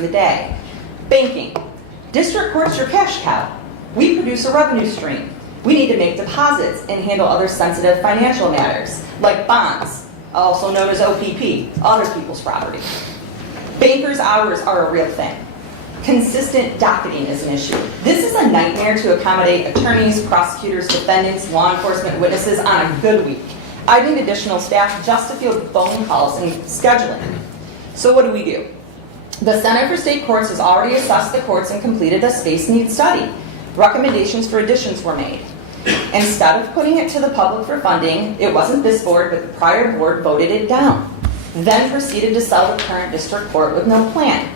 the day. Banking. District court's your cash cow. We produce a revenue stream. We need to make deposits and handle other sensitive financial matters, like bonds, also known as OPP, other people's property. Bankers' hours are a real thing. Consistent docketing is an issue. This is a nightmare to accommodate attorneys, prosecutors, defendants, law enforcement witnesses on a good week. I need additional staff just to field phone calls and scheduling. So what do? The Center for State Courts has already assessed the courts and completed a space needs study. Recommendations for additions were made. Instead of putting it to the public for funding, it wasn't this board, but the prior board voted it down, then proceeded to sell the current district court with no plan.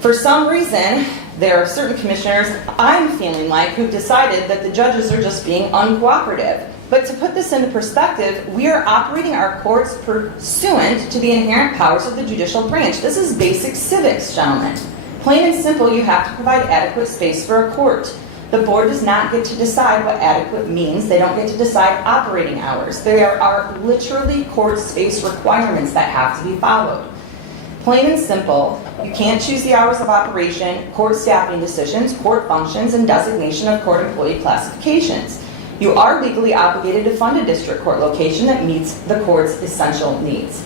For some reason, there are certain commissioners, I'm feeling like, who've decided that the judges are just being uncooperative. But to put this into perspective, we are operating our courts pursuant to the inherent powers of the judicial branch. This is basic civics, gentlemen. Plain and simple, you have to provide adequate space for a court. The board does not get to decide what adequate means. They don't get to decide operating hours. There are literally court space requirements that have to be followed. Plain and simple, you can't choose the hours of operation, court staffing decisions, court functions, and designation of court employee classifications. You are legally obligated to fund a district court location that meets the court's essential needs.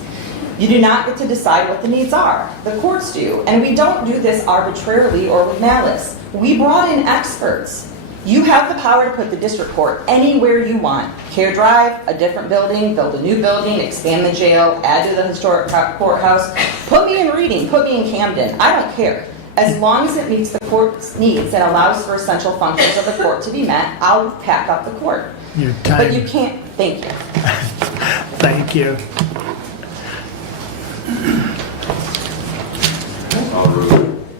You do not get to decide what the needs are. The courts do, and we don't do this arbitrarily or with malice. We brought in experts. You have the power to put the district court anywhere you want. Care Drive, a different building, build a new building, expand the jail, add to the historic courthouse. Put me in Reading, put me in Camden. I don't care. As long as it meets the court's needs and allows for essential functions of the court to be met, I'll pack up the court. Your time. But you can't. Thank you. Thank you.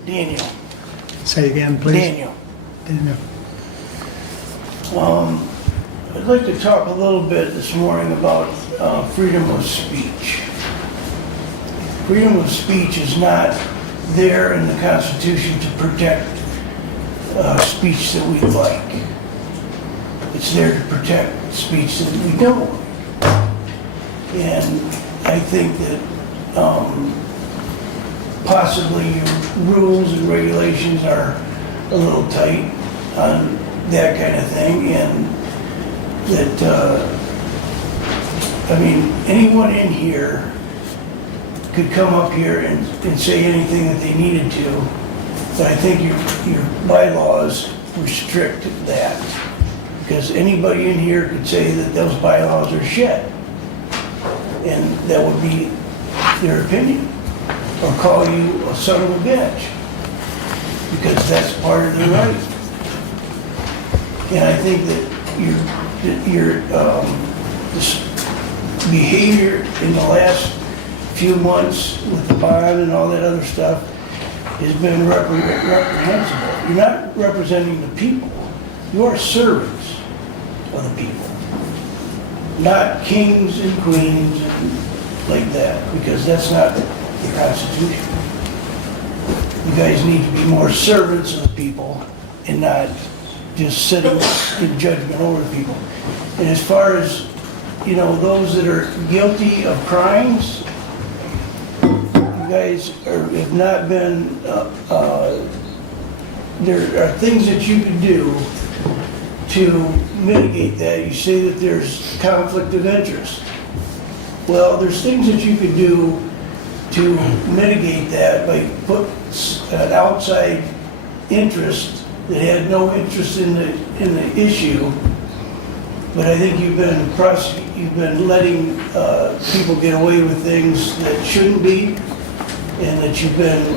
Daniel. Say again, please. Daniel. Daniel. I'd like to talk a little bit this morning about freedom of speech. Freedom of speech is not there in the Constitution to protect speech that we like. It's there to protect speech that we don't like. And I think that possibly your rules and regulations are a little tight on that kind of thing, and that, anyone in here could come up here and say anything that they needed to, but I think your bylaws restrict that, because anybody in here could say that those bylaws are shit, and that would be their opinion, or call you a son of a bitch, because that's part of their right. And I think that your this behavior in the last few months with the bond and all that other stuff has been reprehensible. You're not representing the people. You are servants of the people, not kings and queens and like that, because that's not the Constitution. You guys need to be more servants of the people and not just sitting in judgment over the people. And as far as, those that are guilty of crimes, you guys have not been, there are things that you can do to mitigate that. You say that there's conflict of interest. Well, there's things that you could do to mitigate that by put an outside interest that had no interest in the issue. But I think you've been letting people get away with things that shouldn't be, and that you've been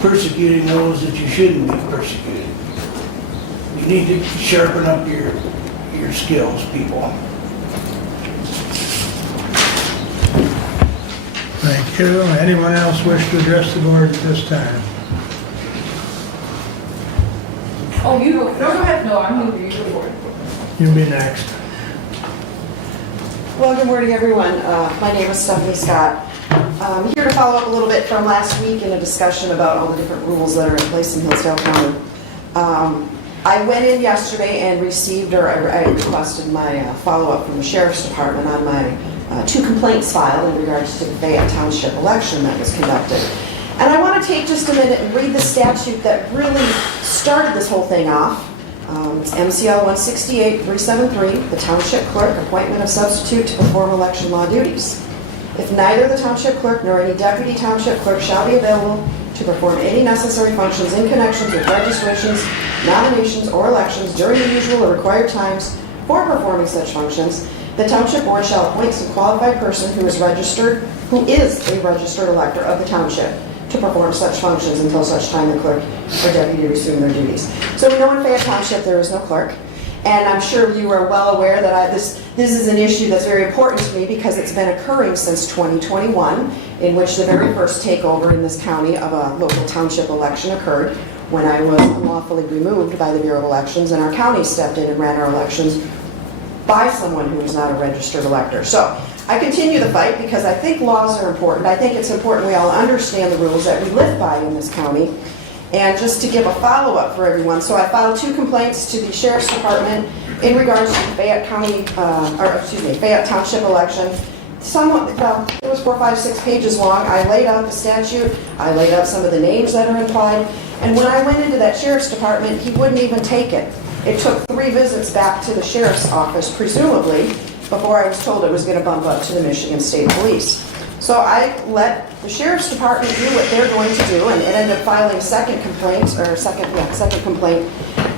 persecuting those that you shouldn't be persecuting. You need to sharpen up your skills, people. Thank you. Anyone else wish to address the board at this time? Oh, you go. No, go ahead. No, I'm moving. You go for it. You'll be next. Well, good morning, everyone. My name is Stephanie Scott. I'm here to follow up a little bit from last week in a discussion about all the different rules that are in place in Hillsdale County. I went in yesterday and received, or I requested my follow-up from the Sheriff's Department on my 2 complaints filed in regards to the Fayette Township election that was conducted. And I want to take just a minute and read the statute that really started this whole thing off. It's MCL 168-373, the township clerk, appointment of substitute to perform election law duties. If neither the township clerk nor any deputy township clerk shall be available to perform any necessary functions in connection with registrations, nominations, or elections during the usual or required times for performing such functions, the township board shall appoint some qualified person who is a registered elector of the township to perform such functions until such time the clerk or deputy resume their duties. So we know in Fayette Township there is no clerk, and I'm sure you are well aware that this is an issue that's very important to me because it's been occurring since 2021, in which the very first takeover in this county of a local township election occurred when I was unlawfully removed by the Bureau of Elections, and our county stepped in and ran our elections by someone who was not a registered elector. So I continue the fight because I think laws are important. I think it's important we all understand the rules that we live by in this county. And just to give a follow-up for everyone, so I filed 2 complaints to the Sheriff's Department in regards to the Fayette Township election. Somewhat, well, it was 4, 5, 6 pages long. I laid out the statute. I laid out some of the names that are implied. And when I went into that Sheriff's Department, he wouldn't even take it. It took 3 visits back to the Sheriff's office, presumably, before I was told it was going to bump up to the Michigan State Police. So I let the Sheriff's Department do what they're going to do, and it ended up filing a second complaint.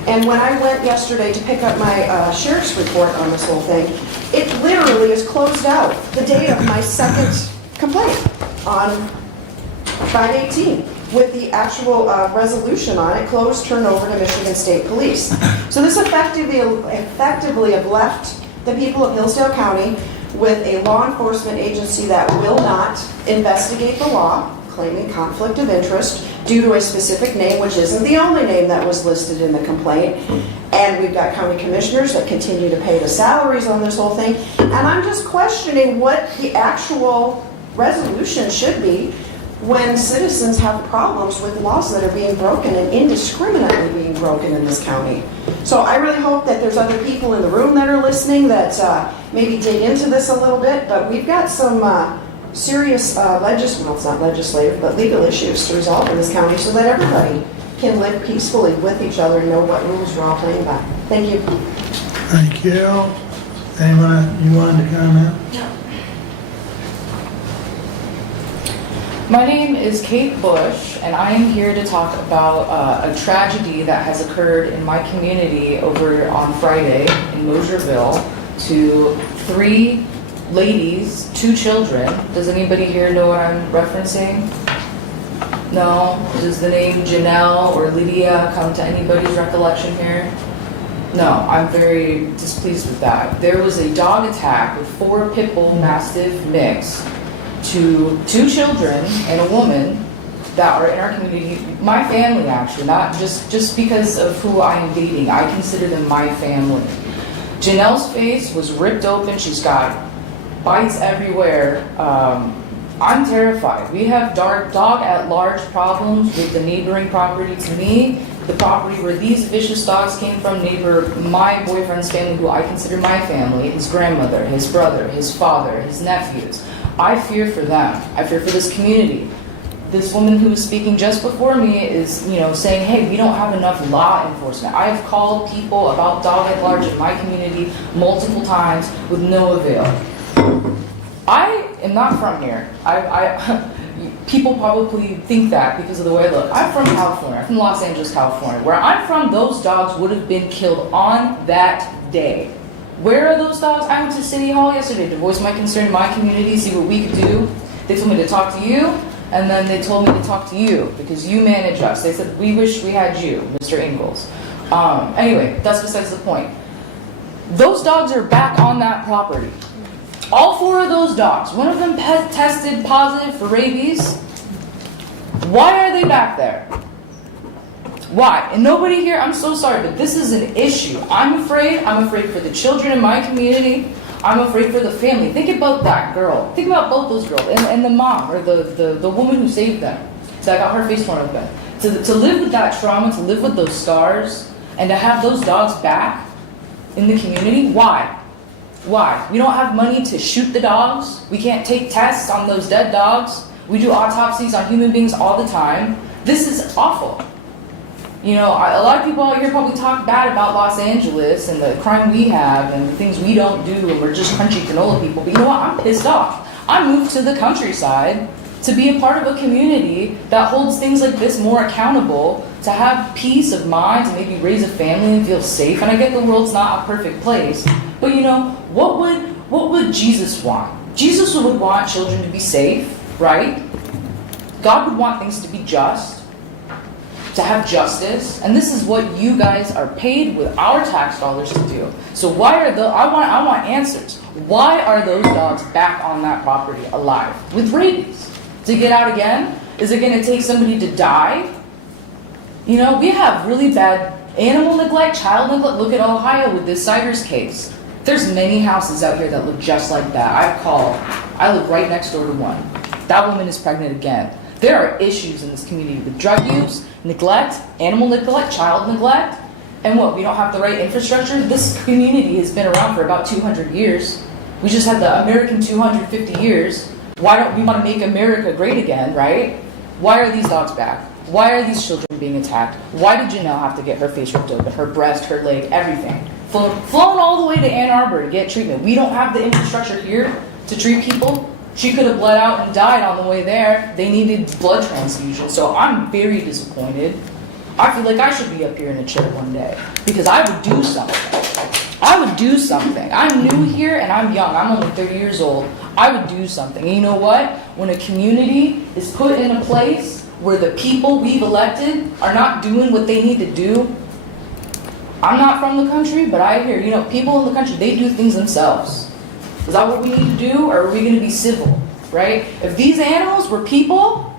And when I went yesterday to pick up my sheriff's report on this whole thing, it literally is closed out the day of my second complaint on 5/18 with the actual resolution on it, closed, turned over to Michigan State Police. So this effectively have left the people of Hillsdale County with a law enforcement agency that will not investigate the law, claiming conflict of interest due to a specific name, which isn't the only name that was listed in the complaint. And we've got county commissioners that continue to pay the salaries on this whole thing. And I'm just questioning what the actual resolution should be when citizens have problems with laws that are being broken and indiscriminately being broken in this county. So I really hope that there's other people in the room that are listening that maybe dig into this a little bit, but we've got some serious well, it's not legislative, but legal issues to resolve in this county so that everybody can live peacefully with each other and know what rules we're all playing by. Thank you. Thank you. Anyone, you wanted to comment? My name is Kate Bush, and I am here to talk about a tragedy that has occurred in my community over on Friday in Mosierville to 3 ladies, 2 children. Does anybody here know what I'm referencing? No? Does the name Janelle or Lydia come to anybody's recollection here? No, I'm very displeased with that. There was a dog attack with 4 pit bull mastiff mix to 2 children and a woman that are in our community, my family actually, not just because of who I am dating. I consider them my family. Janelle's face was ripped open. She's got bites everywhere. I'm terrified. We have dog at large problems with the neighboring property to me. The property where these vicious dogs came from neighbor my boyfriend's family, who I consider my family, his grandmother, his brother, his father, his nephews. I fear for them. I fear for this community. This woman who was speaking just before me is, saying, hey, we don't have enough law enforcement. I have called people about dog at large in my community multiple times with no avail. I am not from here. People probably think that because of the way I look. I'm from California. I'm from Los Angeles, California. Where I'm from, those dogs would have been killed on that day. Where are those dogs? I went to City Hall yesterday to voice my concern in my community, see what we could do. They told me to talk to you, and then they told me to talk to you because you manage us. They said, we wish we had you, Mr. Ingalls. Anyway, that's besides the point. Those dogs are back on that property. All 4 of those dogs, one of them tested positive for rabies. Why are they back there? Why? And nobody here, I'm so sorry, but this is an issue. I'm afraid for the children in my community. I'm afraid for the family. Think about that girl. Think about both those girls and the mom or the woman who saved them. So I got her face torn open. To live with that trauma, to live with those scars, and to have those dogs back in the community, why? Why? We don't have money to shoot the dogs. We can't take tests on those dead dogs. We do autopsies on human beings all the time. This is awful. You know, a lot of people out here probably talk bad about Los Angeles and the crime we have and the things we don't do, and we're just crunchy canola people. But you know what? I'm pissed off. I moved to the countryside to be a part of a community that holds things like this more accountable, to have peace of mind, to maybe raise a family and feel safe. And I get the world's not a perfect place, but you know, what would Jesus want? Jesus would want children to be safe, right? God would want things to be just, to have justice, and this is what you guys are paid with our tax dollars to do. So why are I want answers. Why are those dogs back on that property alive with rabies? To get out again? Is it going to take somebody to die? You know, we have really bad animal neglect, child neglect. Look at Ohio with this Siders case. There's many houses out here that look just like that. I live right next door to one. That woman is pregnant again. There are issues in this community with drug use, neglect, animal neglect, child neglect, and what, we don't have the right infrastructure? This community has been around for about 200 years. We just had the American 250 years. Why don't we want to make America great again, right? Why are these dogs back? Why are these children being attacked? Why did Janelle have to get her face ripped open, her breast, her leg, everything? Flown all the way to Ann Arbor to get treatment. We don't have the infrastructure here to treat people. She could have bled out and died on the way there. They needed blood transfusion. So I'm very disappointed. I feel like I should be up here in a chair one day because I would do something. I would do something. I'm new here and I'm young. I'm only 30 years old. I would do something. And you know what? When a community is put in a place where the people we've elected are not doing what they need to do, I'm not from the country, but I hear, you know, people in the country, they do things themselves. Is that what we need to do, or are we going to be civil, right? If these animals were people,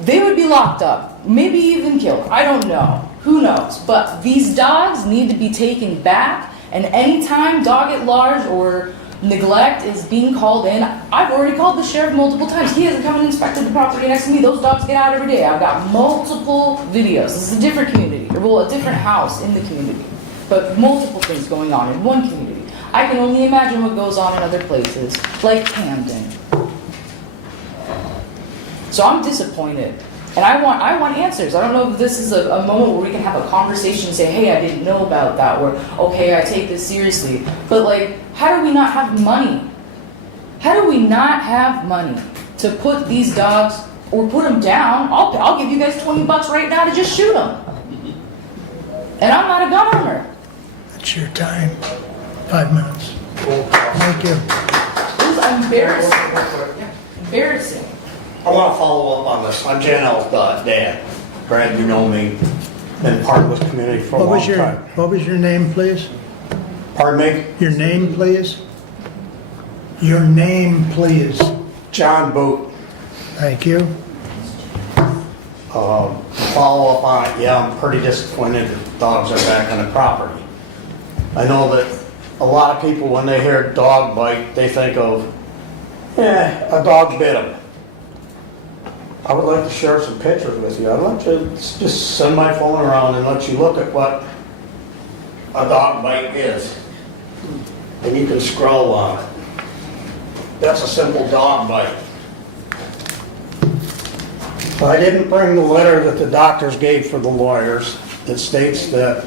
they would be locked up, maybe even killed. I don't know. Who knows? But these dogs need to be taken back, and anytime dog at large or neglect is being called in, I've already called the sheriff multiple times. He hasn't come and inspected the property next to me. Those dogs get out every day. I've got multiple videos. This is a different community, or well, a different house in the community, but multiple things going on in one community. I can only imagine what goes on in other places, like Camden. So I'm disappointed, and I want answers. I don't know if this is a moment where we can have a conversation and say, hey, I didn't know about that, or okay, I take this seriously. But like, how do we not have money? How do we not have money to put these dogs, or put them down? I'll give you guys $20 right now to just shoot them. And I'm not a gun owner. That's your time. 5 minutes. Thank you. It was embarrassing. Embarrassing. I want to follow up on this. I'm Janelle's dad. Brad, you know me. Been part of this community for a long time. What was your name, please? Pardon me? Your name, please? Your name, please. John Boot. Thank you. Follow up on it. Yeah, I'm pretty disappointed that dogs are back on the property. I know that a lot of people, when they hear dog bite, they think of, a dog bit them. I would like to share some pictures with you. I'd like to just send my phone around and let you look at what a dog bite is. And you can scroll on it. That's a simple dog bite. I didn't bring the letter that the doctors gave for the lawyers that states that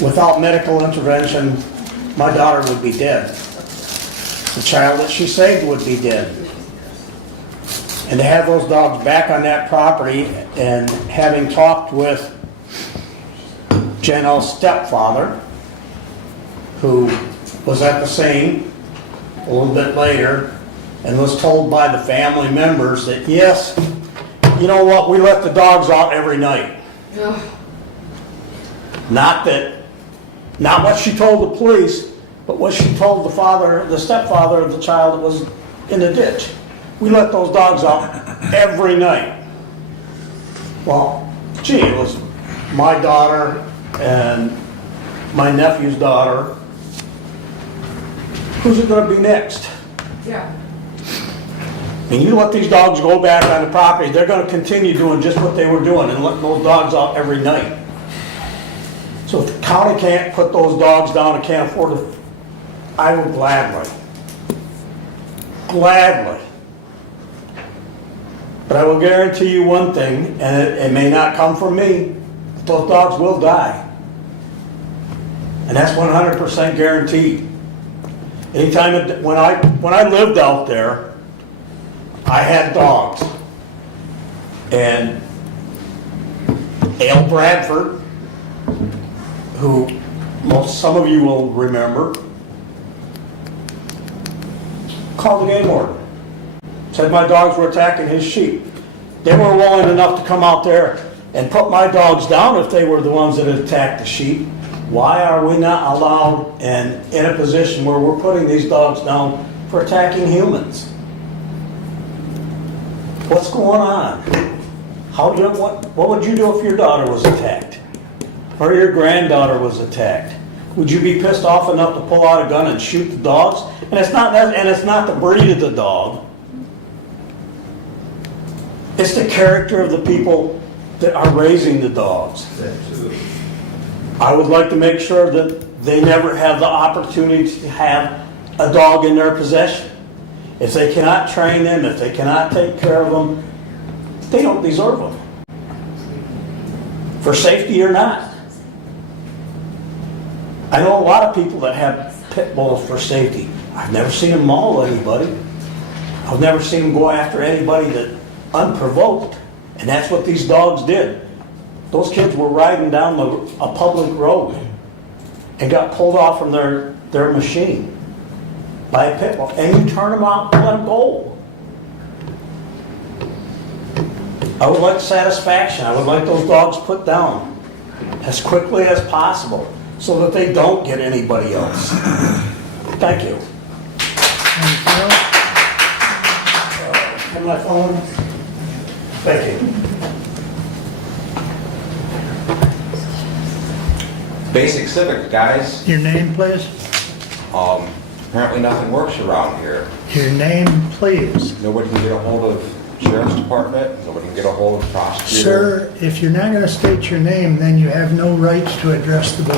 without medical intervention, my daughter would be dead. The child that she saved would be dead. And to have those dogs back on that property, and having talked with Janelle's stepfather, who was at the scene a little bit later, and was told by the family members that, yes, you know what, we let the dogs out every night. Ugh. Not what she told the police, but what she told the stepfather of the child that was in the ditch. We let those dogs out every night. Well, gee, it was my daughter and my nephew's daughter. Who's it going to be next? Yeah. And you let these dogs go back on the property, they're going to continue doing just what they were doing and letting those dogs out every night. So if the county can't put those dogs down and can't afford it, I would gladly But I will guarantee you one thing, and it may not come from me, but those dogs will die. And that's 100% guaranteed. Anytime, when I lived out there, I had dogs. And Al Bradford, who some of you will remember, called the game warden. Said my dogs were attacking his sheep. They were willing enough to come out there and put my dogs down if they were the ones that had attacked the sheep. Why are we not allowed and in a position where we're putting these dogs down for attacking humans? What's going on? What would you do if your daughter was attacked? Or your granddaughter was attacked? Would you be pissed off enough to pull out a gun and shoot the dogs? And it's not the breed of the dog. It's the character of the people that are raising the dogs. I would like to make sure that they never have the opportunity to have a dog in their possession. If they cannot train them, if they cannot take care of them, they don't deserve them. For safety or not. I know a lot of people that have pit bulls for safety. I've never seen them maul anybody. I've never seen them go after anybody that unprovoked. And that's what these dogs did. Those kids were riding down a public road and got pulled off from their machine by a pit bull. And you turn them out and let them go. I would like satisfaction. I would like those dogs put down as quickly as possible so that they don't get anybody else. Thank you. Thank you. And my phone. Thank you. Basic civics, guys. Your name, please? Apparently nothing works around here. Your name, please. Nobody can get a hold of sheriff's department, nobody can get a hold of prosecutor. Sir, if you're not going to state your name, then you have no rights to address the board.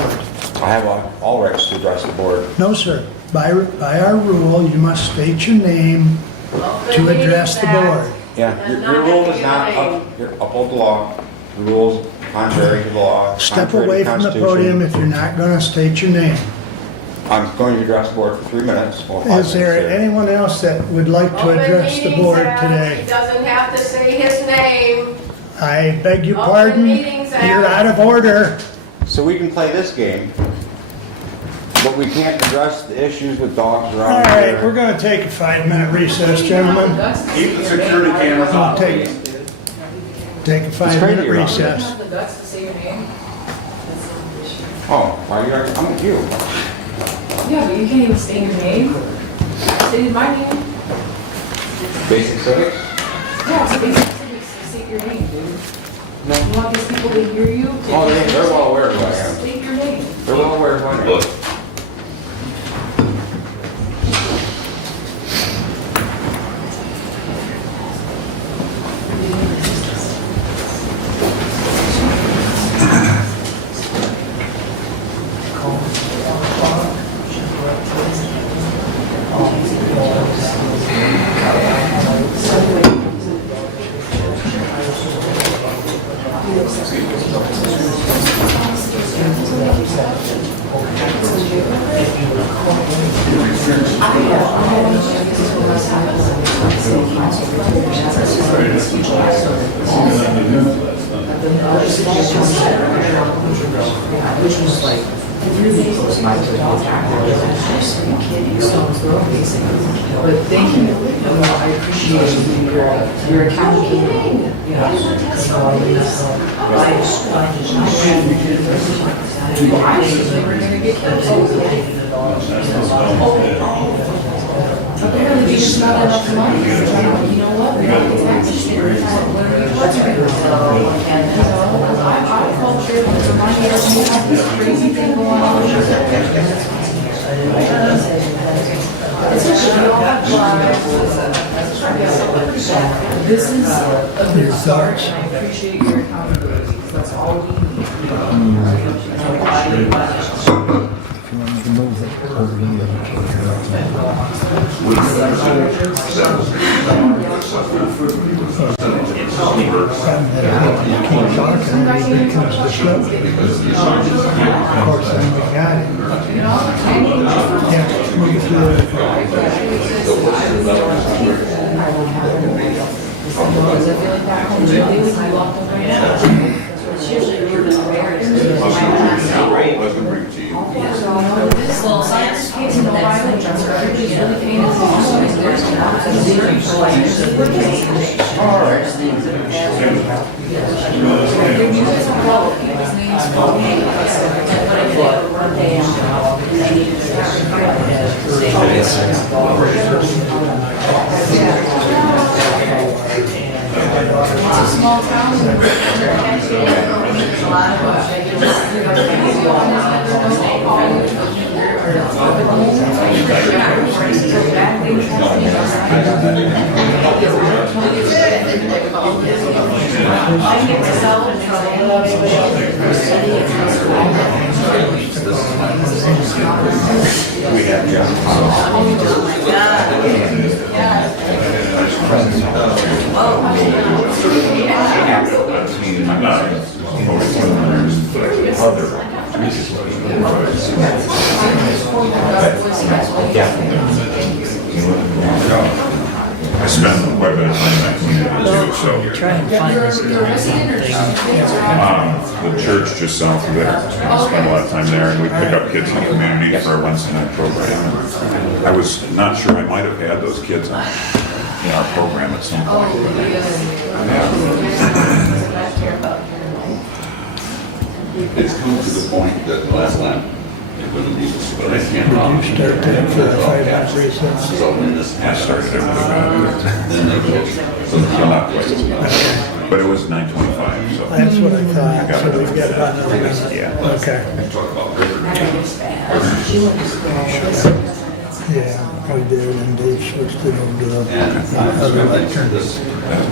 I have all rights to address the board. No, sir. By our rule, you must state your name to address the board. Yeah, your rule is not uphold the law. The rules contrary to the law. Step contrary to away from the Constitution. podium if you're not going to state your name. I'm going to address the board for 3 minutes. Or 5 Is there minutes here. anyone else that would like to address the board He today? doesn't have to say his name. I beg your Open pardon? Meetings Act. You're out of order. So we can play this game, but we can't address the issues with dogs All around right, here. we're going to take a 5-minute recess, gentlemen. Keep the security cameras off. Take a crazy 5-minute around recess. Have the guts to say your name? Oh, why you? I'm with you. Yeah, but you can't even state your name. I stated my name. Basic civics? Yeah, it's basic civics to state your name, dude. You want these people to hear you? Oh, they're well aware of who I am. State your name. They're well aware of who I am. Look. But thank you. I appreciate your accountability. I assume we're gonna get killed. Apparently, there's just not enough money. You know what? We got the taxes. What are we doing? I called Sheriff to remind me that we have this crazy thing going on. It's just, we all have lives. This is a good start, and I appreciate your accountability, because that's all we need. With Keep talking, and he becomes disruptive. Of course, then we got him. Yeah, move it to the. Well, science kids in the Bible, everybody's really paying attention. There's not a zero It's a small town. A lot We have, I spent quite a bit of time in that community too, so. Try and find this The church just south of there, I spend a lot of time there, and we pick up kids in the community for our Wednesday night program. And I was not sure, I might have had those kids in our program at some point. It's come to the point that the last lamp, it wouldn't be, but I can't. Would you start that for a 5-minute recess? So when this I started everything, then they go. So well, not quite, but it was 9:25, so. That's what I thought, so we've got about another minute. Yeah. Okay, talk about river. yeah, we did, and Dave switched it over to the And other lectern. this, That's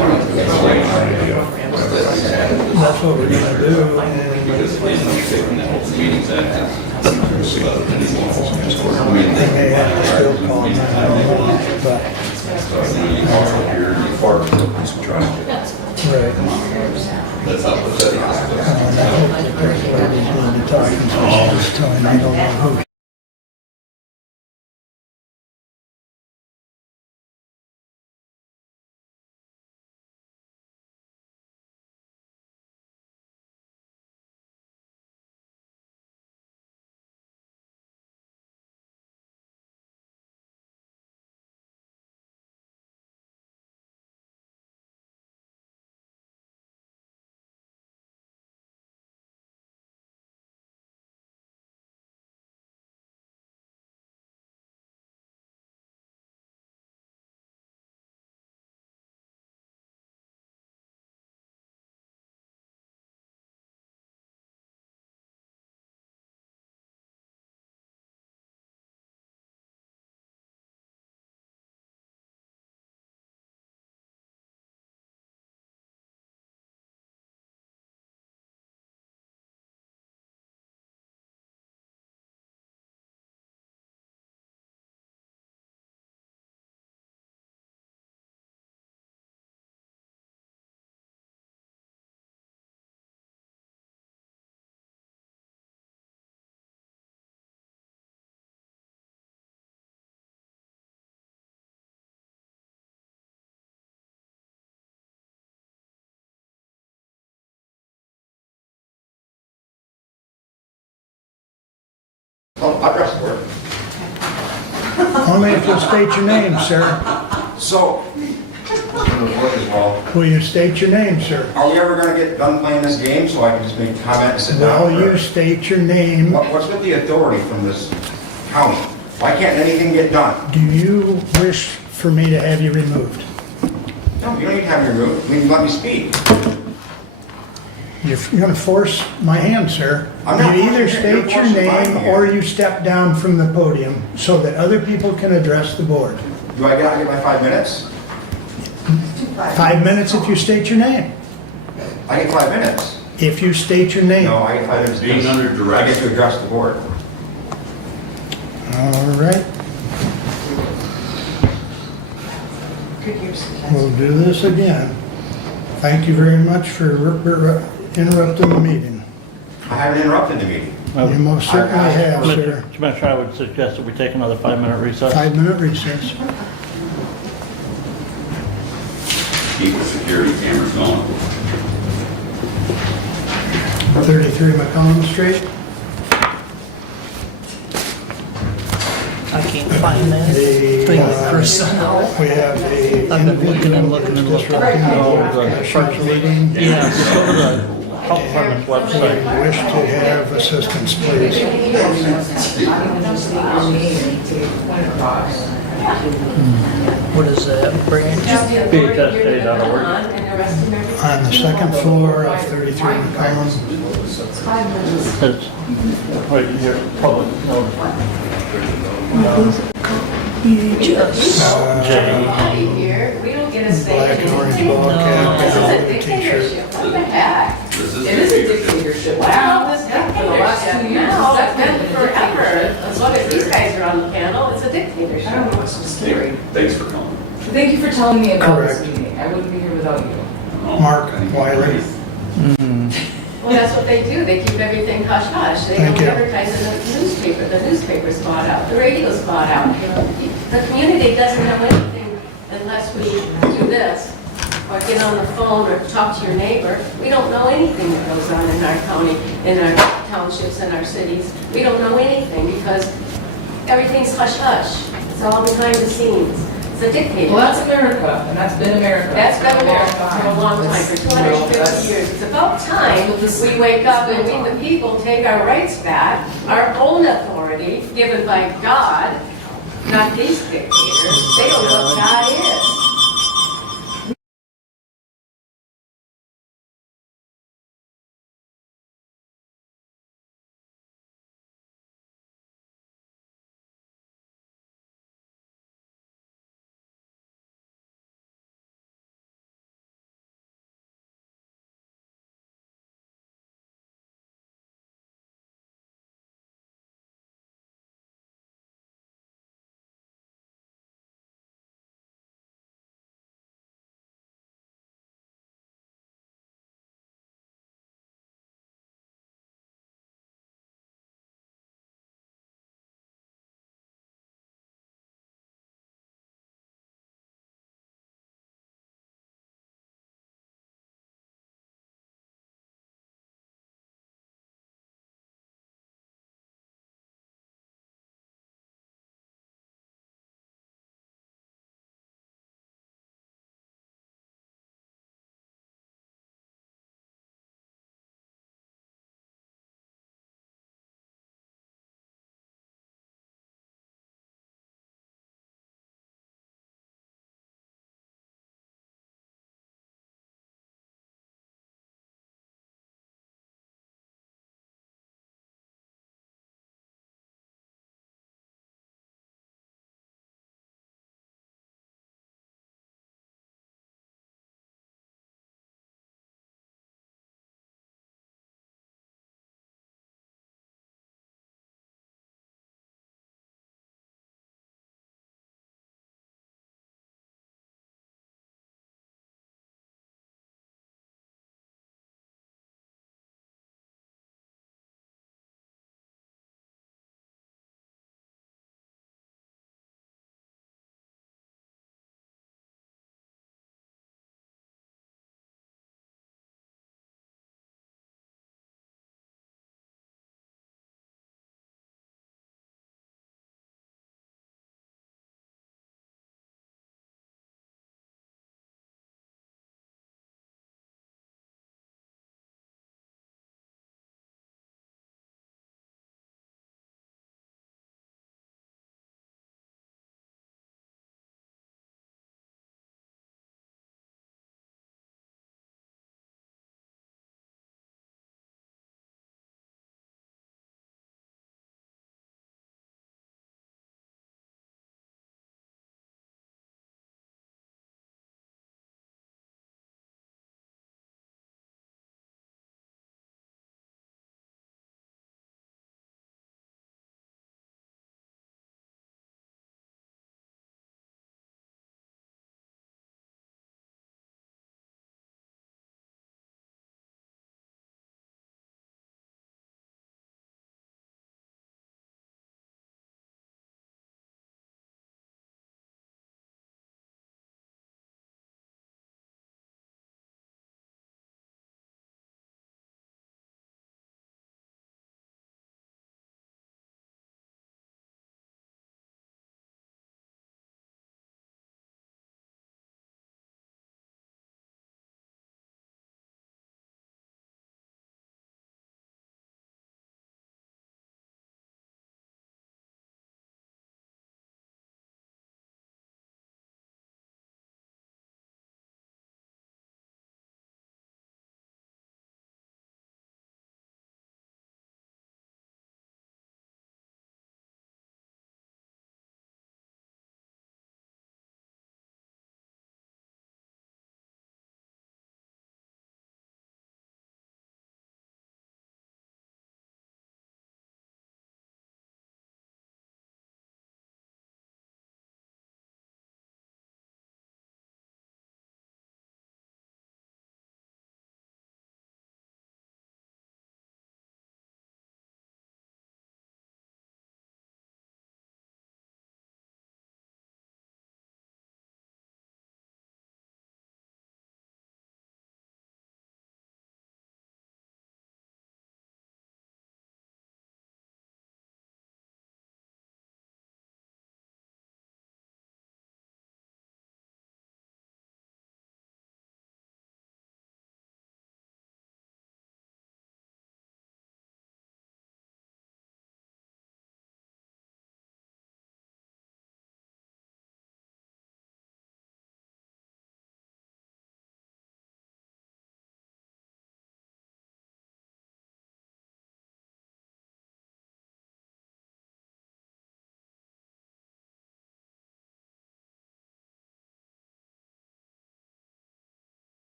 what we're gonna do, and because they end up taking that whole meetings that. they may have to still call 911, but, right. That's how the setting is. And I hope the first lady's going to talk until she's telling me I don't know who. Oh, address the board. Only if you'll state your name, sir. So, as well, Will you state your name, sir? are we ever gonna get done playing this game so I can just make a comment and sit down? Will you state your name? What's with the authority from this county? Why can't anything get done? Do you wish for me to have you removed? No, you don't need to have me removed. I mean, let me speak. You're going to force my hand, sir. I'm not You either forcing you. You're state your forcing my name hand. or you step down from the podium so that other people can address the board. Do I get my 5 minutes? 5 minutes if you state your name. I get 5 minutes. If you state your name. No, I get 5 minutes. Being under duress. I get to address the board. All right. We'll do this again. Thank you very much for interrupting the meeting. I haven't interrupted the meeting. You most certainly have, sir. Commissioner, I would suggest that we take another 5-minute recess. 5-minute recess. Keep the security cameras going. 33 McCollum Street. I can't find that The, thing personnel. We have a I've been looking and looking and looking. disrupting the commissioners meeting. Yeah, just go to the health department's website. We wish to have assistance, please. What is that, branch? BHSA.org. On the second floor of 33 McCollum. It's right here, public notice. We don't get a say. Black and orange ball cap and a blue t-shirt. What the heck? This is It is a dictatorship. Wow, this For the last 2 dictatorship. years. No, that's been forever. As long as these guys are on the panel, it's a dictatorship. I don't know what's so scary. Thanks for coming. Thank you for telling me about this Correct. meeting. I wouldn't be here without you. Mark Wiley. Well, that's what they do. They keep everything hush-hush. They Thank don't you. advertise in the newspaper. The newspaper's bought out. The radio's bought out. The community doesn't know anything unless we do this, or get on the phone, or talk to your neighbor. We don't know anything that goes on in our county, in our townships, in our cities. We don't know anything because everything's hush-hush. It's all behind the scenes. It's a dictatorship. Well, that's America, and that's been America. That's been America for a long time, for 250 years. It's about time we wake up and we, the people, take our rights back, our own authority given by God, not these dictators. They don't know what God is.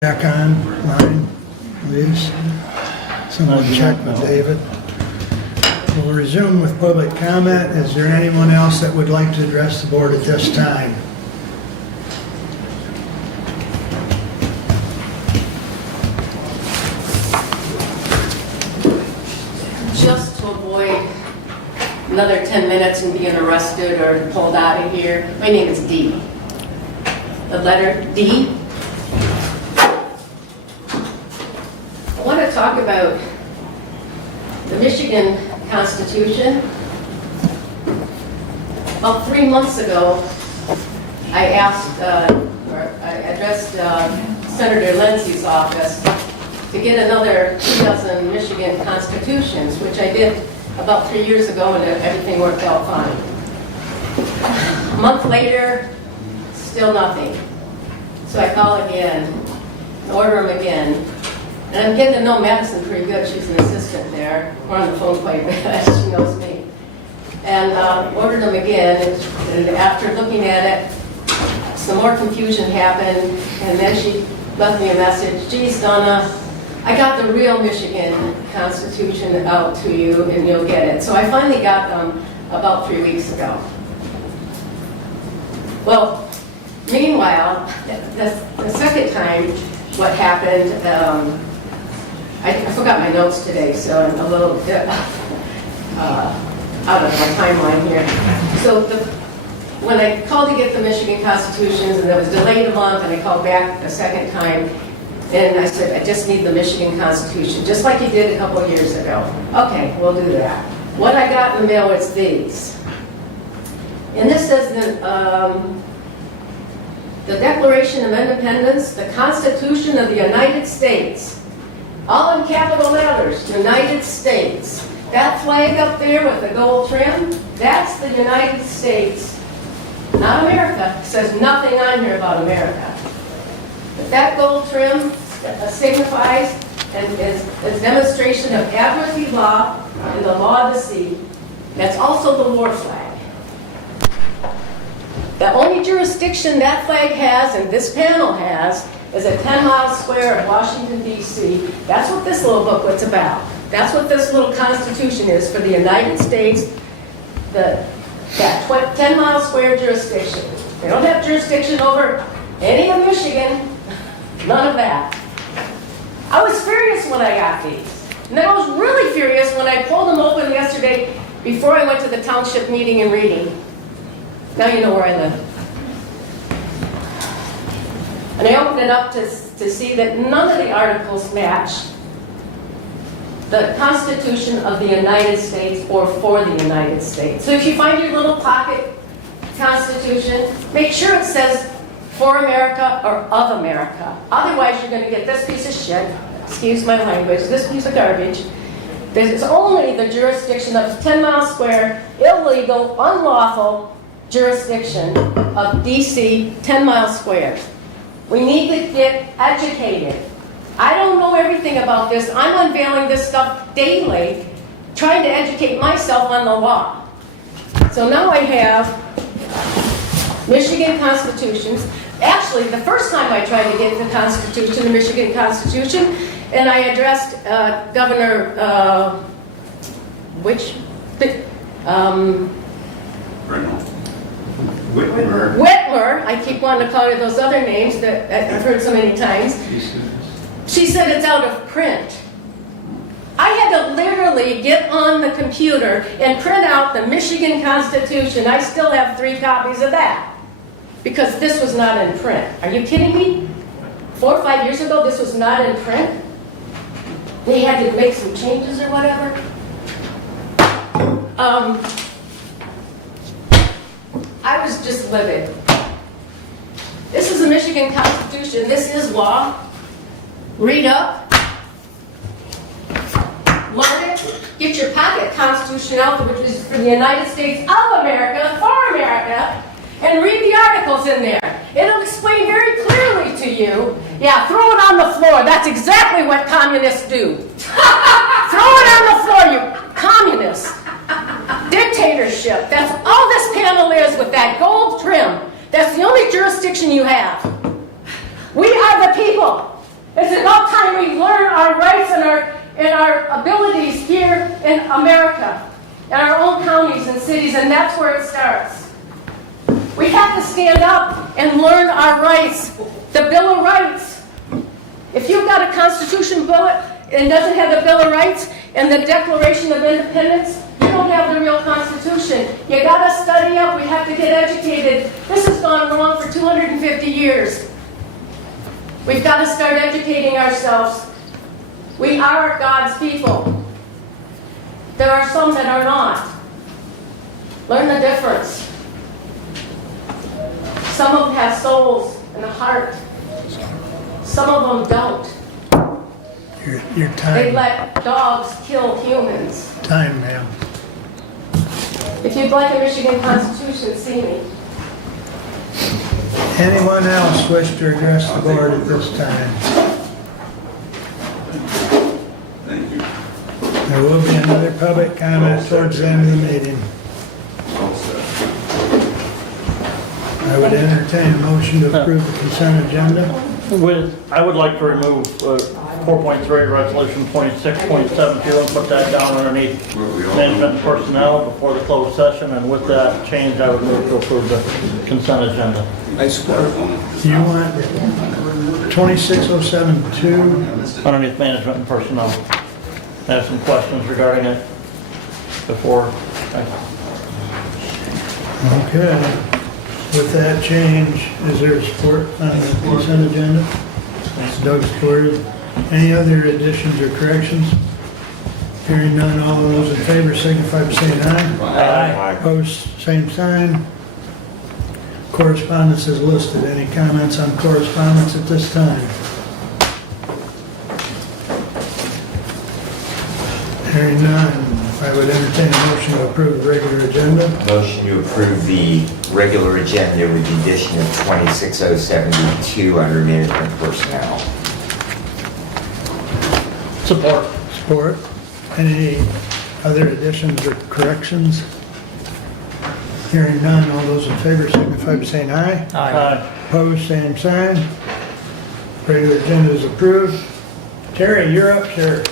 Back on line, please. Someone check with David. We'll resume with public comment. Is there anyone else that would like to address the board at this time? Just to avoid another 10 minutes and being arrested or pulled out of here, my name is Dee. The letter D. I want to talk about the Michigan Constitution. About 3 months ago, I addressed Senator Lindsay's office to get another 2 dozen Michigan constitutions, which I did about 3 years ago, and everything worked out fine. A month later, still nothing. So I call again, order them again. And I'm getting to know Madison pretty good. She's an assistant there. We're on the phone quite a bit. She knows me. And ordered them again. And after looking at it, some more confusion happened. And then she left me a message. Geez, Donna, I got the real Michigan Constitution out to you, and you'll get it. So I finally got them about 3 weeks ago. Well, meanwhile, the second time, what happened, I forgot my notes today, so I'm a little bit out of my timeline here. So when I called to get the Michigan Constitutions, and it was delayed a month, and I called back a second time, and I said, I just need the Michigan Constitution, just like you did a couple of years ago. Okay, we'll do that. What I got in the mail is these. And this says the Declaration of Independence, the Constitution of the United States. All in capital letters, United States. That flag up there with the gold trim, that's the United States, not America. It says nothing on here about America. But that gold trim signifies and is a demonstration of admiralty law and the law of the sea. That's also the war flag. The only jurisdiction that flag has, and this panel has, is a 10-mile square of Washington, D.C. That's what this little booklet's about. That's what this little Constitution is for the United States, that 10-mile square jurisdiction. They don't have jurisdiction over any of Michigan, none of that. I was furious when I got these. And then I was really furious when I pulled them open yesterday before I went to the township meeting and reading. Now you know where I live. And I opened it up to see that none of the articles match the Constitution of the United States or for the United States. So if you find your little pocket Constitution, make sure it says for America or of America. Otherwise, you're going to get this piece of shit, excuse my language, this piece of garbage. There's only the jurisdiction of 10-mile square, illegal, unlawful jurisdiction of DC 10-mile squares. We need to get educated. I don't know everything about this. I'm unveiling this stuff daily, trying to educate myself on the law. So now I have Michigan constitutions. Actually, the first time I tried to get the Constitution, the Michigan Constitution, and I addressed Governor, Whitmer. I keep wanting to call her those other names that I've heard so many times. She said it's out of print. I had to literally get on the computer and print out the Michigan Constitution. I still have 3 copies of that because this was not in print. Are you kidding me? 4 or 5 years ago, this was not in print. They had to make some changes or whatever. I was just livid. This is the Michigan Constitution. This is law. Read up. Learn it. Get your pocket Constitution out, which is for the United States of America, for America, and read the articles in there. It'll explain very clearly to you. Yeah, throw it on the floor. That's exactly what communists do. Throw it on the floor, you communists. Dictatorship. That's all this panel is with that gold trim. That's the only jurisdiction you have. We are the people. It's about time we learn our rights and our abilities here in America, in our own counties and cities, and that's where it starts. We have to stand up and learn our rights. The Bill of Rights. If you've got a Constitution book and doesn't have the Bill of Rights and the Declaration of Independence, you don't have the real Constitution. You gotta study up, we have to get educated. This has gone wrong for 250 years. We've got to start educating ourselves. We are God's people. There are some that are not. Learn the difference. Some of them have souls and a heart. Some of them don't. Your They time, let dogs kill humans. time, ma'am. If you'd like a Michigan Constitution, see me. Anyone else wish to address the board at this time? Thank you. There will be another public comment towards the end of the meeting. All set. I would entertain a motion to approve the consent agenda. I would like to remove 4.3, resolution 26.72, and put that down underneath management and personnel before the closed session, and with that change, I would move to approve the consent agenda. I support. You want 26072? Underneath management and personnel. I have some questions regarding it before. Okay. With that change, is there support on the consent agenda? Doug supported. Any other additions or corrections? Hearing none, all those in favor signify by saying aye. Aye. Opposed, same sign. Correspondence is listed. Any comments on correspondence at this time? Hearing none, I would entertain a motion to approve the regular agenda. Motion to approve the regular agenda with the addition of 26072 under management personnel. Support. Support. Any other additions or corrections? Hearing none, all those in favor signify by saying aye. Aye. Opposed, same sign. Regular agenda is approved. Terry, you're up, sir.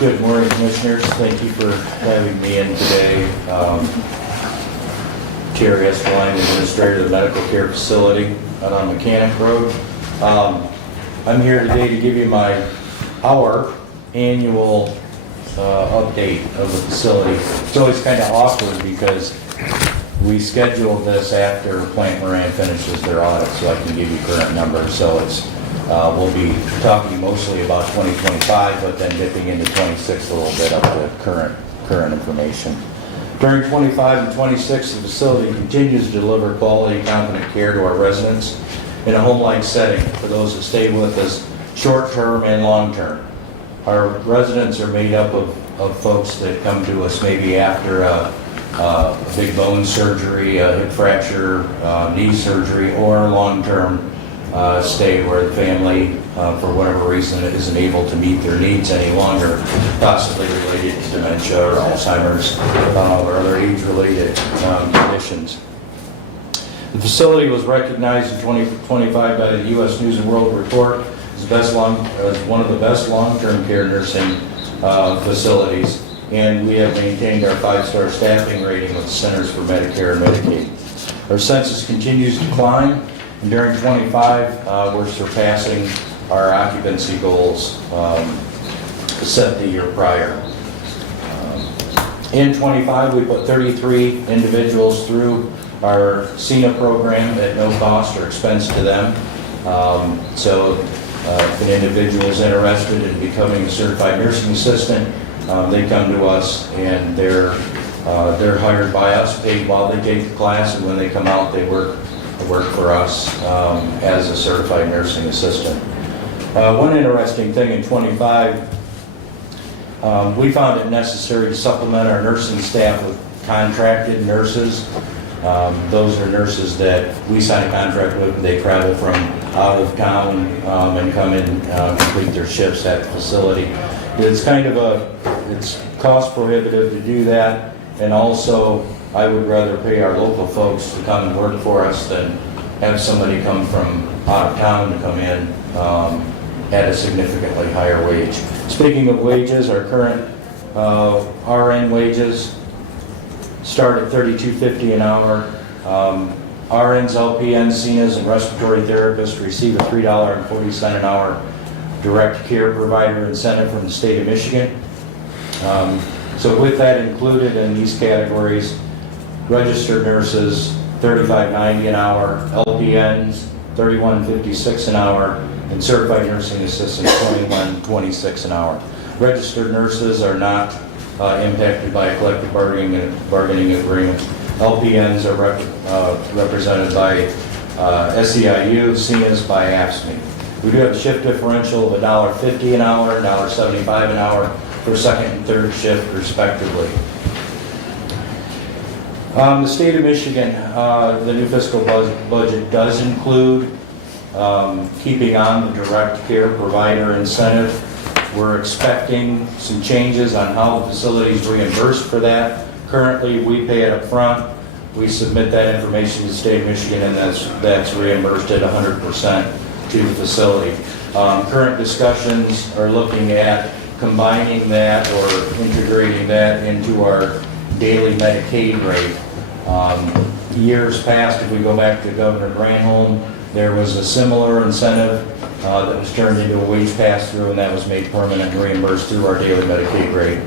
Good morning, Commissioners. Thank you for having me in today. Terry Escaline, Administrator of the Medical Care Facility out on Mechanic Road. I'm here today to give you our annual update of the facility. It's always kind of awkward because we scheduled this after Plant Moran finishes their audit, so I can give you current numbers. So we'll be talking mostly about 2025, but then dipping into 26 a little bit up to current information. During 25 and 26, the facility continues to deliver quality, competent care to our residents in a home-like setting for those that stay with us short-term and long-term. Our residents are made up of folks that come to us maybe after a big bone surgery, a hip fracture, knee surgery, or long-term stay where the family, for whatever reason, isn't able to meet their needs any longer, possibly related to dementia or Alzheimer's or other age-related conditions. The facility was recognized in 2025 by the U.S. News and World Report as one of the best long-term care nursing facilities, and we have maintained our 5-star staffing rating with the Centers for Medicare and Medicaid. Our census continues to climb, and during 25, we're surpassing our occupancy goals set the year prior. In 25, we put 33 individuals through our CENA program at no cost or expense to them. If an individual is interested in becoming a certified nursing assistant, they come to us and they're hired by us, paid while they take the class, and when they come out, they work for us as a certified nursing assistant. One interesting thing in 25, we found it necessary to supplement our nursing staff with contracted nurses. Those are nurses that we sign a contract with, and they travel from out of town and come and complete their shifts at the facility. It's kind of it's cost prohibitive to do that, and also I would rather pay our local folks to come and work for us than have somebody come from out of town to come in at a significantly higher wage. Speaking of wages, our current RN wages start at $32.50 an hour. RNs, LPNs, CNAs, and respiratory therapists receive a $3.40 an hour direct care provider incentive from the state of Michigan. So with that included in these categories, registered nurses, $35.90 an hour, LPNs, $31.56 an hour, and certified nursing assistants, $21.26 an hour. Registered nurses are not impacted by a collective bargaining agreement. LPNs are represented by SEIU, CNAs by AFSCME. We do have a shift differential of $1.50 an hour, $1.75 an hour for second and third shift respectively. The state of Michigan, the new fiscal budget does include keeping on the direct care provider incentive. We're expecting some changes on how the facility is reimbursed for that. Currently, we pay it up front. We submit that information to the state of Michigan, and that's reimbursed at 100% to the facility. Current discussions are looking at combining that or integrating that into our daily Medicaid rate. Years past, if we go back to Governor Granholm, there was a similar incentive that was turned into a wage pass-through, and that was made permanent and reimbursed through our daily Medicaid rate.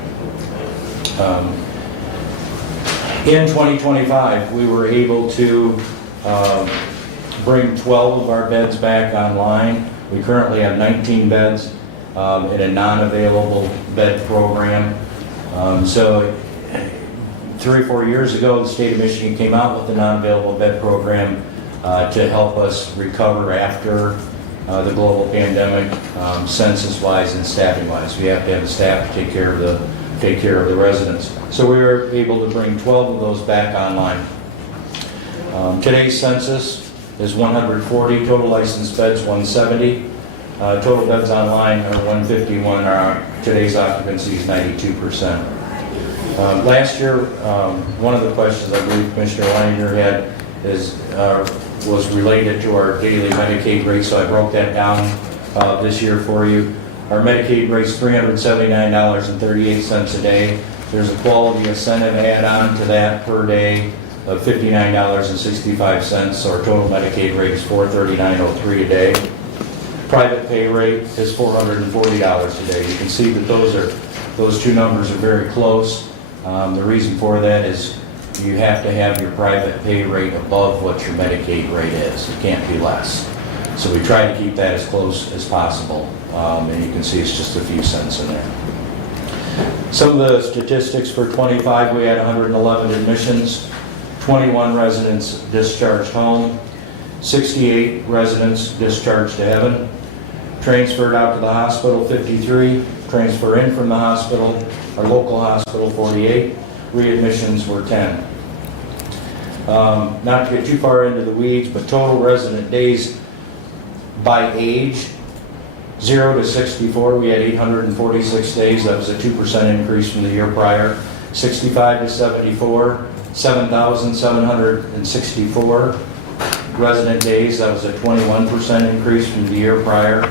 In 2025, we were able to bring 12 of our beds back online. We currently have 19 beds in a non-available bed program. So 3 or 4 years ago, the state of Michigan came out with the non-available bed program to help us recover after the global pandemic, census-wise and staffing-wise. We have to have the staff to take care of the residents. So we were able to bring 12 of those back online. Today's census is 140, total licensed beds 170, total beds online are 151. Today's occupancy is 92%. Last year, one of the questions I believe Commissioner Leininger had was related to our daily Medicaid rate, so I broke that down this year for you. Our Medicaid rate is $379.38 a day. There's a quality incentive add-on to that per day of $59.65, so our total Medicaid rate is $439.03 a day. Private pay rate is $440 a day. You can see that those two numbers are very close. The reason for that is you have to have your private pay rate above what your Medicaid rate is. It can't be less. So we try to keep that as close as possible. And you can see it's just a few cents in there. Some of the statistics for 25, we had 111 admissions, 21 residents discharged home, 68 residents discharged to heaven, transferred out to the hospital 53, transfer in from the hospital, our local hospital 48, readmissions were 10. Not to get too far into the weeds, but total resident days by age, 0 to 64, we had 846 days. That was a 2% increase from the year prior. 65 to 74, 7,764 resident days. That was a 21% increase from the year prior.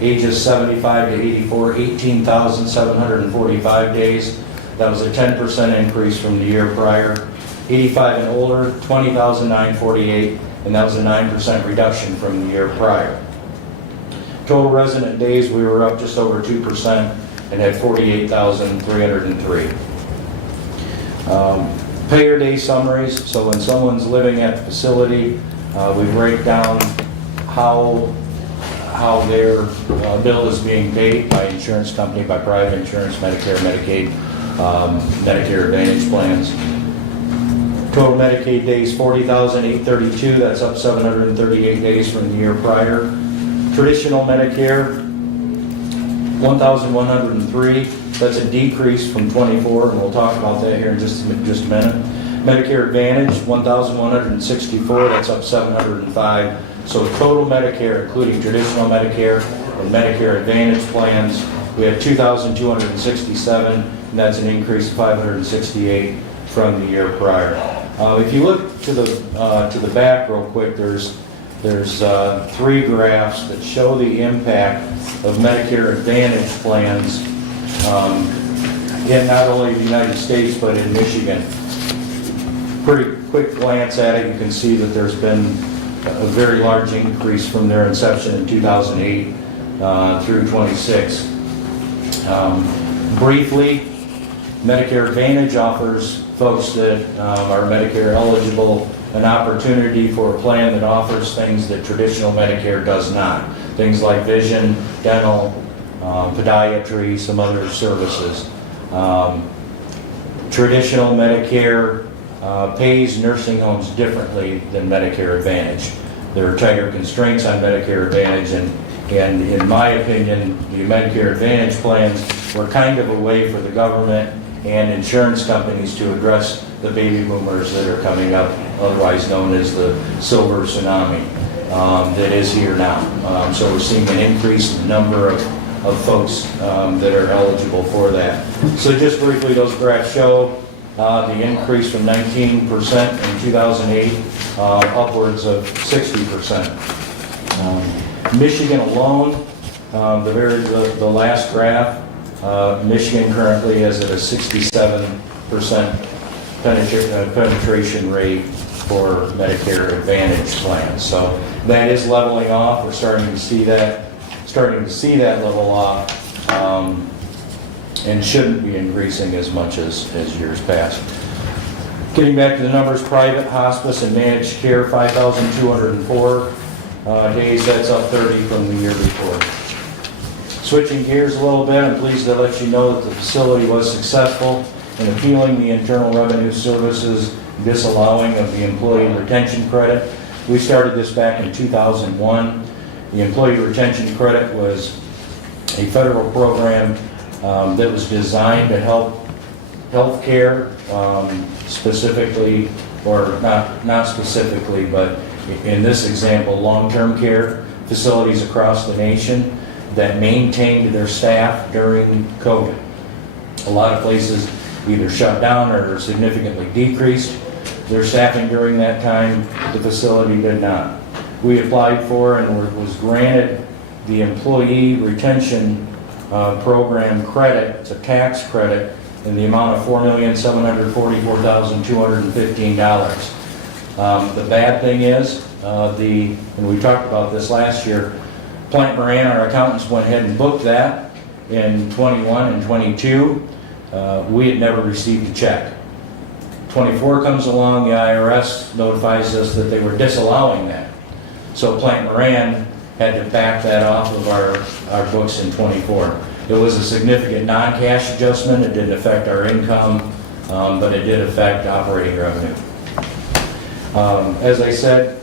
Ages 75 to 84, 18,745 days. That was a 10% increase from the year prior. 85 and older, 20,948, and that was a 9% reduction from the year prior. Total resident days, we were up just over 2% and had 48,303. Payer day summaries, so when someone's living at the facility, we break down how their bill is being paid by insurance company, by private insurance, Medicare, Medicaid, Medicare Advantage plans. Total Medicaid days, 40,832, that's up 738 days from the year prior. Traditional Medicare, 1,103, that's a decrease from 24, and we'll talk about that here in just a minute. Medicare Advantage, 1,164, that's up 705. So total Medicare, including traditional Medicare and Medicare Advantage plans, we have 2,267, and that's an increase of 568 from the year prior. If you look to the back real quick, there's 3 graphs that show the impact of Medicare Advantage plans in not only the United States but in Michigan. Pretty quick glance at it, you can see that there's been a very large increase from their inception in 2008 through 26. Briefly, Medicare Advantage offers folks that are Medicare eligible an opportunity for a plan that offers things that traditional Medicare does not. Things like vision, dental, podiatry, some other services. Traditional Medicare pays nursing homes differently than Medicare Advantage. There are tighter constraints on Medicare Advantage, and in my opinion, the Medicare Advantage plans were kind of a way for the government and insurance companies to address the baby boomers that are coming up, otherwise known as the silver tsunami that is here now. So we're seeing an increase in the number of folks that are eligible for that. So just briefly, those graphs show the increase from 19% in 2008 upwards of 60%. Michigan alone, the last graph, Michigan currently is at a 67% penetration rate for Medicare Advantage plans. So that is leveling off. We're starting to see that level off, and shouldn't be increasing as much as years past. Getting back to the numbers, private hospice and managed care, 5,204 days. That's up 30 from the year before. Switching gears a little bit, I'm pleased to let you know that the facility was successful in appealing the Internal Revenue Service's disallowing of the employee retention credit. We started this back in 2001. The employee retention credit was a federal program that was designed to help healthcare, specifically, or not specifically, but in this example, long-term care facilities across the nation that maintained their staff during COVID. A lot of places either shut down or significantly decreased their staffing during that time. The facility did not. We applied for and was granted the employee retention program credit. It's a tax credit in the amount of $4,744,215. The bad thing is, and we talked about this last year, Plant Moran, our accountants, went ahead and booked that in 21 and 22. We had never received a check. 24 comes along, the IRS notifies us that they were disallowing that. So Plant Moran had to back that off of our books in 24. It was a significant non-cash adjustment. It didn't affect our income, but it did affect operating revenue. As I said,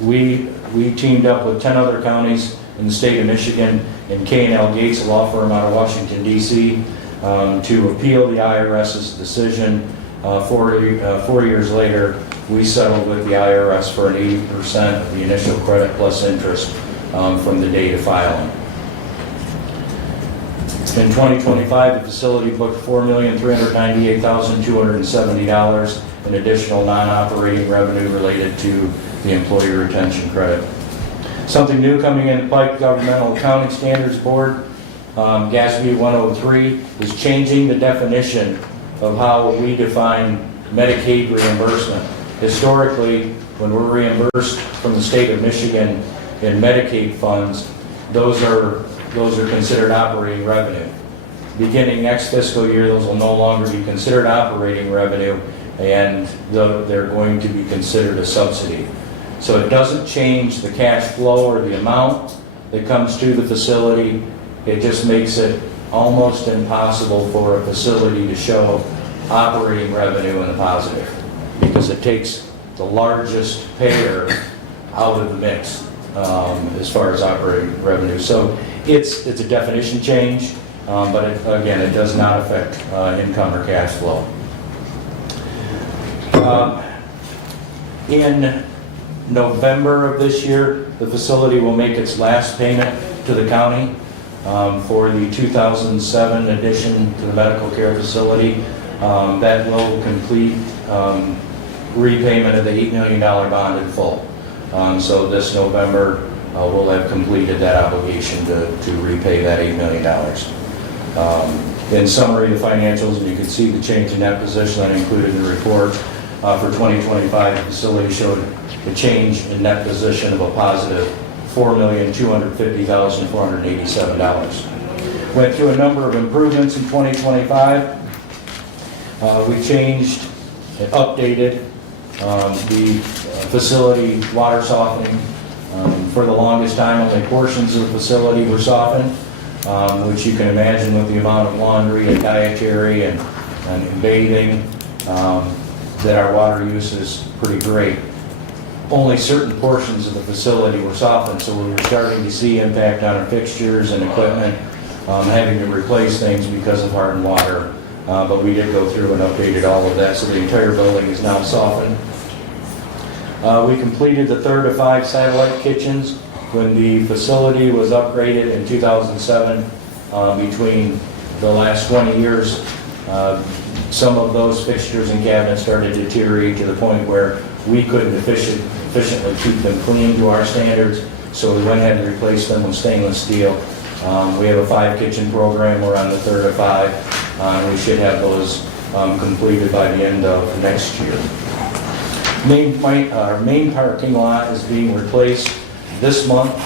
we teamed up with 10 other counties in the state of Michigan and K&L Gates, a law firm out of Washington, D.C., to appeal the IRS's decision. 4 years later, we settled with the IRS for an 80% of the initial credit plus interest from the date of filing. In 2025, the facility booked $4,398,270 in additional non-operating revenue related to the employee retention credit. Something new coming in the Pike Governmental Accounting Standards Board, GASB 103, is changing the definition of how we define Medicaid reimbursement. Historically, when we're reimbursed from the state of Michigan in Medicaid funds, those are considered operating revenue. Beginning next fiscal year, those will no longer be considered operating revenue, and they're going to be considered a subsidy. So it doesn't change the cash flow or the amount that comes to the facility. It just makes it almost impossible for a facility to show operating revenue in the positive, because it takes the largest payer out of the mix as far as operating revenue. So it's a definition change, but again, it does not affect income or cash flow. In November of this year, the facility will make its last payment to the county for the 2007 addition to the medical care facility. That will complete repayment of the $8 million bond in full. So this November, we'll have completed that obligation to repay that $8 million. In summary, the financials, and you can see the change in that position I included in the report. For 2025, the facility showed a change in net position of a positive $4,250,487. Went through a number of improvements in 2025. We changed and updated the facility water softening. For the longest time, only portions of the facility were softened, which you can imagine with the amount of laundry and dietary and bathing, that our water use is pretty great. Only certain portions of the facility were softened, so we were starting to see impact on our fixtures and equipment, having to replace things because of hardened water. But we did go through and updated all of that, so the entire building is now softened. We completed the third of 5 satellite kitchens when the facility was upgraded in 2007. Between the last 20 years, some of those fixtures and cabinets started to deteriorate to the point where we couldn't efficiently keep them clean to our standards, so we went ahead and replaced them with stainless steel. We have a 5 kitchen program. We're on the third of 5. We should have those completed by the end of next year. Our main parking lot is being replaced this month.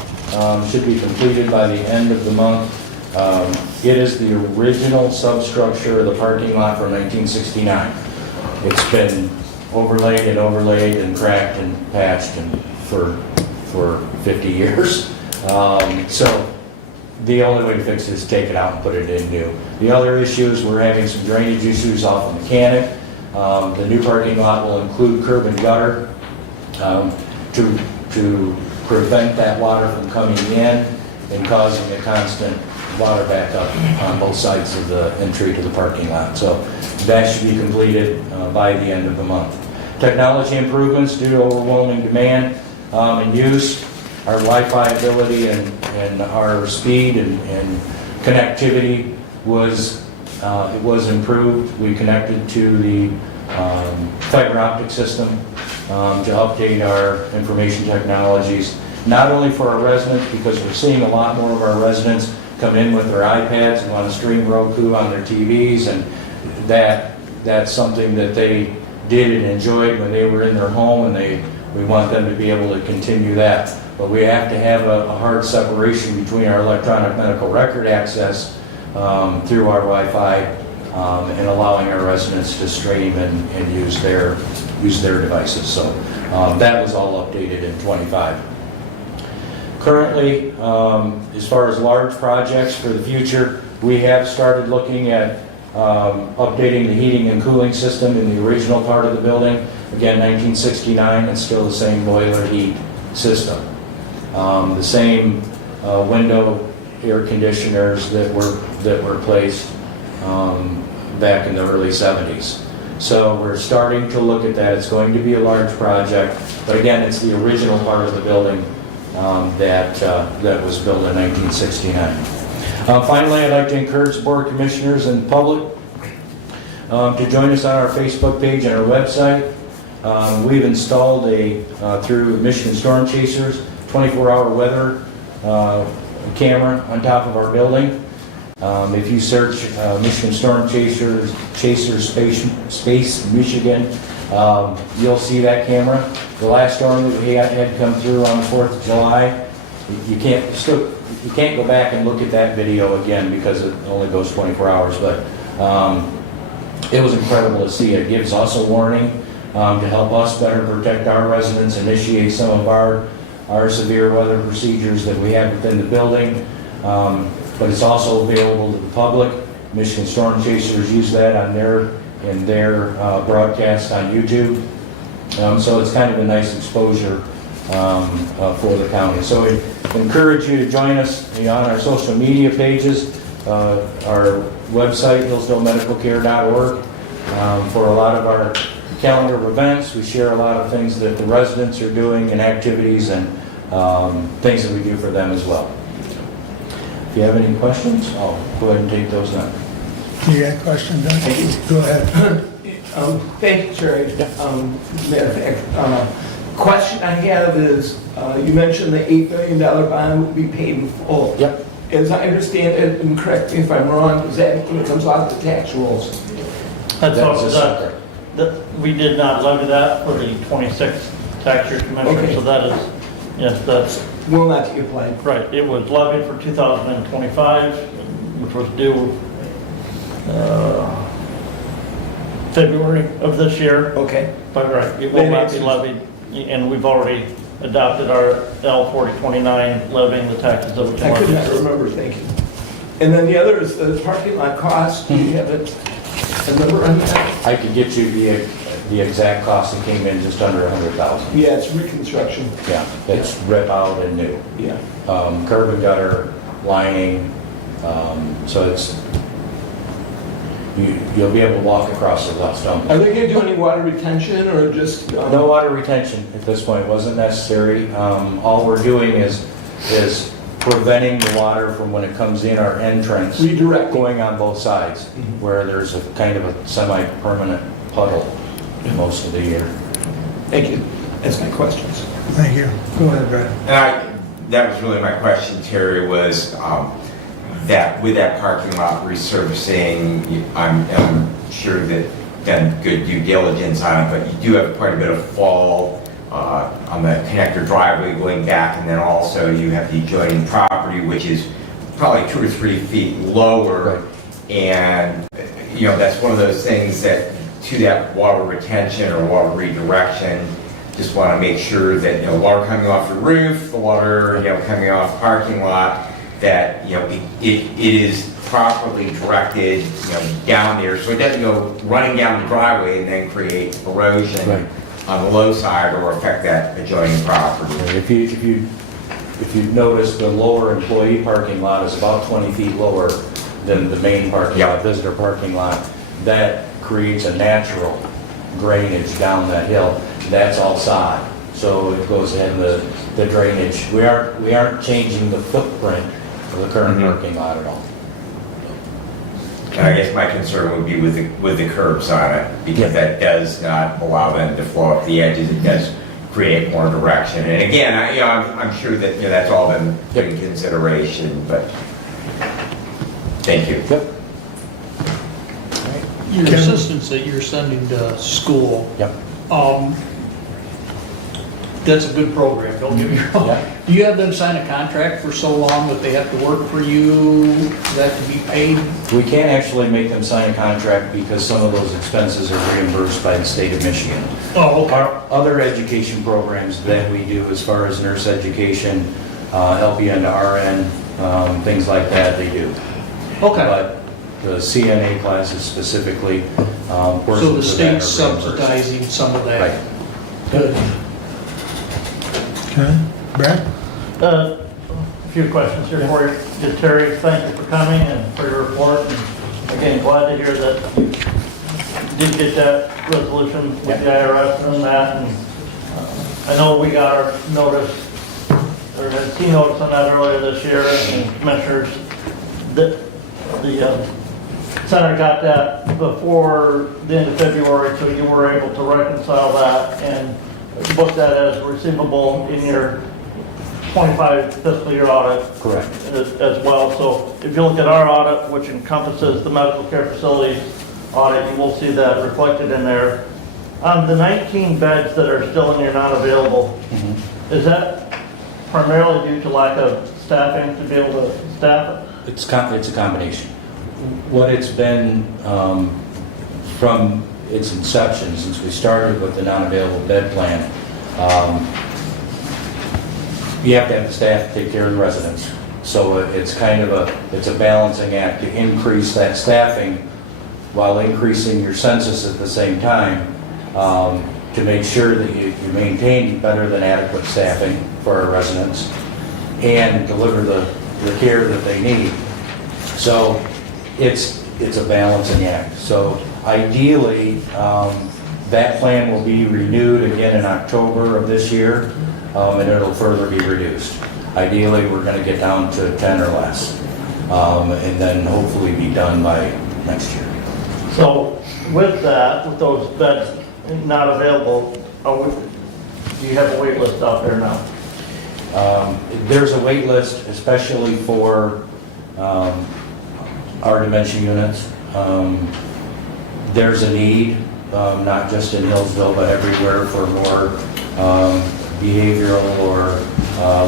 Should be completed by the end of the month. It is the original substructure of the parking lot from 1969. It's been overlaid and cracked and patched for 50 years. So the only way to fix it is take it out and put it in new. The other issues, we're having some drainage issues off the mechanic. The new parking lot will include curb and gutter to prevent that water from coming in and causing a constant water backup on both sides of the entry to the parking lot. So that should be completed by the end of the month. Technology improvements due to overwhelming demand and use. Our Wi-Fi ability and our speed and connectivity was improved. We connected to the fiber optic system to update our information technologies, not only for our residents, because we're seeing a lot more of our residents come in with their iPads and want to stream Roku on their TVs, and that's something that they did and enjoyed when they were in their home, and we want them to be able to continue that. But we have to have a hard separation between our electronic medical record access through our Wi-Fi and allowing our residents to stream and use their devices. So that was all updated in 25. Currently, as far as large projects for the future, we have started looking at updating the heating and cooling system in the original part of the building. Again, 1969, it's still the same boiler heat system. The same window air conditioners that were placed back in the early 70s. So we're starting to look at that. It's going to be a large project, but again, it's the original part of the building that was built in 1969. Finally, I'd like to encourage the Board of Commissioners and the public to join us on our Facebook page and our website. We've installed through Michigan Storm Chasers, 24-hour weather camera on top of our building. If you search Michigan Storm Chasers Space Michigan, you'll see that camera. The last storm that we had come through on the 4th of July, you can't go back and look at that video again because it only goes 24 hours, but it was incredible to see. It gives us a warning to help us better protect our residents, initiate some of our severe weather procedures that we have within the building. But it's also available to the public. Michigan Storm Chasers use that in their broadcast on YouTube. So it's kind of a nice exposure for the county. So we encourage you to join us on our social media pages, our website, hillsdalemedicalcare.org, for a lot of our calendar of events. We share a lot of things that the residents are doing and activities and things that we do for them as well. If you have any questions, I'll go ahead and take those now. You got a question, Doug? Go ahead. Thank you, Terry. Matter of fact, question I have is, you mentioned the $8 million bond will be paid in full. Yep. As I understand it, and correct me if I'm wrong, is that when it comes out of the tax rolls? That's That all, was a separate. we did not levy that for the 26 tax year commission, Okay. so that is, yes, that's, Will not be applied. right. It was levied for 2025, which was due February of this year. Okay. But right, it will Then not be it's- levied, and we've already adopted our L 4029 levying the taxes of the I could not levy. remember, thank you. And then the other is the parking lot cost. Do you have a number on that? I could get you the exact cost. It came in just under 100,000. Yeah, it's reconstruction. Yeah, it's rip out and new. Yeah. Curb and gutter, lining, so it's, you'll be able to walk across it without stumbling. Are they gonna do any water retention or just? No water retention at this point, wasn't necessary. All we're doing is preventing the water from when it comes in our entrance. Redirecting. Going on both sides, where there's a kind of a semi-permanent puddle most of the year. Thank you. That's my questions. Thank you. Go ahead, Brad. And that was really my question, Terry, was that with that parking lot resurfacing, I'm sure that done good due diligence on it, but you do have quite a bit of fall on the connector driveway going back, and then also you have the adjoining property, which is probably 2 or 3 feet lower. And, you know, that's one of those things that to that water retention or water redirection, just want to make sure that, you know, water coming off the roof, the water, you know, coming off parking lot, that, you know, it is properly directed, you know, down there, so it doesn't go running down the driveway and then create erosion Right. on the low side or affect that adjoining property. If you notice, the lower employee parking lot is about 20 feet lower than the main parking lot, visitor parking lot. That creates a natural drainage down that hill. That's all sod, so it goes in the drainage. We aren't changing the footprint of the current parking lot at all. And I guess my concern would be with the curbs on it, because that does not allow them to flow up the edges. It does create more direction. And again, I'm sure that, you know, that's all been put in consideration, but thank you. Yep. Your Kevin? assistants that you're sending to school, Yep. that's a good program, don't get me wrong. Yeah. Do you have them sign a contract for so long that they have to work for you, that to be paid? We can't actually make them sign a contract because some of those expenses are reimbursed by the state of Michigan. Oh, okay. Our other education programs that we do, as far as nurse education, LPN to RN, things like that, they do. Okay. But the CNA classes specifically, So the portions of that state's are reimbursed. subsidizing some of that? Right. Good. Okay. Brad? A few questions here for you. Good, Terry, thank you for coming and for your report. And again, glad to hear that you did get that resolution with the IRS and that. And I know we got our notice, or had seen notice on that earlier this year, and commissioners, the center got that before the end of February, so you were able to reconcile that and book that as receivable in your 25 fiscal year audit. Correct. As well. So if you look at our audit, which encompasses the medical care facilities audit, you will see that reflected in there. On the 19 beds that are still in your non-available, is that primarily due to lack of staffing to be able to staff it? It's a combination. What it's been from its inception, since we started with the non-available bed plan, you have to have the staff to take care of the residents. So it's kind of a balancing act to increase that staffing while increasing your census at the same time, to make sure that you maintain better than adequate staffing for our residents and deliver the care that they need. So it's a balancing act. So ideally, that plan will be renewed again in October of this year, and it'll further be reduced. Ideally, we're going to get down to 10 or less, and then hopefully be done by next year. So with that, with those beds not available, do you have a wait list out there now? There's a wait list, especially for our dementia units. There's a need, not just in Hillsdale, but everywhere for more behavioral or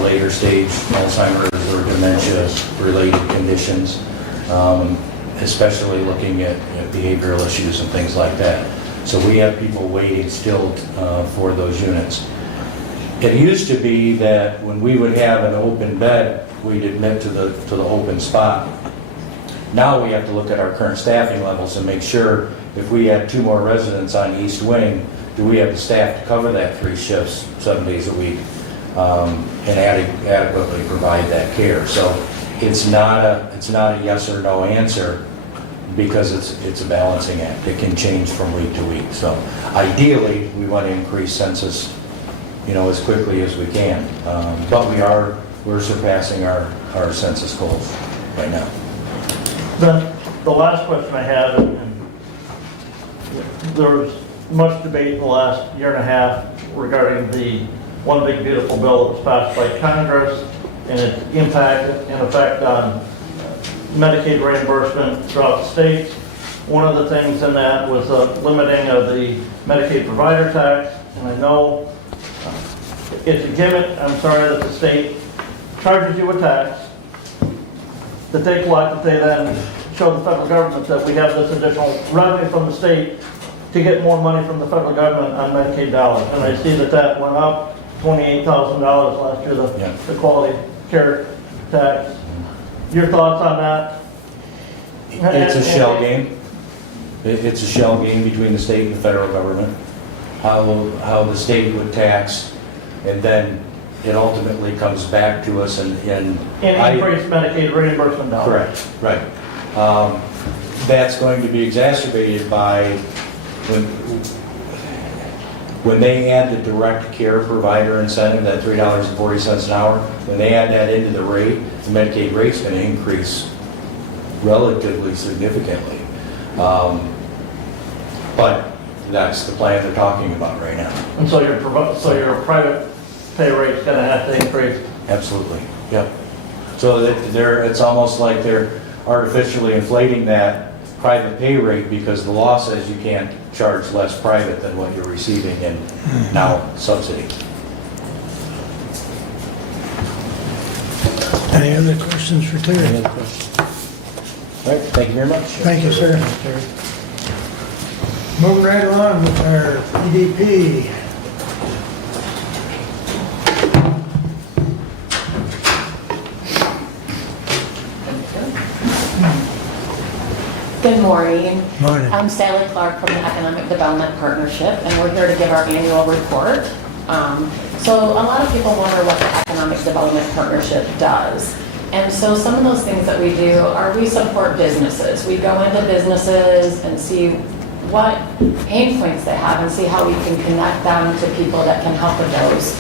later stage Alzheimer's or dementia-related conditions, especially looking at behavioral issues and things like that. So we have people waiting still for those units. It used to be that when we would have an open bed, we'd admit to the open spot. Now we have to look at our current staffing levels and make sure if we had 2 more residents on East Wing, do we have the staff to cover that 3 shifts, 7 days a week, and adequately provide that care. So it's not a yes or no answer, because it's a balancing act. It can change from week to week. So ideally, we want to increase census, as quickly as we can. But we're surpassing our census goals right now. The last question I had, and there was much debate in the last year and a half regarding the One Big Beautiful Bill that was passed by Congress and its impact and effect on Medicaid reimbursement throughout the states. One of the things in that was the limiting of the Medicaid provider tax, and I know it's a gimmick, I'm sorry, that the state charges you a tax that they collect, that they then show the federal government that we have this additional revenue from the state to get more money from the federal government on Medicaid dollars. And I see that went up $28,000 last year, the quality care tax. Your thoughts on that? It's a shell game. It's a shell game between the state and the federal government. How the state would tax, and then it ultimately comes back to us and increased Medicaid reimbursement dollars. Correct, right. That's going to be exacerbated by when they add the direct care provider incentive, that $3.40 an hour, when they add that into the rate, the Medicaid rate's going to increase relatively significantly. But that's the plan they're talking about right now. And so your private pay rate's going to have to increase. Absolutely, yep. So it's almost like they're artificially inflating that private pay rate because the law says you can't charge less private than what you're receiving in now subsidy. Any other questions for Terry? Any other questions? All right, thank you very much. Thank you, sir. Moving right along with our EDP. Good morning. Morning. I'm Sally Clark from the Economic Development Partnership, and we're here to give our annual report. So a lot of people wonder what the Economic Development Partnership does. And so some of those things that we do are we support businesses. We go into businesses and see what pain points they have and see how we can connect them to people that can help with those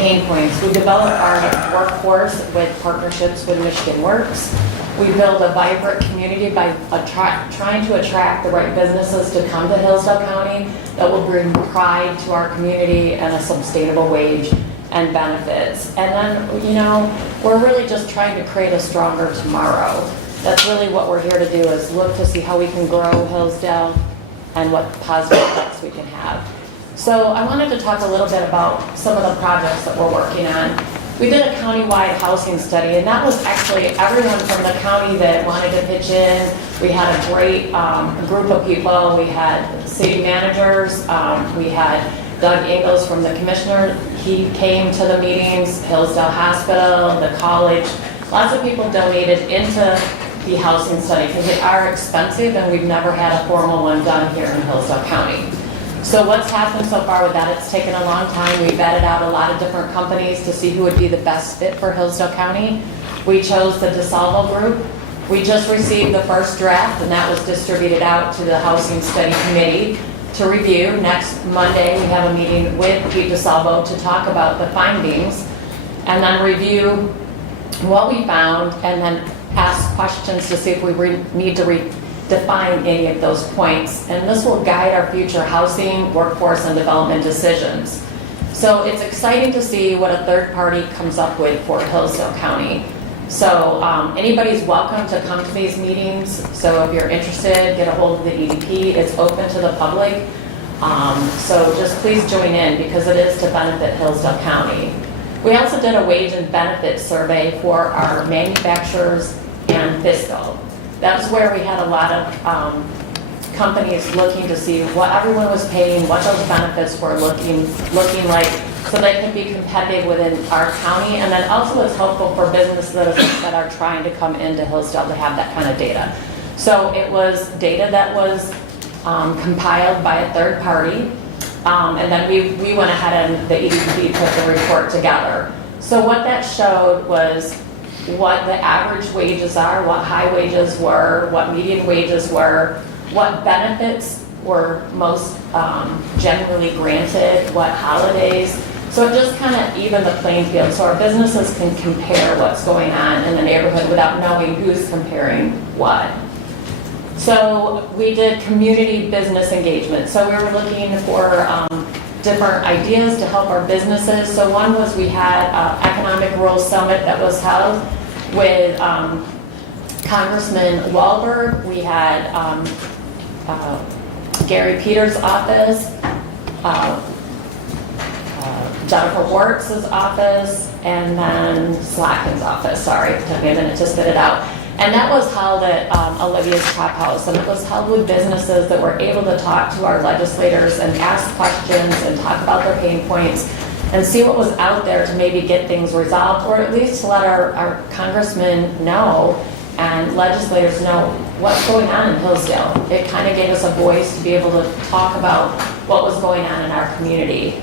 pain points. We develop our workforce with partnerships with Michigan Works. We build a vibrant community by trying to attract the right businesses to come to Hillsdale County that will bring pride to our community and a sustainable wage and benefits. And then, we're really just trying to create a stronger tomorrow. That's really what we're here to do, is look to see how we can grow Hillsdale and what positive effects we can have. So I wanted to talk a little bit about some of the projects that we're working on. We did a county-wide housing study, and that was actually everyone from the county that wanted to pitch in. We had a great group of people. We had city managers. We had Doug Ingalls from the commissioner. He came to the meetings, Hillsdale Hospital, the college. Lots of people donated into the housing study because they are expensive, and we've never had a formal one done here in Hillsdale County. So what's happened so far with that, it's taken a long time. We vetted out a lot of different companies to see who would be the best fit for Hillsdale Counny. We chose the DeSalvo Group. We just received the first draft, and that was distributed out to the Housing Study Committee to review. Next Monday, we have a meeting with Pete DeSalvo to talk about the findings and then review what we found and then ask questions to see if we need to define any of those points. And this will guide our future housing, workforce, and development decisions. So it's exciting to see what a third party comes up with for Hillsdale County. So anybody's welcome to come to these meetings. So if you're interested, get a hold of the EDP. It's open to the public. So just please join in because it is to benefit Hillsdale County. We also did a wage and benefit survey for our manufacturers and fiscal. That's where we had a lot of companies looking to see what everyone was paying, what those benefits were looking like, so they can be competitive within our county. And then also it's helpful for businesses that are trying to come into Hillsdale to have that kind of data. So it was data that was compiled by a third party. And then we went ahead and the EDP put the report together. So what that showed was what the average wages are, what high wages were, what median wages were, what benefits were most generally granted, what holidays. So it just kind of evened the playing field so our businesses can compare what's going on in the neighborhood without knowing who's comparing what. So we did community business engagement. So we were looking for different ideas to help our businesses. So one was we had Economic Rural Summit that was held with Congressman Wahlberg. We had Gary Peters' office, Jennifer Warts' office, and then Slatkin's office. Sorry, it took me a minute to spit it out. And that was held at Olivia's Chop House, and it was held with businesses that were able to talk to our legislators and ask questions and talk about their pain points and see what was out there to maybe get things resolved, or at least to let our congressmen know and legislators know what's going on in Hillsdale. It kind of gave us a voice to be able to talk about what was going on in our community.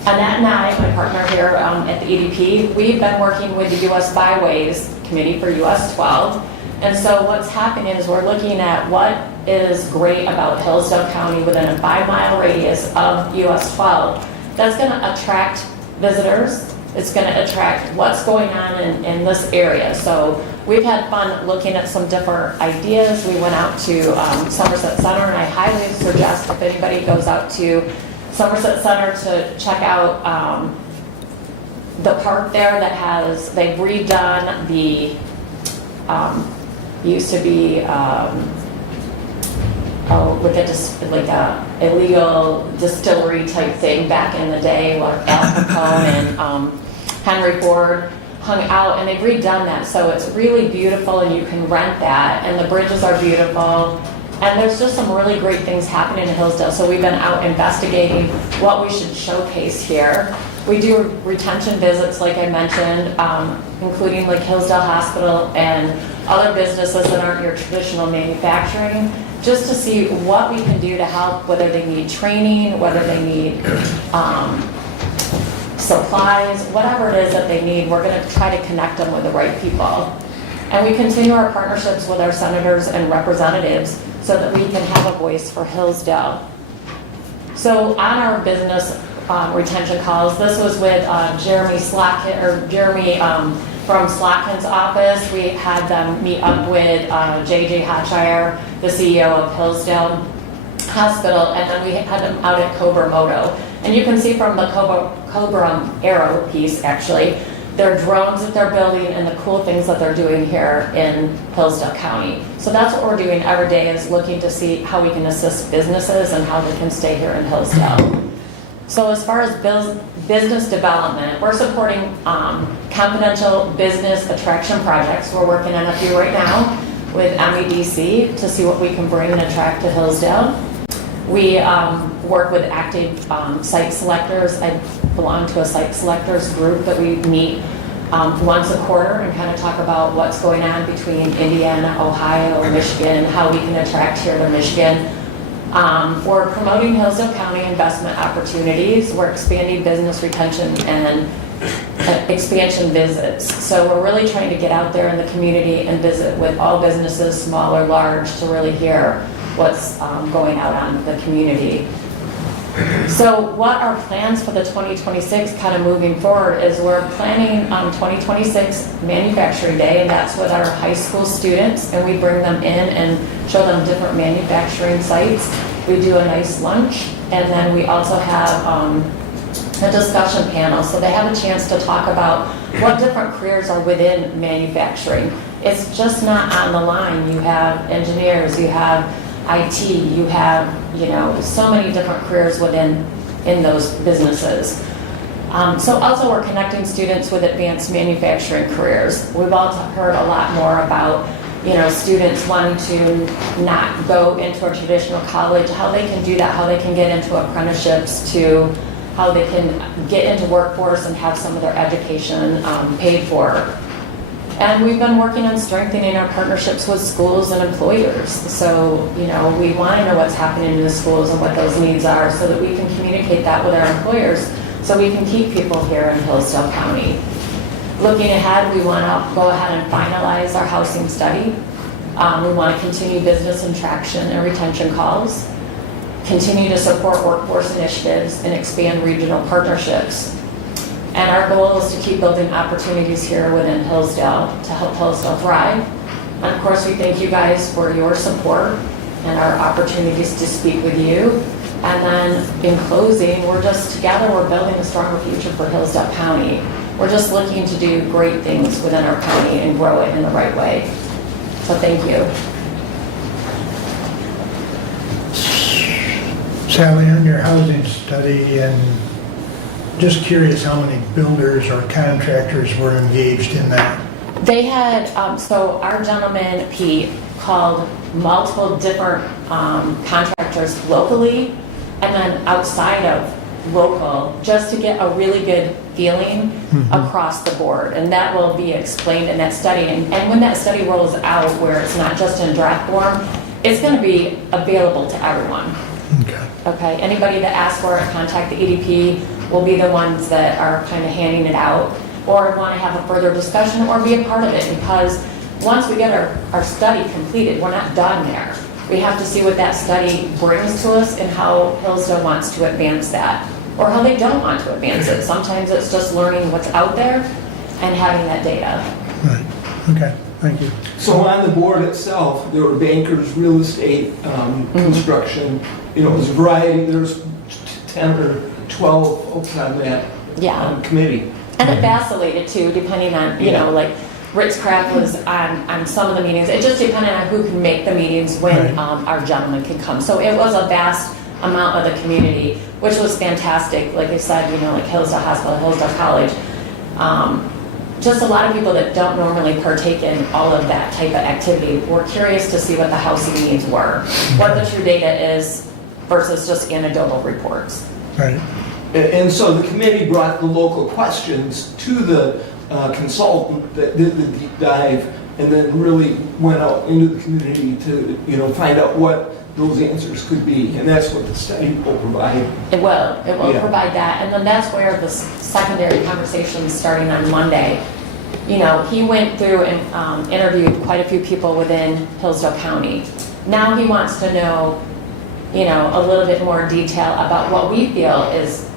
Annette and I, my partner here at the EDP, we've been working with the U.S. Byways Committee for US 12. And so what's happening is we're looking at what is great about Hillsdale County within a 5-mile radius of US 12. That's going to attract visitors. It's going to attract what's going on in this area. So we've had fun looking at some different ideas. We went out to Somerset Center, and I highly suggest if anybody goes out to Somerset Center to check out the park there that has, they've redone the, used to be, with like a illegal distillery type thing back in the day where Al Capone and Henry Ford hung out, and they've redone that. So it's really beautiful and you can rent that, and the bridges are beautiful. And there's just some really great things happening in Hillsdale. So we've been out investigating what we should showcase here. We do retention visits, like I mentioned, including like Hillsdale Hospital and other businesses that aren't your traditional manufacturing, just to see what we can do to help, whether they need training, whether they need supplies, whatever it is that they need. We're going to try to connect them with the right people. And we continue our partnerships with our senators and representatives so that we can have a voice for Hillsdale. So on our business retention calls, this was with Jeremy from Slatkin's office. We had them meet up with JJ Hotshire, the CEO of Hillsdale Hospital, and then we had them out at Cobra Moto. And you can see from the Cobra Aero piece, actually, their drones that they're building and the cool things that they're doing here in Hillsdale County. So that's what we're doing every day, is looking to see how we can assist businesses and how they can stay here in Hillsdale. So as far as business development, we're supporting confidential business attraction projects. We're working on a few right now with MEDC to see what we can bring and attract to Hillsdale. We work with active site selectors. I belong to a site selectors group that we meet once a quarter and kind of talk about what's going on between Indiana, Ohio, Michigan, and how we can attract here to Michigan. We're promoting Hillsdale County investment opportunities. We're expanding business retention and expansion visits. So we're really trying to get out there in the community and visit with all businesses, small or large, to really hear what's going out on the community. So what our plans for the 2026 kind of moving forward is we're planning on 2026 Manufacturing Day, and that's with our high school students, and we bring them in and show them different manufacturing sites. We do a nice lunch, and then we also have a discussion panel, so they have a chance to talk about what different careers are within manufacturing. It's just not on the line. You have engineers, you have IT, you have, so many different careers in those businesses. So also we're connecting students with advanced manufacturing careers. We've also heard a lot more about, students wanting to not go into a traditional college, how they can do that, how they can get into apprenticeships, to how they can get into workforce and have some of their education paid for. And we've been working on strengthening our partnerships with schools and employers. So, we want to know what's happening in the schools and what those needs are so that we can communicate that with our employers so we can keep people here in Hillsdale County. Looking ahead, we want to go ahead and finalize our housing study. We want to continue business and traction and retention calls, continue to support workforce initiatives, and expand regional partnerships. And our goal is to keep building opportunities here within Hillsdale to help Hillsdale thrive. And of course, we thank you guys for your support and our opportunities to speak with you. And then in closing, we're building a stronger future for Hillsdale County. We're just looking to do great things within our county and grow it in the right way. So thank you. Sally, on your housing study, and just curious how many builders or contractors were engaged in that? They had, so our gentleman, Pete, called multiple different contractors locally and then outside of local, just to get a really good feeling across the board. And that will be explained in that study. And when that study rolls out, where it's not just in draft form, it's going to be available to everyone. Okay, anybody that asks for it, contact the EDP. Will be the ones that are kind of handing it out, or want to have a further discussion or be a part of it, because once we get our study completed, we're not done there. We have to see what that study brings to us and how Hillsdale wants to advance that, or how they don't want to advance it. Sometimes it's just learning what's out there and having that data. Right, okay, thank you. So on the board itself, there were bankers, real estate, construction, it was a variety, there's 10 or 12 folks on that committee. And it vacillated too, depending on, like Ritz-Craft was on some of the meetings. It just depended on who can make the meetings when our gentleman could come. So it was a vast amount of the community, which was fantastic. Like I said, like Hillsdale Hospital, Hillsdale College. Just a lot of people that don't normally partake in all of that type of activity were curious to see what the housing needs were, what the true data is versus just anecdotal reports. Right. And so the committee brought the local questions to the consultant that did the deep dive, and then really went out into the community to, find out what those answers could be. And that's what the study will provide. It will provide that. And then that's where the secondary conversation starting on Monday. He went through and interviewed quite a few people within Hillsdale County. Now he wants to know, a little bit more detail about what we feel is,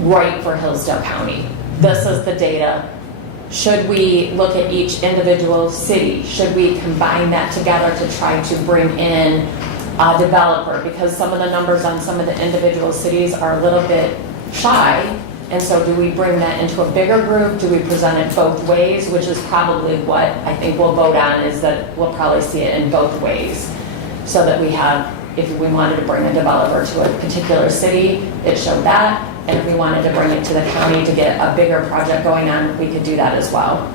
right for Hillsdale County. This is the data. Should we look at each individual city? Should we combine that together to try to bring in a developer? Because some of the numbers on some of the individual cities are a little bit shy. And so do we bring that into a bigger group? Do we present it both ways? Which is probably what I think we'll vote on, is that we'll probably see it in both ways. So that we have, if we wanted to bring a developer to a particular city, it showed that. And if we wanted to bring it to the county to get a bigger project going on, we could do that as well.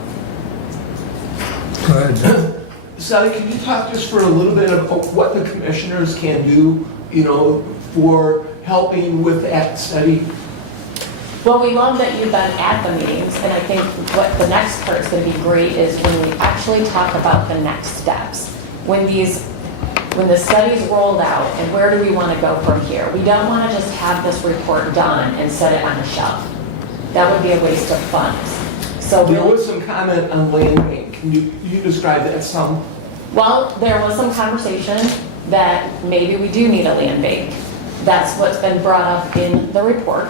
Go ahead. Sally, can you talk just for a little bit about what the commissioners can do, for helping with that study? Well, we love that you've been at the meetings, and I think what the next part's going to be great is when we actually talk about the next steps. When the study's rolled out, and where do we want to go from here? We don't want to just have this report done and set it on a shelf. That would be a waste of funds. So there was some comment on land bank. Can you describe that some? Well, there was some conversation that maybe we do need a land bank. That's what's been brought up in the report,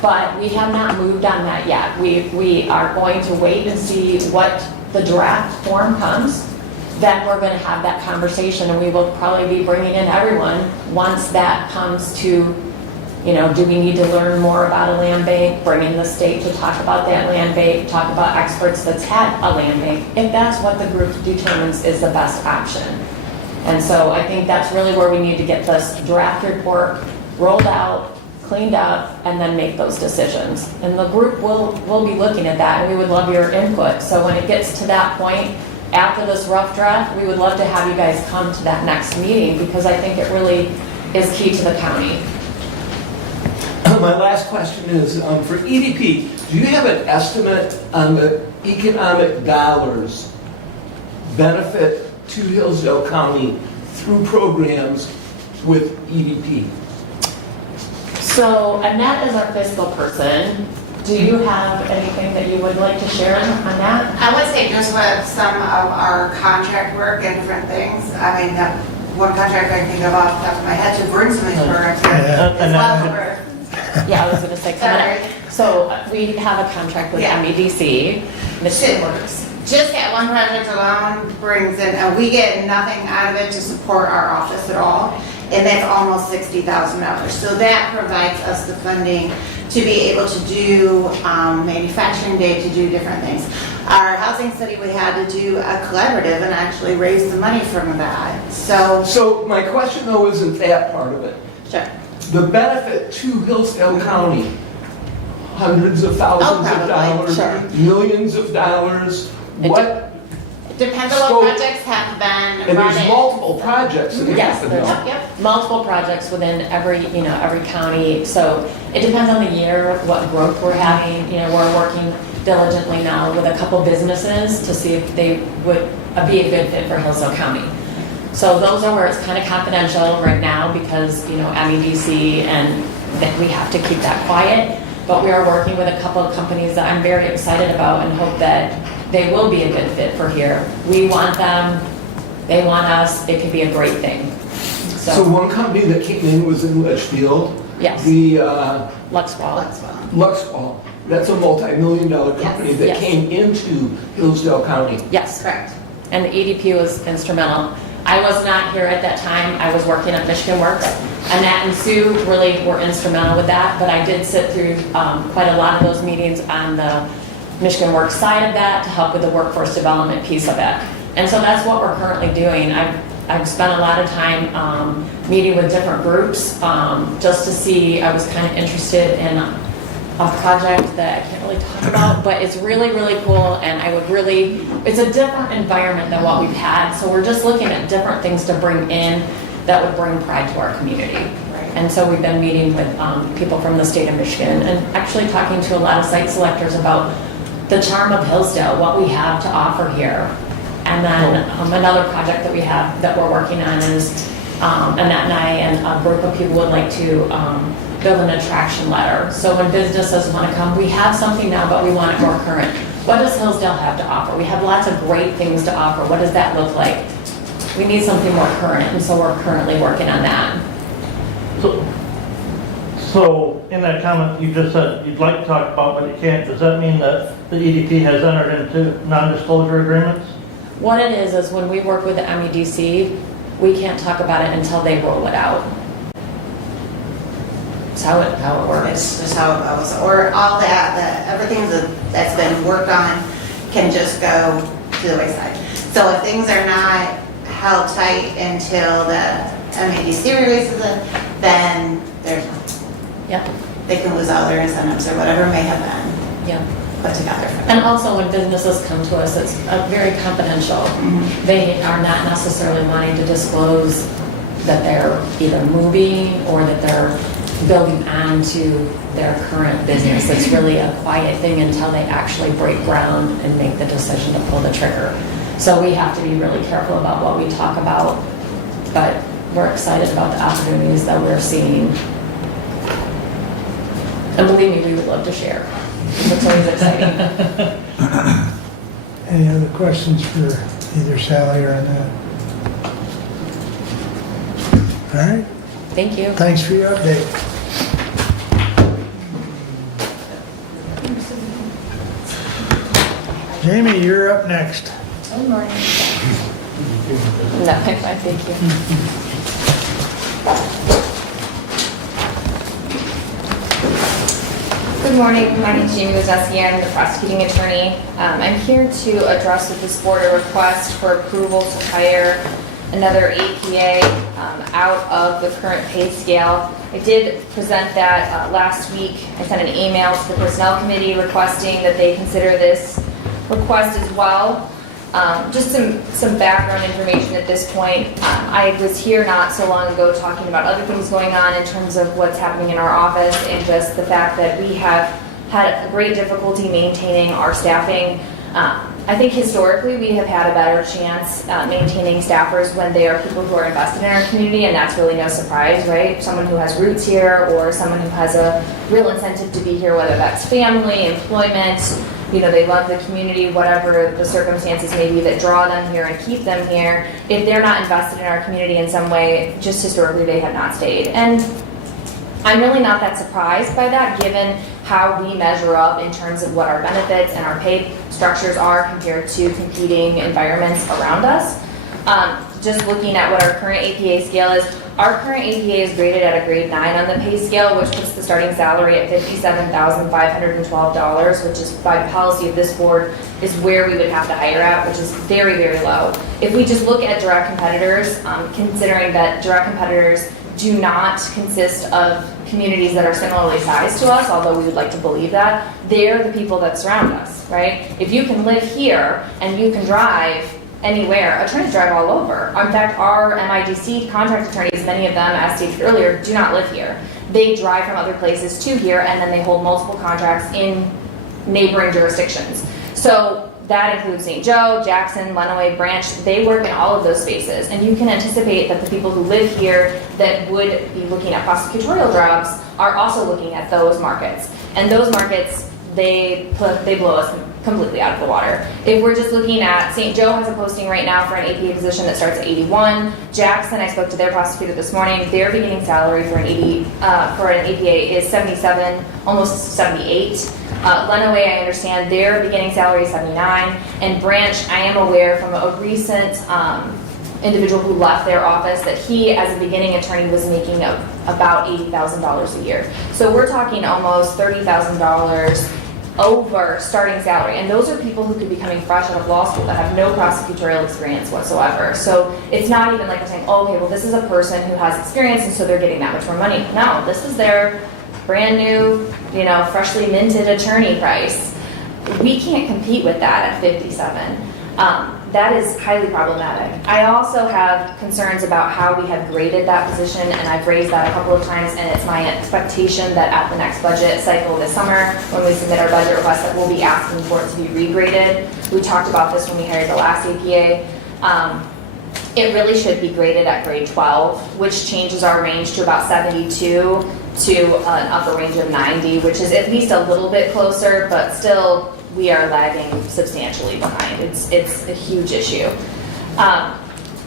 but we have not moved on that yet. We are going to wait and see what the draft form comes. Then we're gonna have that conversation, and we will probably be bringing in everyone once that comes to, you know, do we need to learn more about a land bank, bring in the state to talk about that land bank, talk about experts that's had a land bank, if that's what the group determines is the best option. And so I think that's really where we need to get this draft report rolled out, cleaned up, and then make those decisions. And the group will be looking at that, and we would love your input. So when it gets to that point, after this rough draft, we would love to have you guys come to that next meeting, because I think it really is key to the county. My last question is, for EDP, do you have an estimate on the economic dollars benefit to Hillsdale County through programs with EDP? So Annette is our fiscal person. Do you have anything that you would like to share on that? I would say just with some of our contract work and different things. I mean, that one contract I can think of off the top of my head to bring some of these programs here is well over. Yeah, I was gonna say, Sorry. so we have a contract with Yeah. MEDC, Michigan Works. Just that one project alone brings in, and we get nothing out of it to support our office at all, and that's almost $60,000. So that provides us the funding to be able to do manufacturing day, to do different things. Our housing study, we had to do a collaborative and actually raise the money from that. So my question though isn't that part of it. Sure. The benefit to Hillsdale County, hundreds of thousands of dollars, sure. millions of dollars, what? Depends on what projects have been And run there's in. multiple projects that Yes, happen there's now. multiple projects within every county. So it depends on the year, what growth we're having. You know, we're working diligently now with a couple businesses to see if they would be a good fit for Hillsdale County. So those are where it's kind of confidential right now because, you know, MEDC and that we have to keep that quiet. But we are working with a couple of companies that I'm very excited about and hope that they will be a good fit for here. We want them, they want us, it could be a great thing. So one company that came in was in Litchfield. Yes. The Luxwall. Luxwall. That's a multi-million-dollar company that Yes. came into Hillsdale County. Yes. Correct. And the EDP was instrumental. I was not here at that time. I was working at Michigan Works. Annette and Sue really were instrumental with that, but I did sit through quite a lot of those meetings on the Michigan Works side of that to help with the workforce development piece of it. And so that's what we're currently doing. I've spent a lot of time meeting with different groups just to see. I was kind of interested in a project that I can't really talk about, but it's really, really cool, and I would really, it's a different environment than what we've had, so we're just looking at different things to bring in that would bring pride to our community. And so we've been meeting with people from the state of Michigan and actually talking to a lot of site selectors about the charm of Hillsdale, what we have to offer here. And then another project that we have that we're working on is Annette and I and a group of people would like to build an attraction letter. So when businesses want to come, we have something now, but we want it more current. What does Hillsdale have to offer? We have lots of great things to offer. What does that look like? We need something more current, and so we're currently working on that. So in that comment, you just said you'd like to talk about, but you can't. Does that mean that the EDP has entered into non-disclosure agreements? What it is when we work with the MEDC, we can't talk about it until they roll it out. That's how it works. It's just how it goes. Or all that everything that's been worked on can just go to the wayside. So if things are not held tight until the MEDC releases it, then there's no. Yep. They can lose all their incentives or whatever may have been put together. And also when businesses come to us, it's very confidential. They are not necessarily wanting to disclose that they're either moving or that they're building onto their current business. It's really a quiet thing until they actually break ground and make the decision to pull the trigger. So we have to be really careful about what we talk about, but we're excited about the opportunities that we're seeing. And believe me, we would love to share. It's always exciting. Any other questions for either Sally or Annette? All right, Thank you. Thanks for your update. Jamie, you're up next. Good morning. No, I'm fine, thank you. Good morning, my name is Jamie Wozzeski, I'm the prosecuting attorney. I'm here to address with this board a request for approval to hire another APA out of the current pay scale. I did present that last week. I sent an email to the personnel committee requesting that they consider this request as well. Just some background information at this point. I was here not so long ago talking about other things going on in terms of what's happening in our office and just the fact that we have had a great difficulty maintaining our staffing. I think historically we have had a better chance maintaining staffers when they are people who are invested in our community, and that's really no surprise, right? Someone who has roots here or someone who has a real incentive to be here, whether that's family, employment, you know, they love the community, whatever the circumstances may be that draw them here and keep them here. If they're not invested in our community in some way, just historically they have not stayed. And I'm really not that surprised by that, given how we measure up in terms of what our benefits and our pay structures are compared to competing environments around us. Just looking at what our current APA scale is, our current APA is graded at a grade 9 on the pay scale, which puts the starting salary at $57,512, which is by policy of this board is where we would have to hire at, which is very, very low. If we just look at direct competitors, considering that direct competitors do not consist of communities that are similarly sized to us, although we would like to believe that, they're the people that surround us, right? If you can live here and you can drive anywhere, attorneys drive all over. In fact, our MIDC contract attorneys, many of them, as stated earlier, do not live here. They drive from other places to here, and then they hold multiple contracts in neighboring jurisdictions. So that includes St. Joe, Jackson, Lenawee, Branch. They work in all of those spaces, and you can anticipate that the people who live here that would be looking at prosecutorial jobs are also looking at those markets. And those markets, they blow us completely out of the water. If we're just looking at St. Joe has a posting right now for an APA position that starts at 81. Jackson, I spoke to their prosecutor this morning. Their beginning salary for an APA is 77, almost 78. Lenawee, I understand their beginning salary is 79. And Branch, I am aware from a recent individual who left their office that he, as a beginning attorney, was making about $80,000 a year. So we're talking almost $30,000 over starting salary, and those are people who could be coming fresh out of law school that have no prosecutorial experience whatsoever. So it's not even like we're saying, oh, okay, well, this is a person who has experience and so they're getting that much more money. No, this is their brand new, you know, freshly minted attorney price. We can't compete with that at 57. That is highly problematic. I also have concerns about how we have graded that position, and I've raised that a couple of times, and it's my expectation that at the next budget cycle this summer, when we submit our budget request, that we'll be asking for it to be regraded. We talked about this when we hired the last APA. It really should be graded at grade 12, which changes our range to about 72 to an upper range of 90, which is at least a little bit closer, but still we are lagging substantially behind. It's a huge issue.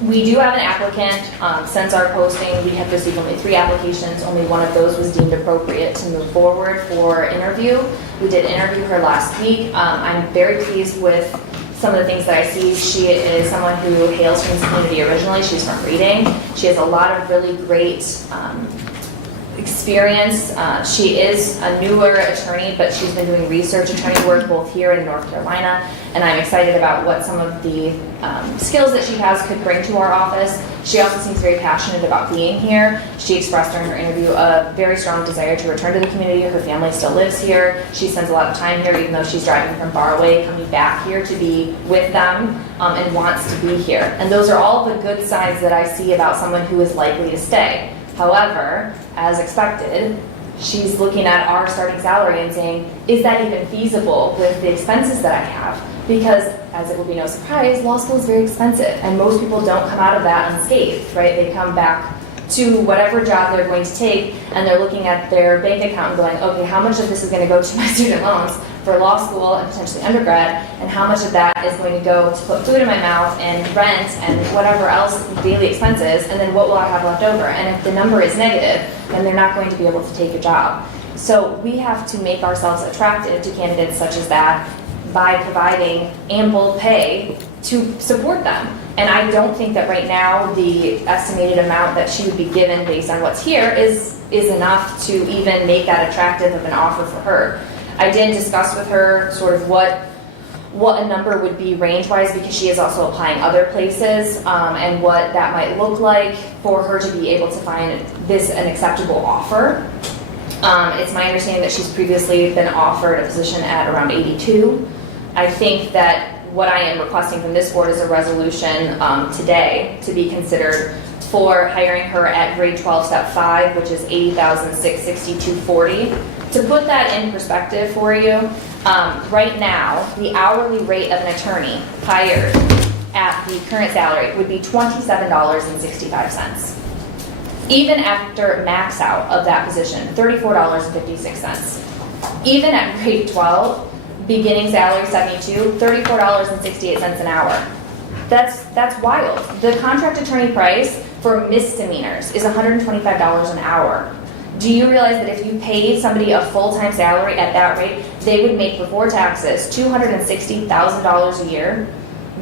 We do have an applicant. Since our posting, we have received only 3 applications. Only one of those was deemed appropriate to move forward for interview. We did interview her last week. I'm very pleased with some of the things that I see. She is someone who hails from this community originally. She's from Reading. She has a lot of really great experience. She is a newer attorney, but she's been doing research attorney work both here and in North Carolina, and I'm excited about what some of the skills that she has could bring to our office. She also seems very passionate about being here. She expressed during her interview a very strong desire to return to the community. Her family still lives here. She spends a lot of time here, even though she's driving from far away, coming back here to be with them, and wants to be here. And those are all the good signs that I see about someone who is likely to stay. However, as expected, she's looking at our starting salary and saying, is that even feasible with the expenses that I have? Because, as it will be no surprise, law school is very expensive, and most people don't come out of that unscathed, right? They come back to whatever job they're going to take, and they're looking at their bank account and going, okay, how much of this is going to go to my student loans for law school and potentially undergrad, and how much of that is going to go to put food in my mouth and rent and whatever else daily expenses, and then what will I have left over? And if the number is negative, then they're not going to be able to take a job. So we have to make ourselves attractive to candidates such as that by providing ample pay to support them. And I don't think that right now the estimated amount that she would be given based on what's here is enough to even make that attractive of an offer for her. I did discuss with her sort of what a number would be range-wise, because she is also applying other places, and what that might look like for her to be able to find this an acceptable offer. It's my understanding that she's previously been offered a position at around 82. I think that what I am requesting from this board is a resolution today to be considered for hiring her at grade 12, step 5, which is $80,662.40. To put that in perspective for you, right now, the hourly rate of an attorney hired at the current salary would be $27.65. Even after max out of that position, $34.56. Even at grade 12, beginning salary 72, $34.68 an hour. That's wild. The contract attorney price for misdemeanors is $125 an hour. Do you realize that if you paid somebody a full-time salary at that rate, they would make before taxes $260,000 a year?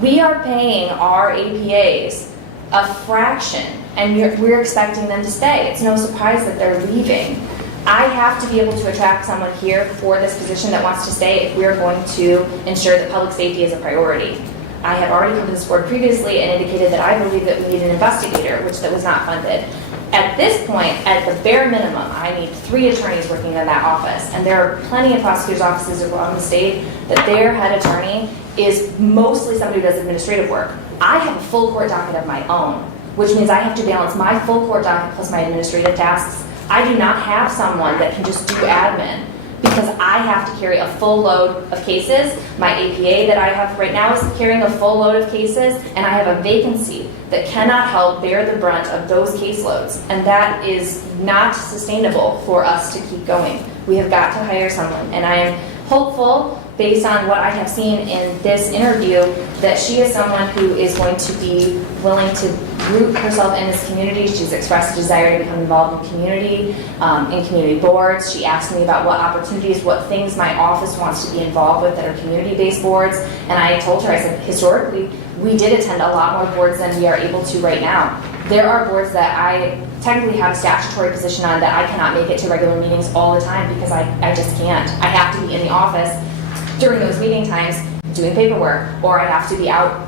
We are paying our APAs a fraction, and we're expecting them to stay. It's no surprise that they're leaving. I have to be able to attract someone here for this position that wants to stay if we're going to ensure that public safety is a priority. I have already come to this board previously and indicated that I believe that we need an investigator, which that was not funded. At this point, at the bare minimum, I need 3 attorneys working in that office, and there are plenty of prosecutors' offices around the state that their head attorney is mostly somebody who does administrative work. I have a full court docket of my own, which means I have to balance my full court docket plus my administrative tasks. I do not have someone that can just do admin, because I have to carry a full load of cases. My APA that I have right now is carrying a full load of cases, and I have a vacancy that cannot help bear the brunt of those caseloads. And that is not sustainable for us to keep going. We have got to hire someone, and I am hopeful, based on what I have seen in this interview, that she is someone who is going to be willing to root herself in this community. She's expressed a desire to become involved in community boards. She asked me about what opportunities, what things my office wants to be involved with that are community-based boards. And I told her, I said, historically, we did attend a lot more boards than we are able to right now. There are boards that I technically have a statutory position on that I cannot make it to regular meetings all the time because I just can't. I have to be in the office during those meeting times doing paperwork, or I have to be out,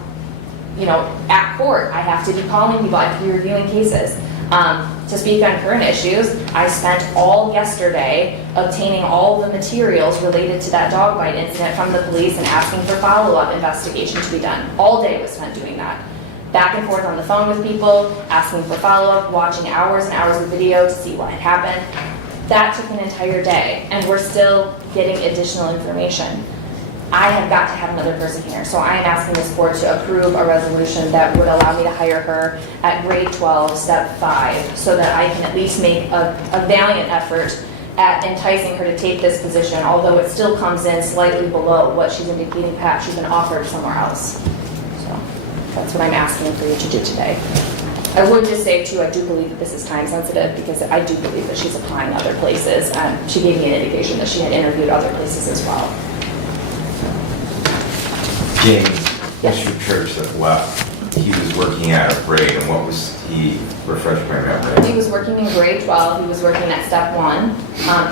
at court. I have to be calling people, I have to be reviewing cases. To speak on current issues, I spent all yesterday obtaining all the materials related to that dog bite incident from the police and asking for follow-up investigation to be done. All day was spent doing that. Back and forth on the phone with people, asking for follow-up, watching hours and hours of video to see what had happened. That took an entire day, and we're still getting additional information. I have got to have another person here, so I am asking this board to approve a resolution that would allow me to hire her at grade 12, step 5, so that I can at least make a valiant effort at enticing her to take this position, although it still comes in slightly below what she's indicating perhaps she's been offered somewhere else. So that's what I'm asking for you to do today. I would just say too, I do believe that this is time sensitive because I do believe that she's applying other places, and she gave me an indication that she had interviewed other places as well. James, Mr. Church that left, he was working at a grade, and what was he, refresh my memory? He was working in grade 12, he was working at step 1.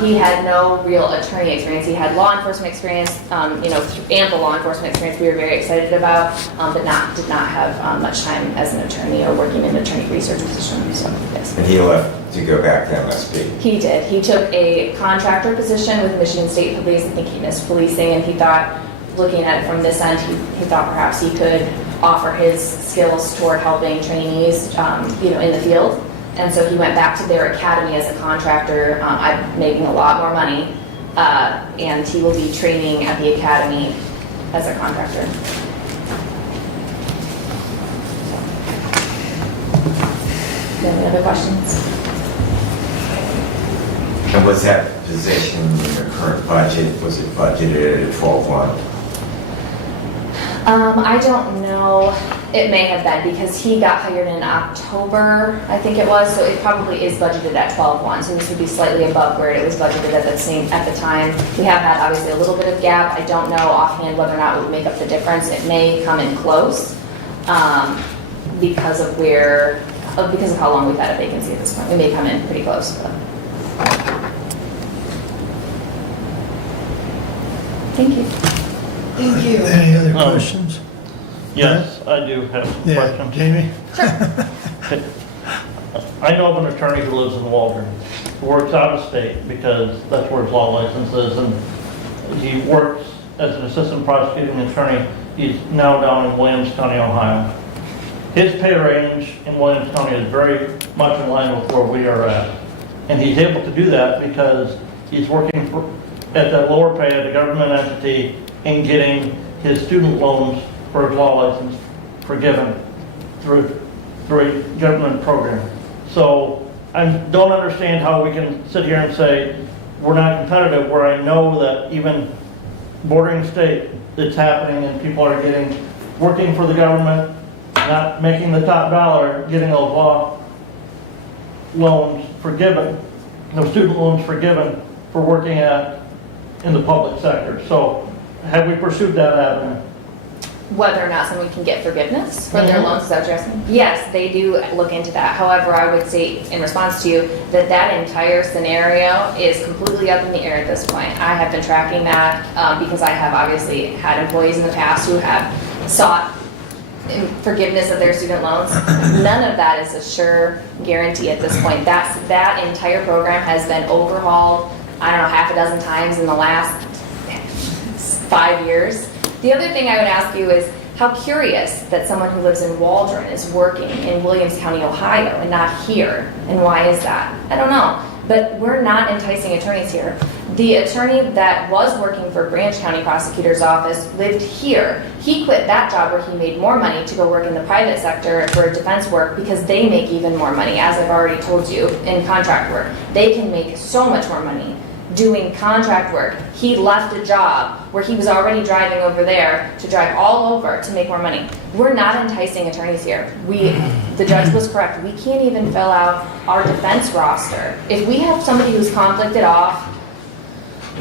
He had no real attorney experience. He had law enforcement experience, ample law enforcement experience we were very excited about, but did not have much time as an attorney or working in an attorney research position. So, yes. And he left to go back to MSP? He did. He took a contractor position with Michigan State Police. I think he missed policing, and he thought, looking at it from this end, he thought perhaps he could offer his skills toward helping trainees, in the field. And so he went back to their academy as a contractor, making a lot more money, and he will be training at the academy as a contractor. Any other questions? And was that position in your current budget, was it budgeted at 12-1? I don't know. It may have been because he got hired in October, I think it was, so it probably is budgeted at 12-1. So this would be slightly above where it was budgeted at the time. We have had obviously a little bit of gap. I don't know offhand whether or not it would make up the difference. It may come in close because of how long we've had a vacancy at this point. We may come in pretty close. But. Thank you. Thank you. Any other questions? Yes, I do have some Yeah, questions. Jamie? I know of an attorney who lives in Waldron, who works out of state because that's where his law license is, and he works as an assistant prosecuting attorney. He's now down in Williams County, Ohio. His pay range in Williams County is very much in line with where we are at. And he's able to do that because he's working at that lower pay at a government entity and getting his student loans for his law license forgiven through a government program. So I don't understand how we can sit here and say we're not competitive, where I know that even bordering state, it's happening and people are working for the government, not making the top dollar, getting those law loans forgiven, those student loans forgiven for working in the public sector. So have we pursued that avenue? Whether or not someone can get forgiveness for their loans, is that what you're asking? Yes, they do look into that. However, I would say in response to you that entire scenario is completely up in the air at this point. I have been tracking that because I have obviously had employees in the past who have sought forgiveness of their student loans. None of that is a sure guarantee at this point. That entire program has been overhauled, I don't know, half a dozen times in the last 5 years. The other thing I would ask you is how curious that someone who lives in Waldron is working in Williams County, Ohio, and not here. And why is that? I don't know. But we're not enticing attorneys here. The attorney that was working for Branch County Prosecutor's Office lived here. He quit that job where he made more money to go work in the private sector for defense work because they make even more money, as I've already told you, in contract work. They can make so much more money doing contract work. He left a job where he was already driving over there to drive all over to make more money. We're not enticing attorneys here. The judge was correct. We can't even fill out our defense roster. If we have somebody who's conflicted off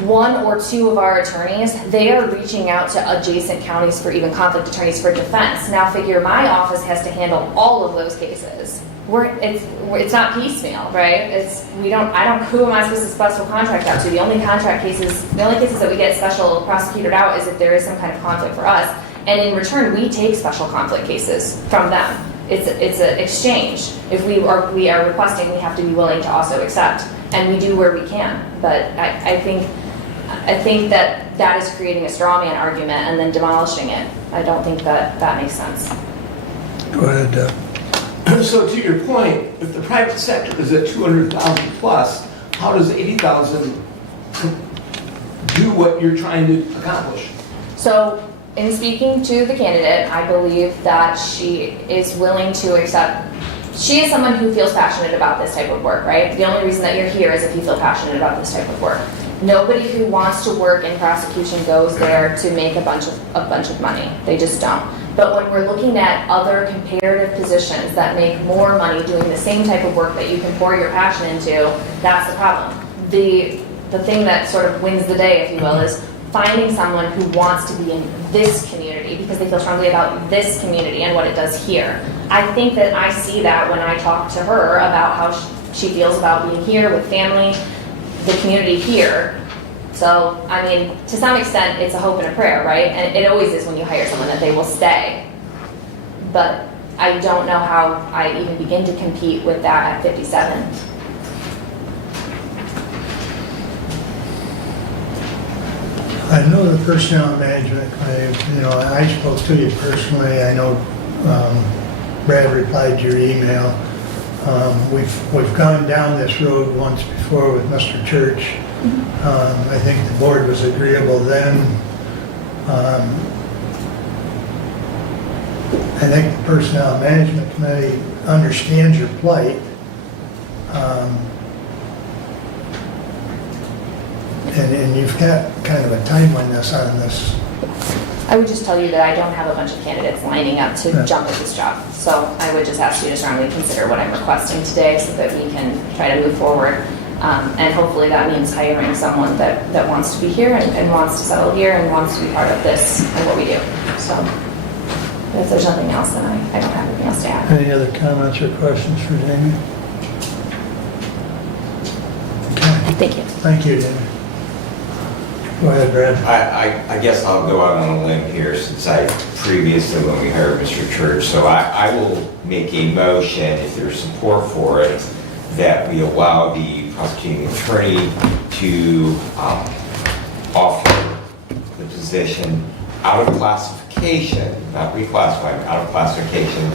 one or two of our attorneys, they are reaching out to adjacent counties for even conflict attorneys for defense. Now figure my office has to handle all of those cases. It's not piecemeal, right? Who am I supposed to special contract out to? The only cases that we get special prosecuted out is if there is some kind of conflict for us. And in return, we take special conflict cases from them. It's an exchange. If we are requesting, we have to be willing to also accept. And we do where we can. But I think that is creating a straw man argument and then demolishing it. I don't think that makes sense. Go ahead, Doug. So to your point, if the private sector is at 200,000 plus, how does 80,000 do what you're trying to accomplish? So in speaking to the candidate, I believe that she is willing to accept. She is someone who feels passionate about this type of work, right? The only reason that you're here is if you feel passionate about this type of work. Nobody who wants to work in prosecution goes there to make a bunch of money. They just don't. But when we're looking at other comparative positions that make more money doing the same type of work that you can pour your passion into, that's the problem. The thing that sort of wins the day, if you will, is finding someone who wants to be in this community because they feel strongly about this community and what it does here. I think that I see that when I talk to her about how she feels about being here with family, the community here. So, I mean, to some extent, it's a hope and a prayer, right? And it always is when you hire someone that they will stay. But I don't know how I even begin to compete with that at 57. I know the personnel management, I spoke to you personally. I know Brad replied to your email. We've gone down this road once before with Mr. Church. I think the board was agreeable then. I think the Personnel Management Committee understands your plight. And you've got kind of a timeliness on this. I would just tell you that I don't have a bunch of candidates lining up to Yeah. jump at this job. So I would just ask you to strongly consider what I'm requesting today so that we can try to move forward. And hopefully that means hiring someone that wants to be here and wants to settle here and wants to be part of this and what we do. So if there's nothing else, then I don't have anything else to add. Any other comments or questions for Jamie? Okay, Thank you. thank you, Jamie. Go ahead, Brad. I guess I'll go out on a limb here since I previously, when we hired Mr. Church, so I will make a motion, if there's support for it, that we allow the prosecuting attorney to offer the position out of classification, not reclassifying, out of classification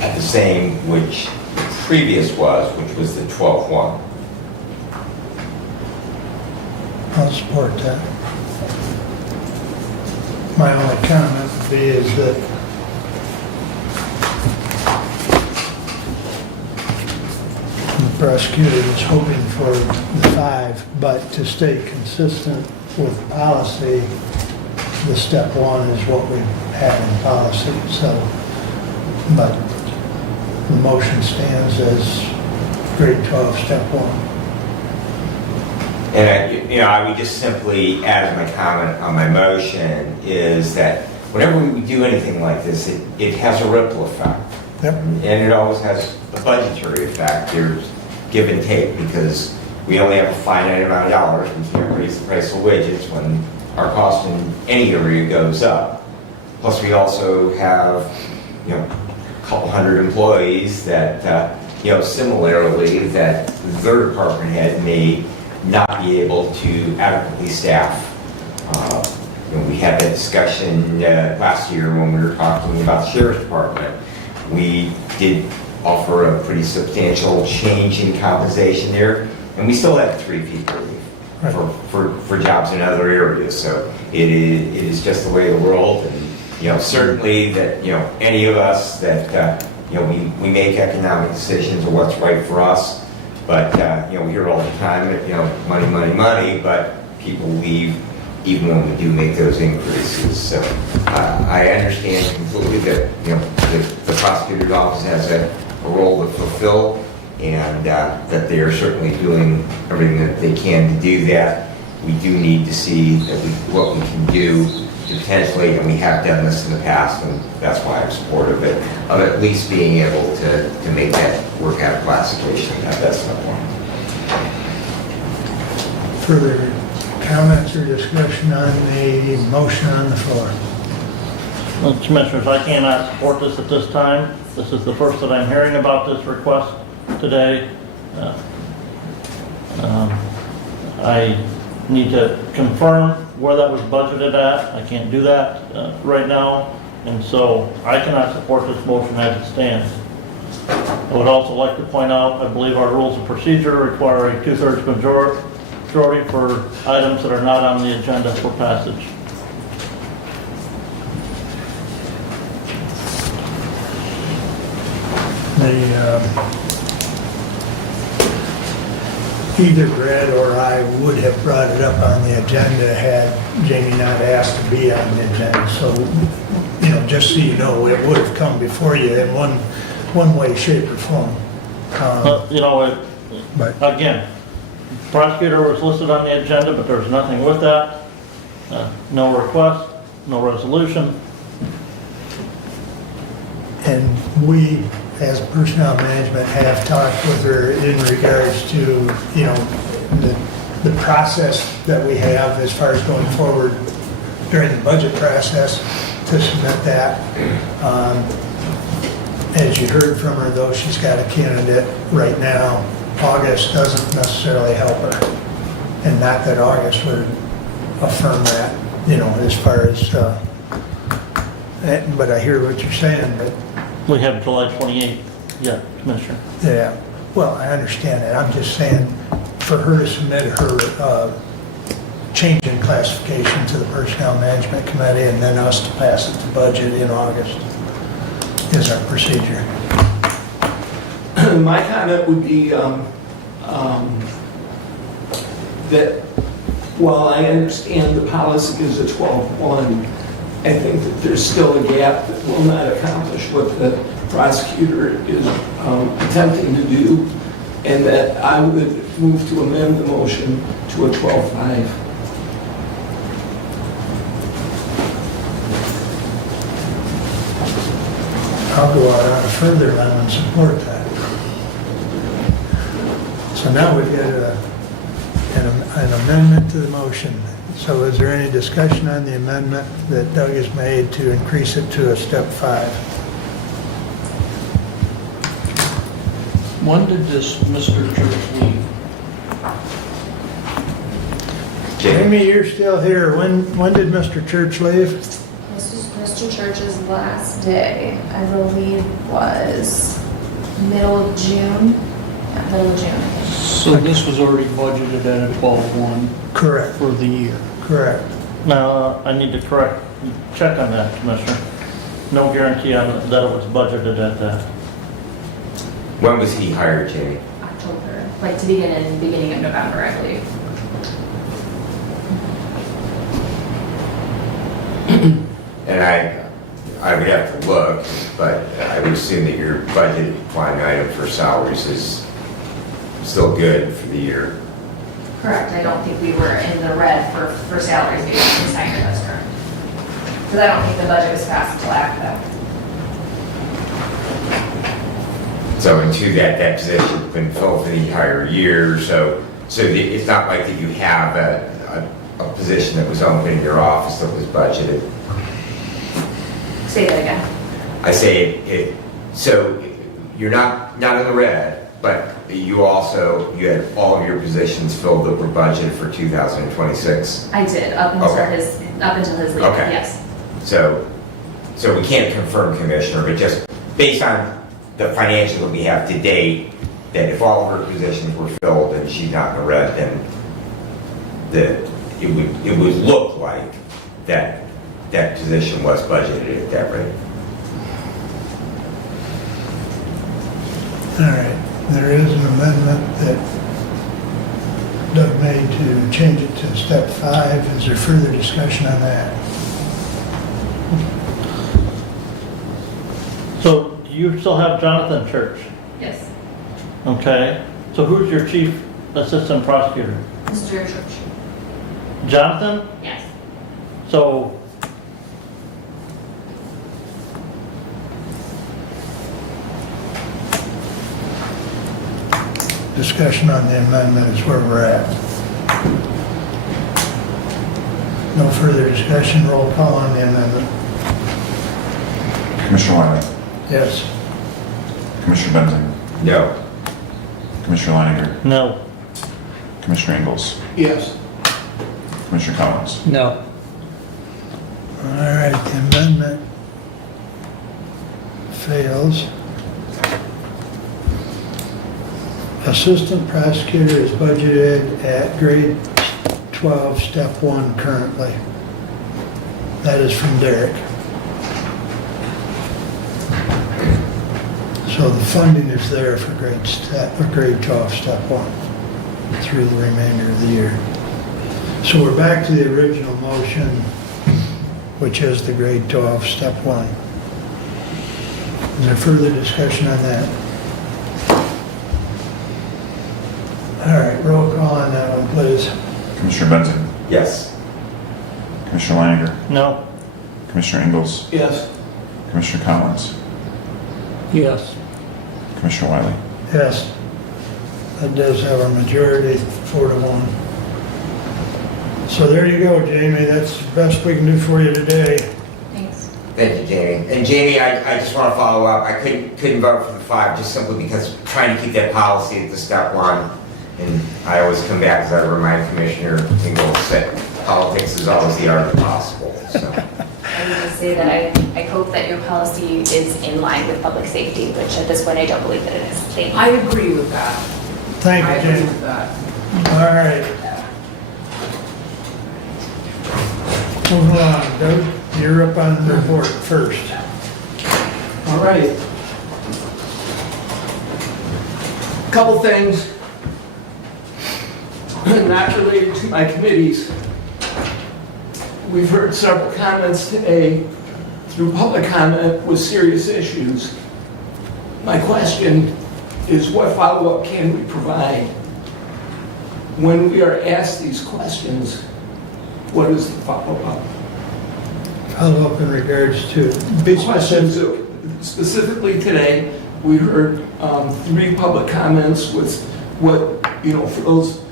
at the same which the previous was, which was the 12-1. I'll support that. My only comment would be is that the prosecutor is hoping for the 5, but to stay consistent with policy, the step 1 is what we have in policy, so, but the motion stands as grade 12, step 1. And I would just simply add as my comment on my motion is that whenever we do anything like this, it has a ripple effect. Yep. And it always has a budgetary effect. There's give and take because we only have a finite amount of dollars. We can't raise the price of widgets when our cost in any area goes up. Plus we also have, a couple hundred employees that, similarly that their department head may not be able to adequately staff. We had that discussion last year when we were talking about the sheriff's department. We did offer a pretty substantial change in compensation there, and we still have 3 people for jobs in other areas. So it is just the way of the world, and certainly that any of us that we make economic decisions of what's right for us. But, we hear all the time, money, money, money, but people leave even when we do make those increases. So I understand completely that, the prosecutor's office has a role to fulfill and that they are certainly doing everything that they can to do that. We do need to see that what we can do to potentially, and we have done this in the past, and that's why I'm supportive of at least being able to make that work out of classification. That's my point. Further comments or discussion on the motion on the floor? Well, Commissioners, I cannot support this at this time. This is the first that I'm hearing about this request today. I need to confirm where that was budgeted at. I can't do that right now, and so I cannot support this motion as it stands. I would also like to point out, I believe our rules of procedure require a 2/3 majority for items that are not on the agenda for passage. Either Brad or I would have brought it up on the agenda had Jamie not asked to be on the agenda. So, just so you know, it would have come before you in one way, shape, or form. Again, prosecutor was listed on the agenda, but there's nothing with that. No request, no resolution. And we, as personnel management, have talked with her in regards to, the process that we have as far as going forward during the budget process to submit that. As you heard from her, though, she's got a candidate right now. August doesn't necessarily help her. And not that August would affirm that, as far as, but I hear what you're saying, but We have July 28th, yeah, Commissioner. yeah, well, I understand that. I'm just saying, for her to submit her change in classification to the Personnel Management Committee and then us to pass it to budget in August is our procedure. My comment would be that while I understand the policy is a 12-1, I think that there's still a gap that will not accomplish what the prosecutor is attempting to do, and that I would move to amend the motion to a 12-5. I'll go out on a further limb and support that. So now we've got an amendment to the motion. So is there any discussion on the amendment that Doug has made to increase it to a step 5? When did this Mr. Church leave? Jamie, you're still here. When did Mr. Church leave? This is Mr. Church's last day, I believe was middle of June. Yeah, middle of June, I think. So this was already budgeted at a 12-1 Correct. for the year. Correct. Now, I need to check on that, Commissioner. No guarantee on that it was budgeted at that. When was he hired, Jamie? October, like to begin in beginning of November, I believe. And I would have to look, but I would assume that your budget line item for salaries is still good for the year. Correct, I don't think we were in the red for salaries based on this hire, that's correct. Because I don't think the budget was passed until after that. So into that position's been filled for the entire year, so it's not like that you have a position that was open in your office that was budgeted. Say that again. I say so you're not in the red, but you had all of your positions filled that were budgeted for 2026. I did, up until his leave, Okay. yes. So we can't confirm, Commissioner, but just based on the financials that we have to date, that if all of her positions were filled and she's not in the red, then it would look like that position was budgeted at that rate. All right. There is an amendment that Doug made to change it to step 5. Is there further discussion on that? So do you still have Jonathan Church? Yes. Okay. So who's your chief assistant prosecutor? Mr. Church. Jonathan? Yes. So Discussion on the amendment is where we're at. No further discussion. Roll call on the amendment. Commissioner Wiley? Yes. Commissioner Benzing? No. Commissioner Leininger? no. Commissioner Ingalls? Yes. Commissioner Collins? No. All right, the amendment fails. Assistant prosecutor is budgeted at grade 12, step 1 currently. That is from Derek. So the funding is there for grade 12, step 1 through the remainder of the year. So we're back to the original motion, which is the grade 12, step 1. Is there further discussion on that? All right, roll call on that one, please. Commissioner Benzing? Yes. Commissioner Leininger? No. Commissioner Ingalls? Yes. Commissioner Collins? Yes. Commissioner Wiley? Yes. That does have a majority, 4-1. So there you go, Jamie. That's the best we can do for you today. Thanks. Thank you, Jamie. And Jamie, I just want to follow up. I couldn't vote for the 5 just simply because trying to keep that policy at the step 1. And I always come back because I remind Commissioner Ingalls that politics is always the art of the possible. So. I would just say that I hope that your policy is in line with public safety, which at this point I don't believe that it is. Thank you. I agree with that. Thank I you, agree Jamie. with that. All right. Moving along, Doug, you're up on the report first. All right. Couple things not related to my committees. We've heard several comments today through public comment with serious issues. My question is, what follow-up can we provide? When we are asked these questions, what is the follow-up? Follow up in regards to be Questions, specific. specifically today, we heard 3 public comments with what, for those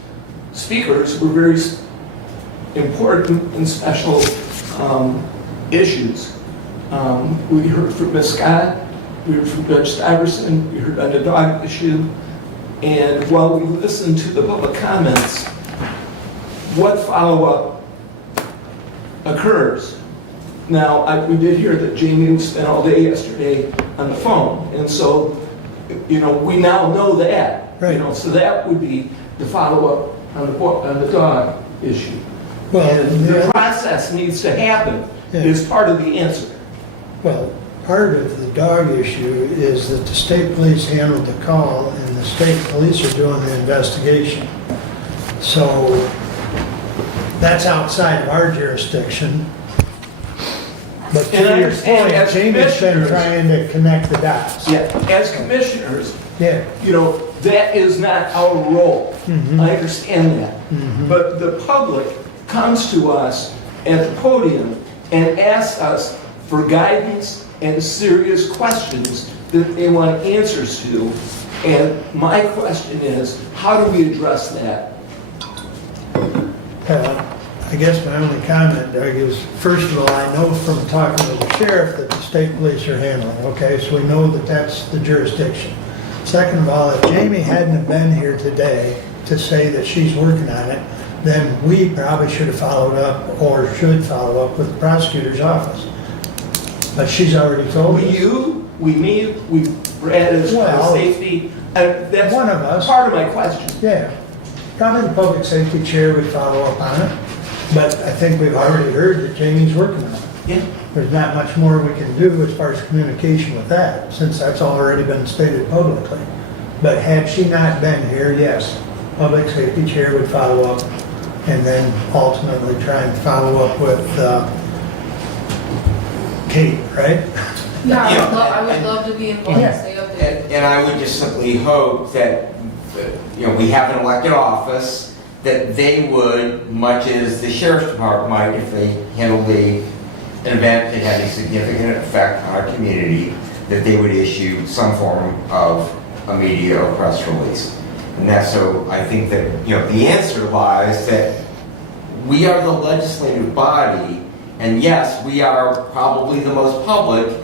speakers were very important and special issues. We heard from Ms. Scott, we heard from Judge Stiverson, we heard on the dog issue, and while we listened to the public comments, what follow-up occurs? Now, we did hear that Jamie spent all day yesterday on the phone, and so, we now know that. Right. So that would be the follow-up on the dog issue. Well, And the process needs to happen is part of the answer. Well, part of the dog issue is that the state police handled the call and the state police are doing the investigation. So that's outside of our jurisdiction. But And I to your understand point, as Jamie's been commissioners- trying to connect the dots. Yeah, as commissioners, Yeah. that is not our role. Mhm. I understand that. Mhm. But the public comes to us at the podium and asks us for guidance and serious questions that they want answers to. And my question is, how do we address that? I guess my only comment, Doug, is first of all, I know from talking to the sheriff that the state police are handling, okay? So we know that that's the jurisdiction. Second of all, if Jamie hadn't have been here today to say that she's working on it, then we probably should have followed up or should follow up with the prosecutor's office. But she's already told us. We Brad is Well, safety, and that's one of us. part of my question. Yeah, probably the public safety chair would follow up on it, but I think we've already heard that Jamie's working on it. Yeah. There's not much more we can do as far as communication with that, since that's already been stated publicly. But had she not been here, yes, public safety chair would follow up and then ultimately try and follow up with Kate, right? Yeah, Yeah. I would love to be involved, Yeah. stay updated. And I would just simply hope that, we have an elected office, that they would, much as the sheriff's department might if they handled an event that had a significant effect on our community, that they would issue some form of a media or press release. And that's so, I think that, the answer lies that we are the legislative body, and yes, we are probably the most public.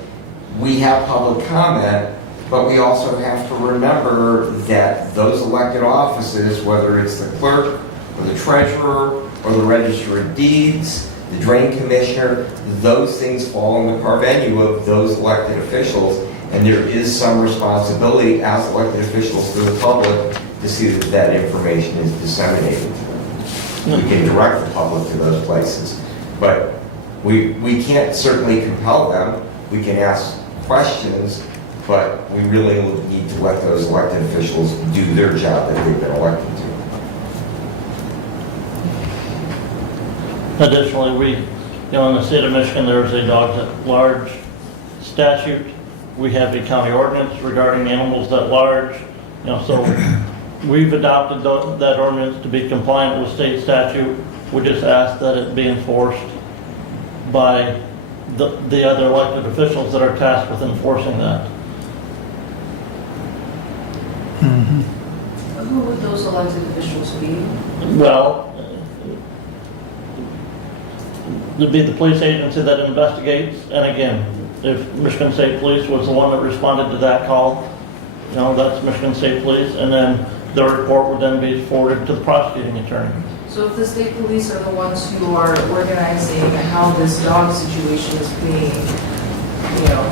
We have public comment, but we also have to remember that those elected offices, whether it's the clerk or the treasurer or the register of deeds, the drain commissioner, those things fall in the purview of those elected officials, and there is some responsibility as elected officials to the public to see that that information is disseminated to them. We can direct the public to those places, but we can't certainly compel them. We can ask questions, but we really need to let those elected officials do their job that they've been elected to. Additionally, we, in the state of Michigan, there is a dogs at large statute. We have a county ordinance regarding animals at large, so we've adopted that ordinance to be compliant with state statute. We just ask that it be enforced by the other elected officials that are tasked with enforcing that. Who would those elected officials be? Well, there'd be the police agency that investigates, and again, if Michigan State Police was the one that responded to that call, that's Michigan State Police, and then the report would then be forwarded to the prosecuting attorney. So if the state police are the ones who are organizing how this dog situation is being,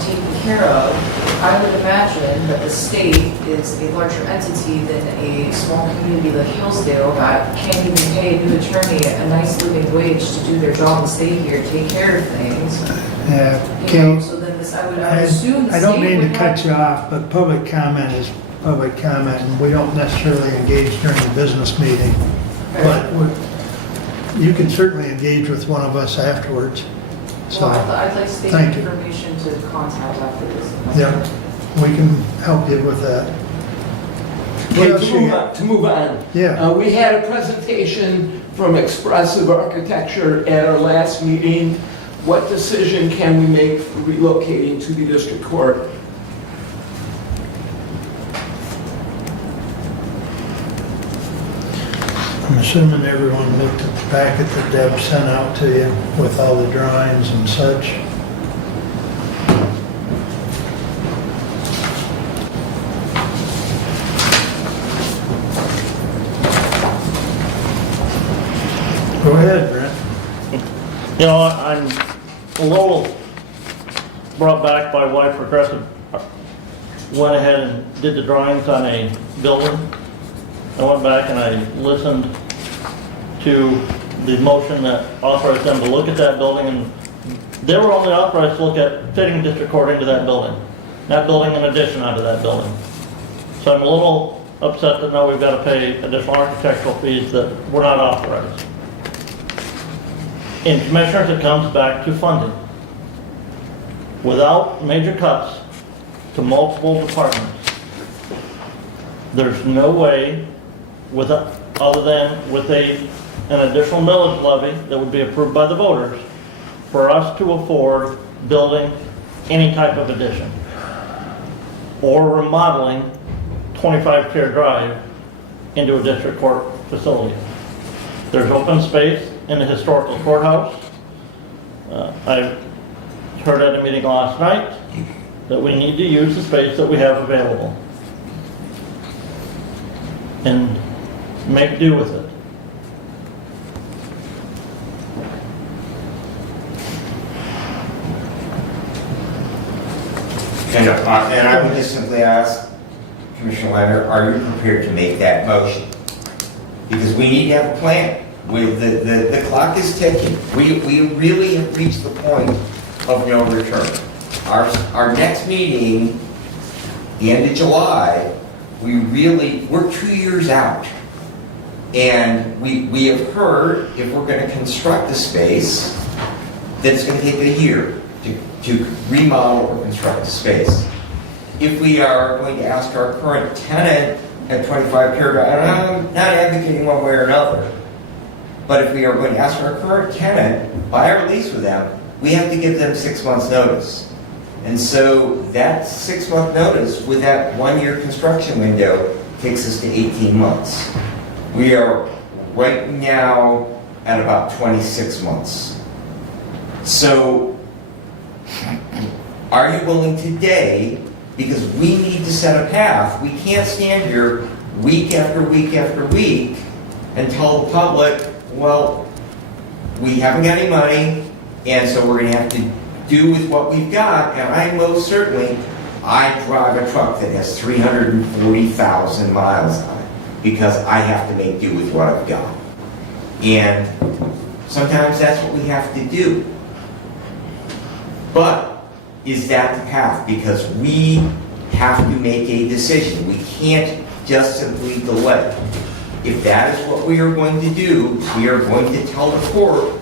taken care of, I would imagine that the state is a larger entity than a small community like Hillsdale that can't even pay a new attorney a nice living wage to do their job and stay here, take care of things. Yeah, Kate, So then this, I would assume the I don't state mean would to have- cut you off, but public comment is public comment, and we don't necessarily engage during the business meeting, but you can certainly engage with one of us afterwards. So, Well, I'd like state thank you. information to contact after this. Yeah, we can help you with that. What else you got? To move on. Yeah. We had a presentation from Expressive Architecture at our last meeting. What decision can we make for relocating to the district court? I'm assuming everyone looked at the packet that Deb sent out to you with all the drawings and such. Go ahead, Brent. You know, I'm a little brought back by why Progressive went ahead and did the drawings on a building. I went back and I listened to the motion that authorized them to look at that building, and they were only authorized to look at fitting district court into that building, not building an addition onto that building. So I'm a little upset that now we've got to pay additional architectural fees that we're not authorized. In commissioners, it comes back to funding. Without major cuts to multiple departments, there's no way other than with an additional millage levy that would be approved by the voters for us to afford building any type of addition or remodeling 25 Care Drive into a district court facility. There's open space in the historical courthouse. I heard at a meeting last night that we need to use the space that we have available and make do with it. And I would just simply ask Commissioner Leonard, are you prepared to make that motion? Because we need to have a plan. The clock is ticking. We really have reached the point of no return. Our next meeting, the end of July, we're 2 years out. And we have heard if we're going to construct a space, that it's going to take a year to remodel or construct a space. If we are going to ask our current tenant at 25 Care Drive, and I'm not advocating one way or another, but if we are going to ask our current tenant, buy our lease with them, we have to give them 6 months notice. And so that 6 month notice with that 1 year construction window takes us to 18 months. We are right now at about 26 months. So are you willing today, because we need to set a path, we can't stand here week after week after week and tell the public, well, we haven't got any money, and so we're going to have to do with what we've got. And I most certainly, I drive a truck that has 340,000 miles on it because I have to make do with what I've got. And sometimes that's what we have to do. But is that the path? Because we have to make a decision. We can't just simply delay. If that is what we are going to do, we are going to tell the court,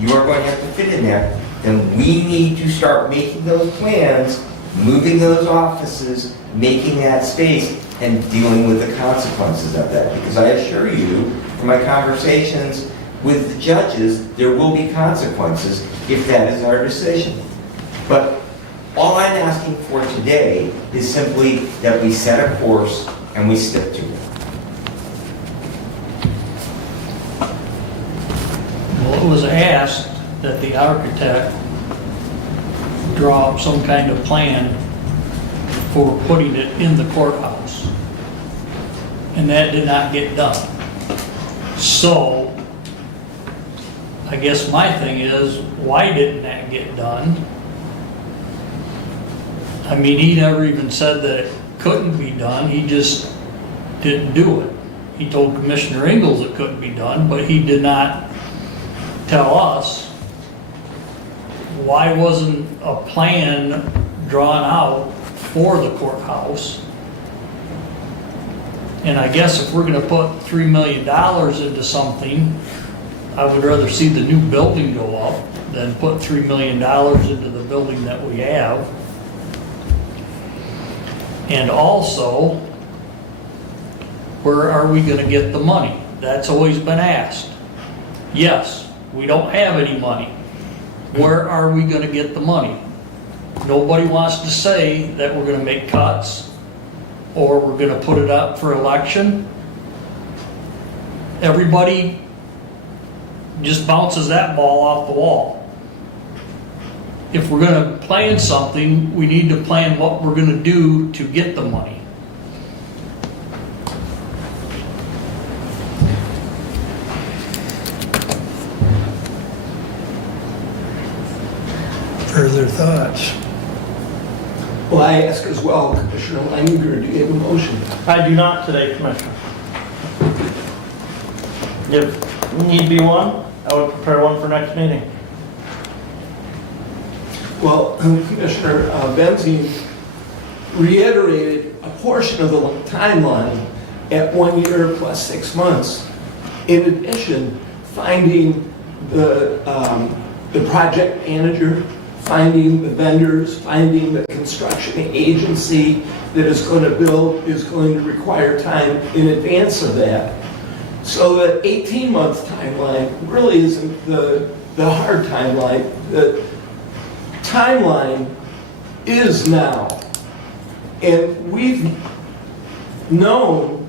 you are going to have to fit in there, then we need to start making those plans, moving those offices, making that space, and dealing with the consequences of that. Because I assure you, from my conversations with the judges, there will be consequences if that is our decision. But all I'm asking for today is simply that we set a course and we stick to it. Well, it was asked that the architect draw up some kind of plan for putting it in the courthouse. And that did not get done. So, I guess my thing is, why didn't that get done? I mean, he never even said that it couldn't be done, he just didn't do it. He told Commissioner Ingalls it couldn't be done, but he did not tell us why wasn't a plan drawn out for the courthouse And I guess if we're gonna put $3 million into something, I would rather see the new building go up than put $3 million into the building that we have. And also, where are we gonna get the money? That's always been asked. Yes, we don't have any money. Where are we gonna get the money? Nobody wants to say that we're gonna make cuts or we're gonna put it up for election. Everybody just bounces that ball off the wall. If we're gonna plan something, we need to plan what we're gonna do to get the money. Further thoughts? Well, I ask as well, Commissioner Leininger, do you have a motion? I do not today, Commissioner. If need be one, I would prepare one for next meeting. Well, Commissioner Benzine reiterated a portion of the timeline at 1 year plus 6 months. In addition, finding the project manager, finding the vendors, finding the construction agency that is going to build is going to require time in advance of that. So the 18-month timeline really isn't the hard timeline. The timeline is now. And we've known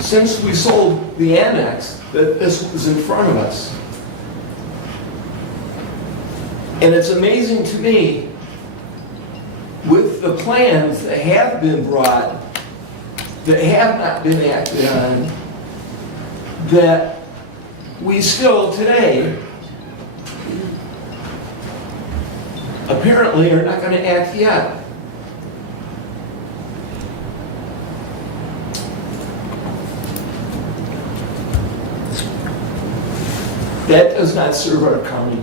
since we sold the annex that this was in front of us. And it's amazing to me, with the plans that have been brought, that have not been acted on, that we still today apparently are not going to act yet. That does not serve our county.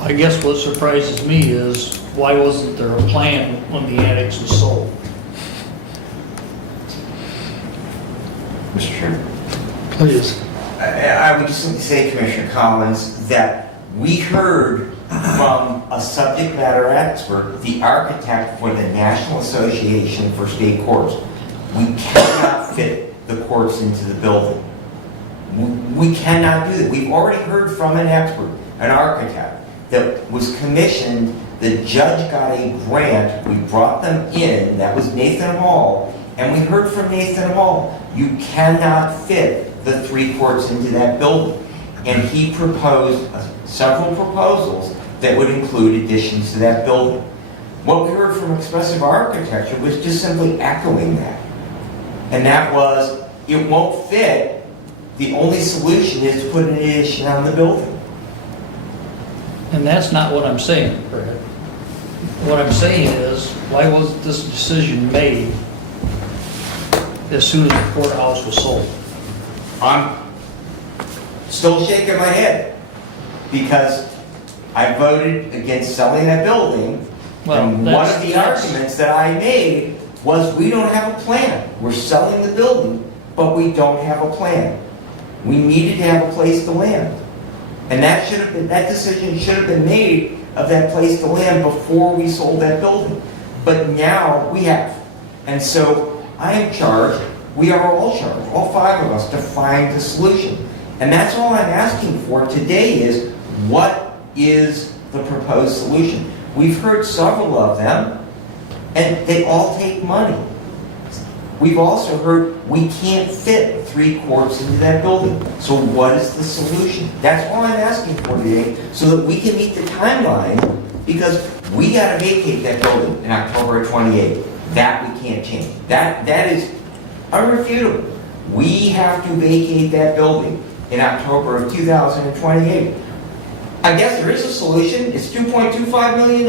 I guess what surprises me is why wasn't there a plan when the annex was sold? Mr. Chairman. Please. I would just say, Commissioner Collins, that we heard from a subject matter expert, the architect for the National Association for State Courts. We cannot fit the courts into the building. We cannot do that. We've already heard from an expert, an architect, that was commissioned. The judge got a grant. We brought them in. That was Nathan Hall. And we heard from Nathan Hall, you cannot fit the 3 courts into that building. And he proposed several proposals that would include additions to that building. What we heard from Expressive Architecture was just simply echoing that. And that was, it won't fit. The only solution is to put an addition on the building. And that's not what I'm saying, Brad. What I'm saying is, why wasn't this decision made as soon as the courthouse was sold? I'm still shaking my head because I voted against selling that building. And one of the arguments that I made was we don't have a plan. We're selling the building, but we don't have a plan. We needed to have a place to land. And that decision should have been made of that place to land before we sold that building. But now we have. And so I am charged, we are all charged, all 5 of us, to find the solution. And that's all I'm asking for today is, what is the proposed solution? We've heard several of them, and they all take money. We've also heard we can't fit 3 courts into that building. So what is the solution? That's all I'm asking for today, so that we can meet the timeline, because we got to vacate that building in October 28th. That we can't change. That is unrefutable. We have to vacate that building in October of 2028. I guess there is a solution. It's $2.25 million.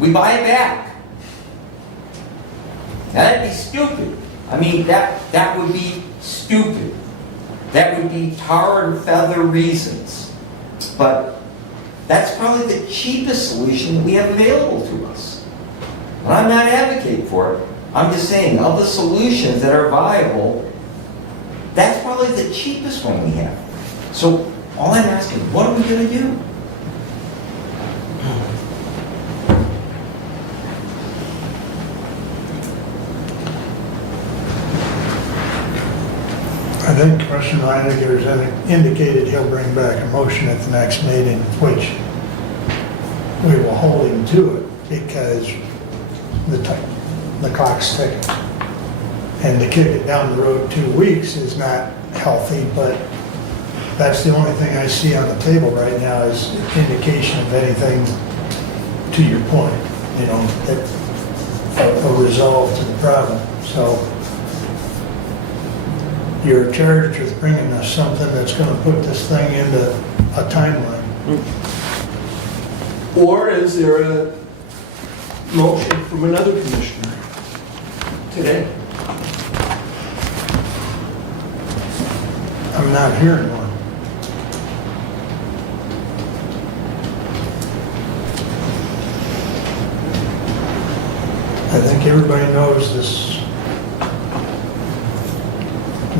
We buy it back. That'd be stupid. I mean, that would be stupid. That would be tar and feather reasons. But that's probably the cheapest solution that we have available to us. I'm not advocating for it. I'm just saying, of the solutions that are viable, that's probably the cheapest one we have. So all I'm asking, what are we gonna do? I think Commissioner Leininger has indicated he'll bring back a motion at the next meeting, which we will hold him to it because the clock's ticking. And to kick it down the road 2 weeks is not healthy, but that's the only thing I see on the table right now is indication of anything to your point, you know, a resolve to the problem. So you're charged with bringing us something that's going to put this thing into a timeline. Or is there a motion from another commissioner today? I'm not hearing one. I think everybody knows the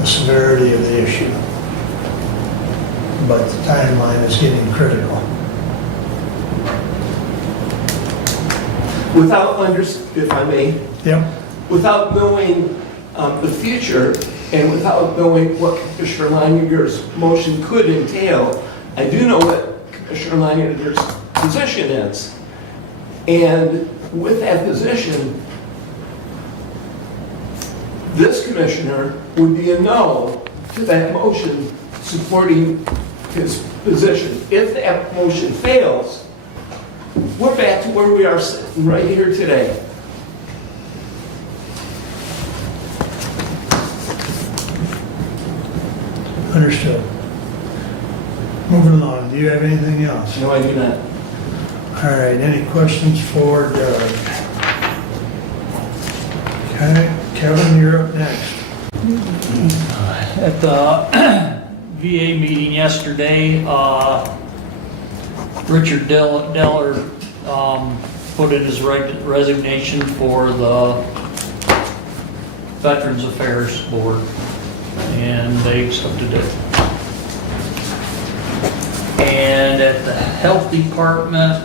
severity of the issue, but the timeline is getting critical. If I may, Yep. without knowing the future and without knowing what Commissioner Leininger's motion could entail, I do know what Commissioner Leininger's position is. And with that position, this commissioner would be a no to that motion supporting his position. If that motion fails, we're back to where we are sitting right here today. Understood. Moving along, do you have anything else? No, I do not. All right, any questions for Doug? Okay, Kevin, you're up next. At the VA meeting yesterday, Richard Deller put in his resignation for the Veterans Affairs Board, and they accepted it. And at the Health Department,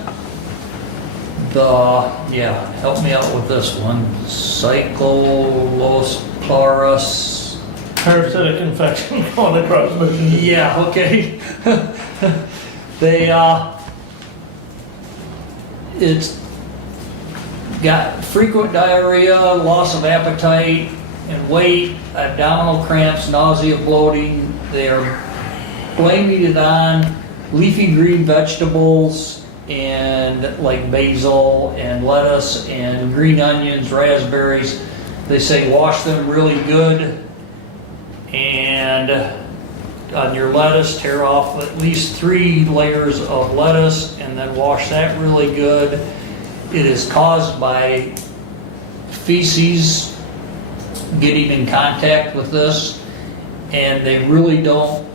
help me out with this one, Cyclosporus. Parasitic infection going across the ocean. Yeah, okay. They, it's got frequent diarrhea, loss of appetite and weight, abdominal cramps, nausea, bloating. They're blaming it on leafy green vegetables and like basil and lettuce and green onions, raspberries. They say wash them really good, and on your lettuce, tear off at least 3 layers of lettuce and then wash that really good. It is caused by feces getting in contact with this, and they really don't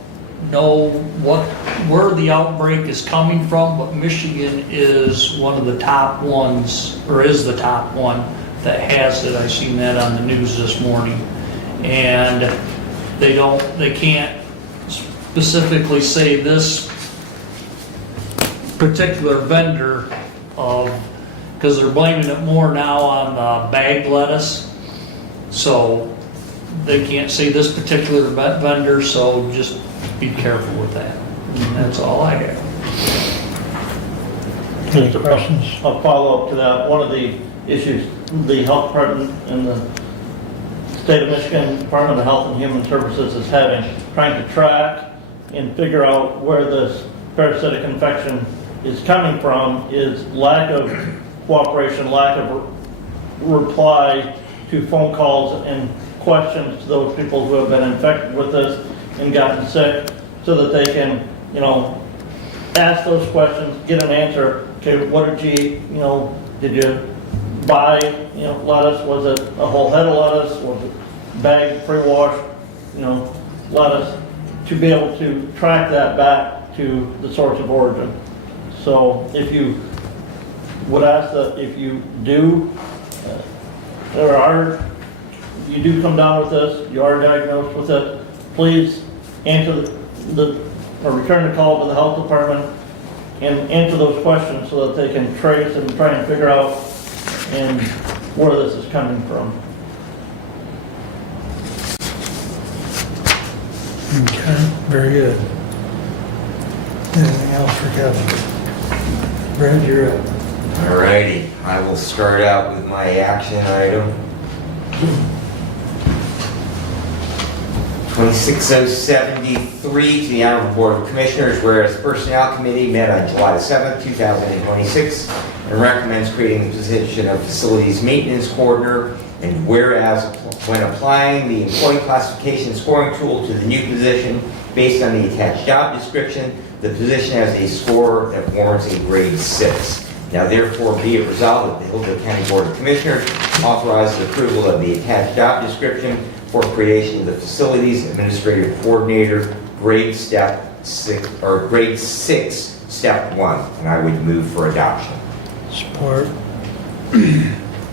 know where the outbreak is coming from, but Michigan is one of the top ones, or is the top one that has it. I seen that on the news this morning. And they can't specifically say this particular vendor because they're blaming it more now on the bagged lettuce. So they can't say this particular vendor, so just be careful with that. And that's all I have. Any questions? I'll follow up to that. One of the issues the health department and the state of Michigan Department of Health and Human Services is trying to track and figure out where this parasitic infection is coming from is lack of cooperation, lack of reply to phone calls and questions to those people who have been infected with this and gotten sick, so that they can, ask those questions, get an answer. Okay, what did you eat? Did you buy, lettuce? Was it a whole head of lettuce? Was it bagged, pre-washed, lettuce? To be able to track that back to the source of origin. So if you would ask that if you do you do come down with this, you are diagnosed with it, please answer or return the call to the health department and answer those questions so that they can trace and try and figure out where this is coming from. Okay, very good. Anything else for Kevin? Brad, you're up. Alrighty, I will start out with my action item. 26073 to the Honorable Board of Commissioners, whereas the Personnel Committee met on July 7, 2026, and recommends creating the position of Facilities Maintenance Coordinator, and whereas when applying the employee classification scoring tool to the new position based on the attached job description, the position has a score that warrants a grade 6. Now therefore be it resolved that the Hillsdale County Board of Commissioners authorizes approval of the attached job description for creation of the Facilities Administrative Coordinator, grade 6, step 1, and I would move for adoption. Support.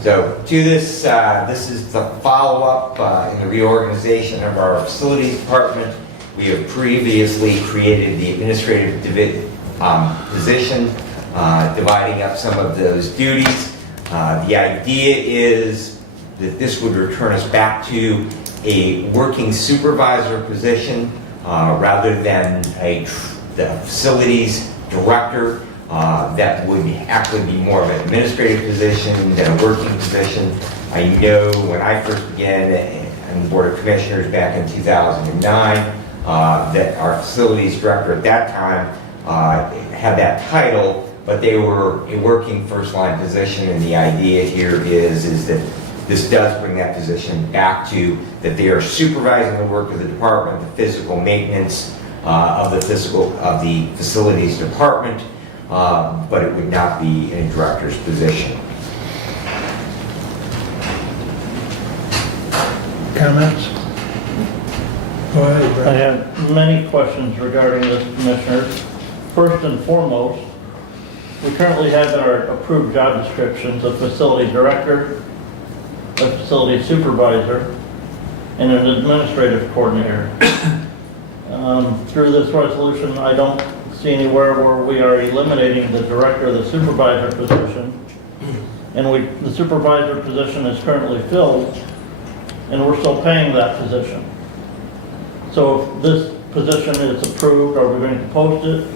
So to this, this is the follow-up in the reorganization of our facilities department. We have previously created the administrative position, dividing up some of those duties. The idea is that this would return us back to a working supervisor position rather than the facilities director. That would actually be more of an administrative position than a working position. I know when I first began on the Board of Commissioners back in 2009, that our facilities director at that time had that title, but they were a working first-line position, and the idea here is that this does bring that position back to that they are supervising the work of the department, the physical maintenance of the facilities department, but it would not be in a director's position. Comments? Go ahead, I Brad. have many questions regarding this, Commissioners. First and foremost, we currently have in our approved job descriptions a facility director, a facility supervisor, and an administrative coordinator. Through this resolution, I don't see anywhere where we are eliminating the director or the supervisor position, and the supervisor position is currently filled, and we're still paying that position. So if this position is approved, are we going to post it,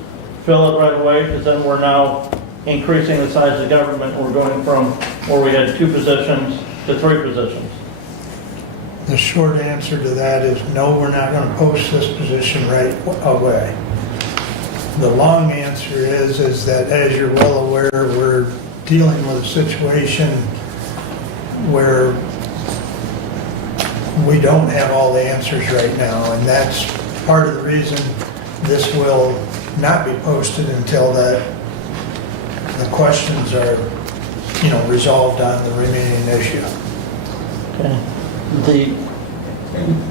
fill it right away? Because then we're now increasing the size of government. We're going from where we had 2 positions to 3 positions. The short answer to that is no, we're not going to post this position right away. The long answer is that, as you're well aware, we're dealing with a situation where we don't have all the answers right now, and that's part of the reason this will not be posted until the questions are, resolved on the remaining issue. Okay.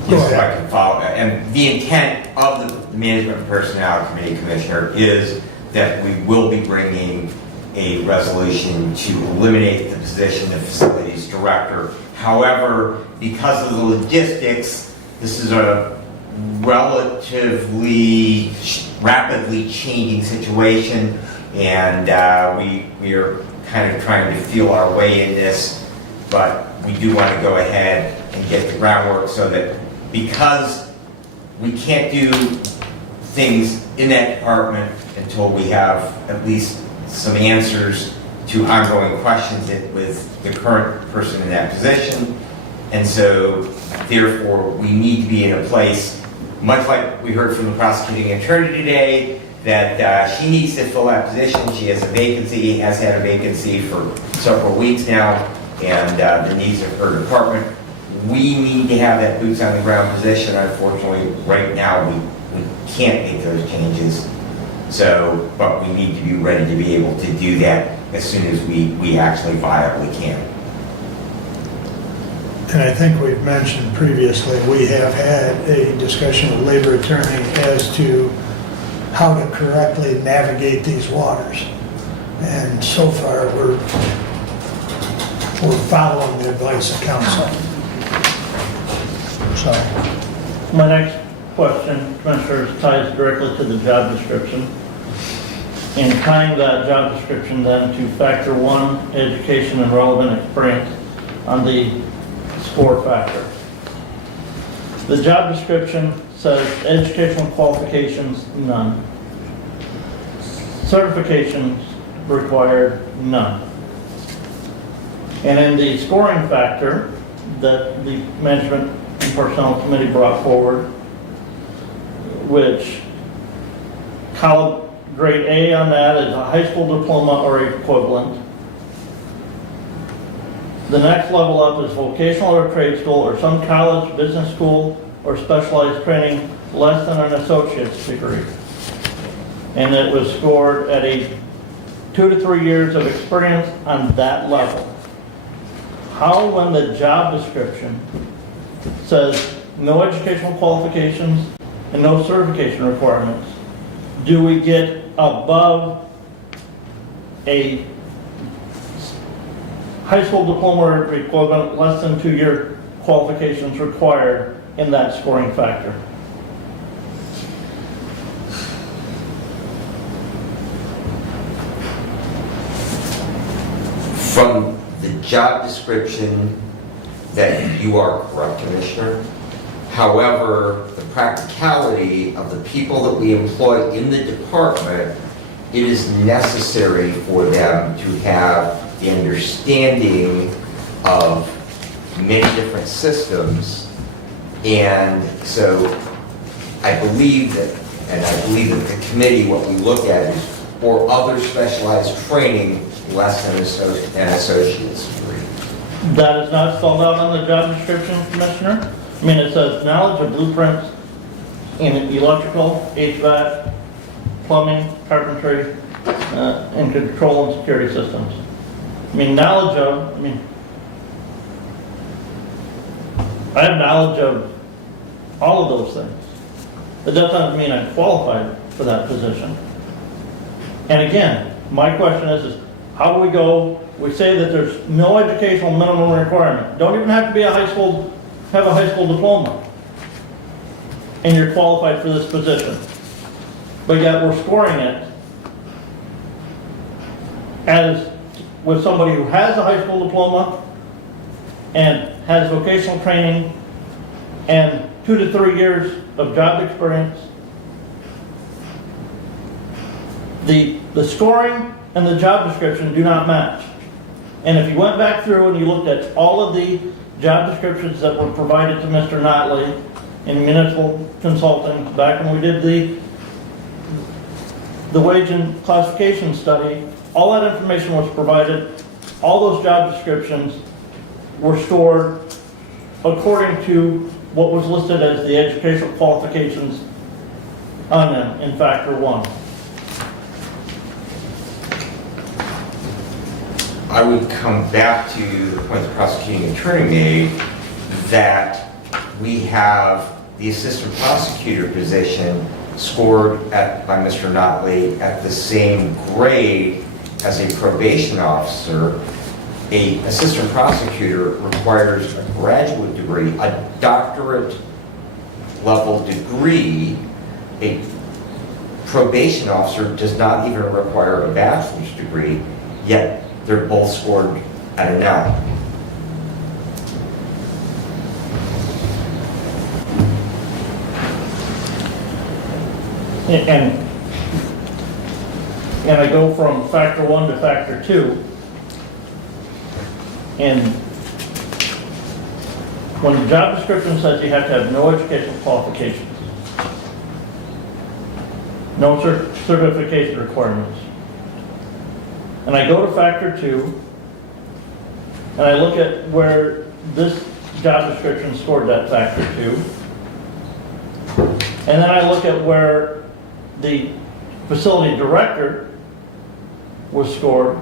Just so I can follow that. And the intent of the Management and Personnel Committee, Commissioner, is that we will be bringing a resolution to eliminate the position of Facilities Director. However, because of the logistics, this is a relatively rapidly changing situation, and we are kind of trying to feel our way in this, but we do want to go ahead and get the groundwork so that, because we can't do things in that department until we have at least some answers to ongoing questions with the current person in that position. And so, therefore, we need to be in a place, much like we heard from the prosecuting attorney today, that she needs to fill that position. She has a vacancy, has had a vacancy for several weeks now, and the needs of her department. We need to have that boots on the ground position. Unfortunately, right now, we can't make those changes. So, but we need to be ready to be able to do that as soon as we actually viably can. And I think we've mentioned previously, we have had a discussion with labor attorney as to how to correctly navigate these waters. And so far, we're we're following the advice of council. So, My next question, Commissioners, ties directly to the job description. In tying that job description then to factor 1, education and relevant experience on the score factor. The job description says educational qualifications, none. Certifications required, none. And in the scoring factor that the Management and Personnel Committee brought forward, which college grade A on that is a high school diploma or equivalent. The next level up is vocational or trade school or some college, business school, or specialized training less than an associate's degree. And it was scored at a 2 to 3 years of experience on that level. How, when the job description says no educational qualifications and no certification requirements, do we get above a high school diploma or equivalent less than 2-year qualifications required in that scoring factor? From the job description, that you are correct, Commissioner. However, the practicality of the people that we employ in the department, it is necessary for them to have the understanding of many different systems. And so I believe that the committee, what we look at is for other specialized training less than an associate's degree. That is not spelled out on the job description, Commissioner. I mean, it says knowledge of blueprints in electrical, HVAC, plumbing, carpentry, and control and security systems. I mean, I have knowledge of all of those things. But that doesn't mean I'm qualified for that position. And again, my question is how do we go, we say that there's no educational minimum requirement. Don't even have to be have a high school diploma. And you're qualified for this position. But yet we're scoring it as with somebody who has a high school diploma and has vocational training and 2 to 3 years of job experience. The scoring and the job description do not match. And if you went back through and you looked at all of the job descriptions that were provided to Mr. Notley in municipal consulting back when we did the wage and classification study, all that information was provided. All those job descriptions were scored according to what was listed as the educational qualifications on them in factor 1. I would come back to the point the prosecuting attorney made that we have the assistant prosecutor position scored by Mr. Notley at the same grade as a probation officer. A assistant prosecutor requires a graduate degree, a doctorate level degree. A probation officer does not even require a bachelor's degree, yet they're both scored at an L. And I go from factor 1 to factor 2. And when the job description says you have to have no educational qualifications, no certification requirements, and I go to factor 2, and I look at where this job description scored that factor 2, and then I look at where the facility director was scored.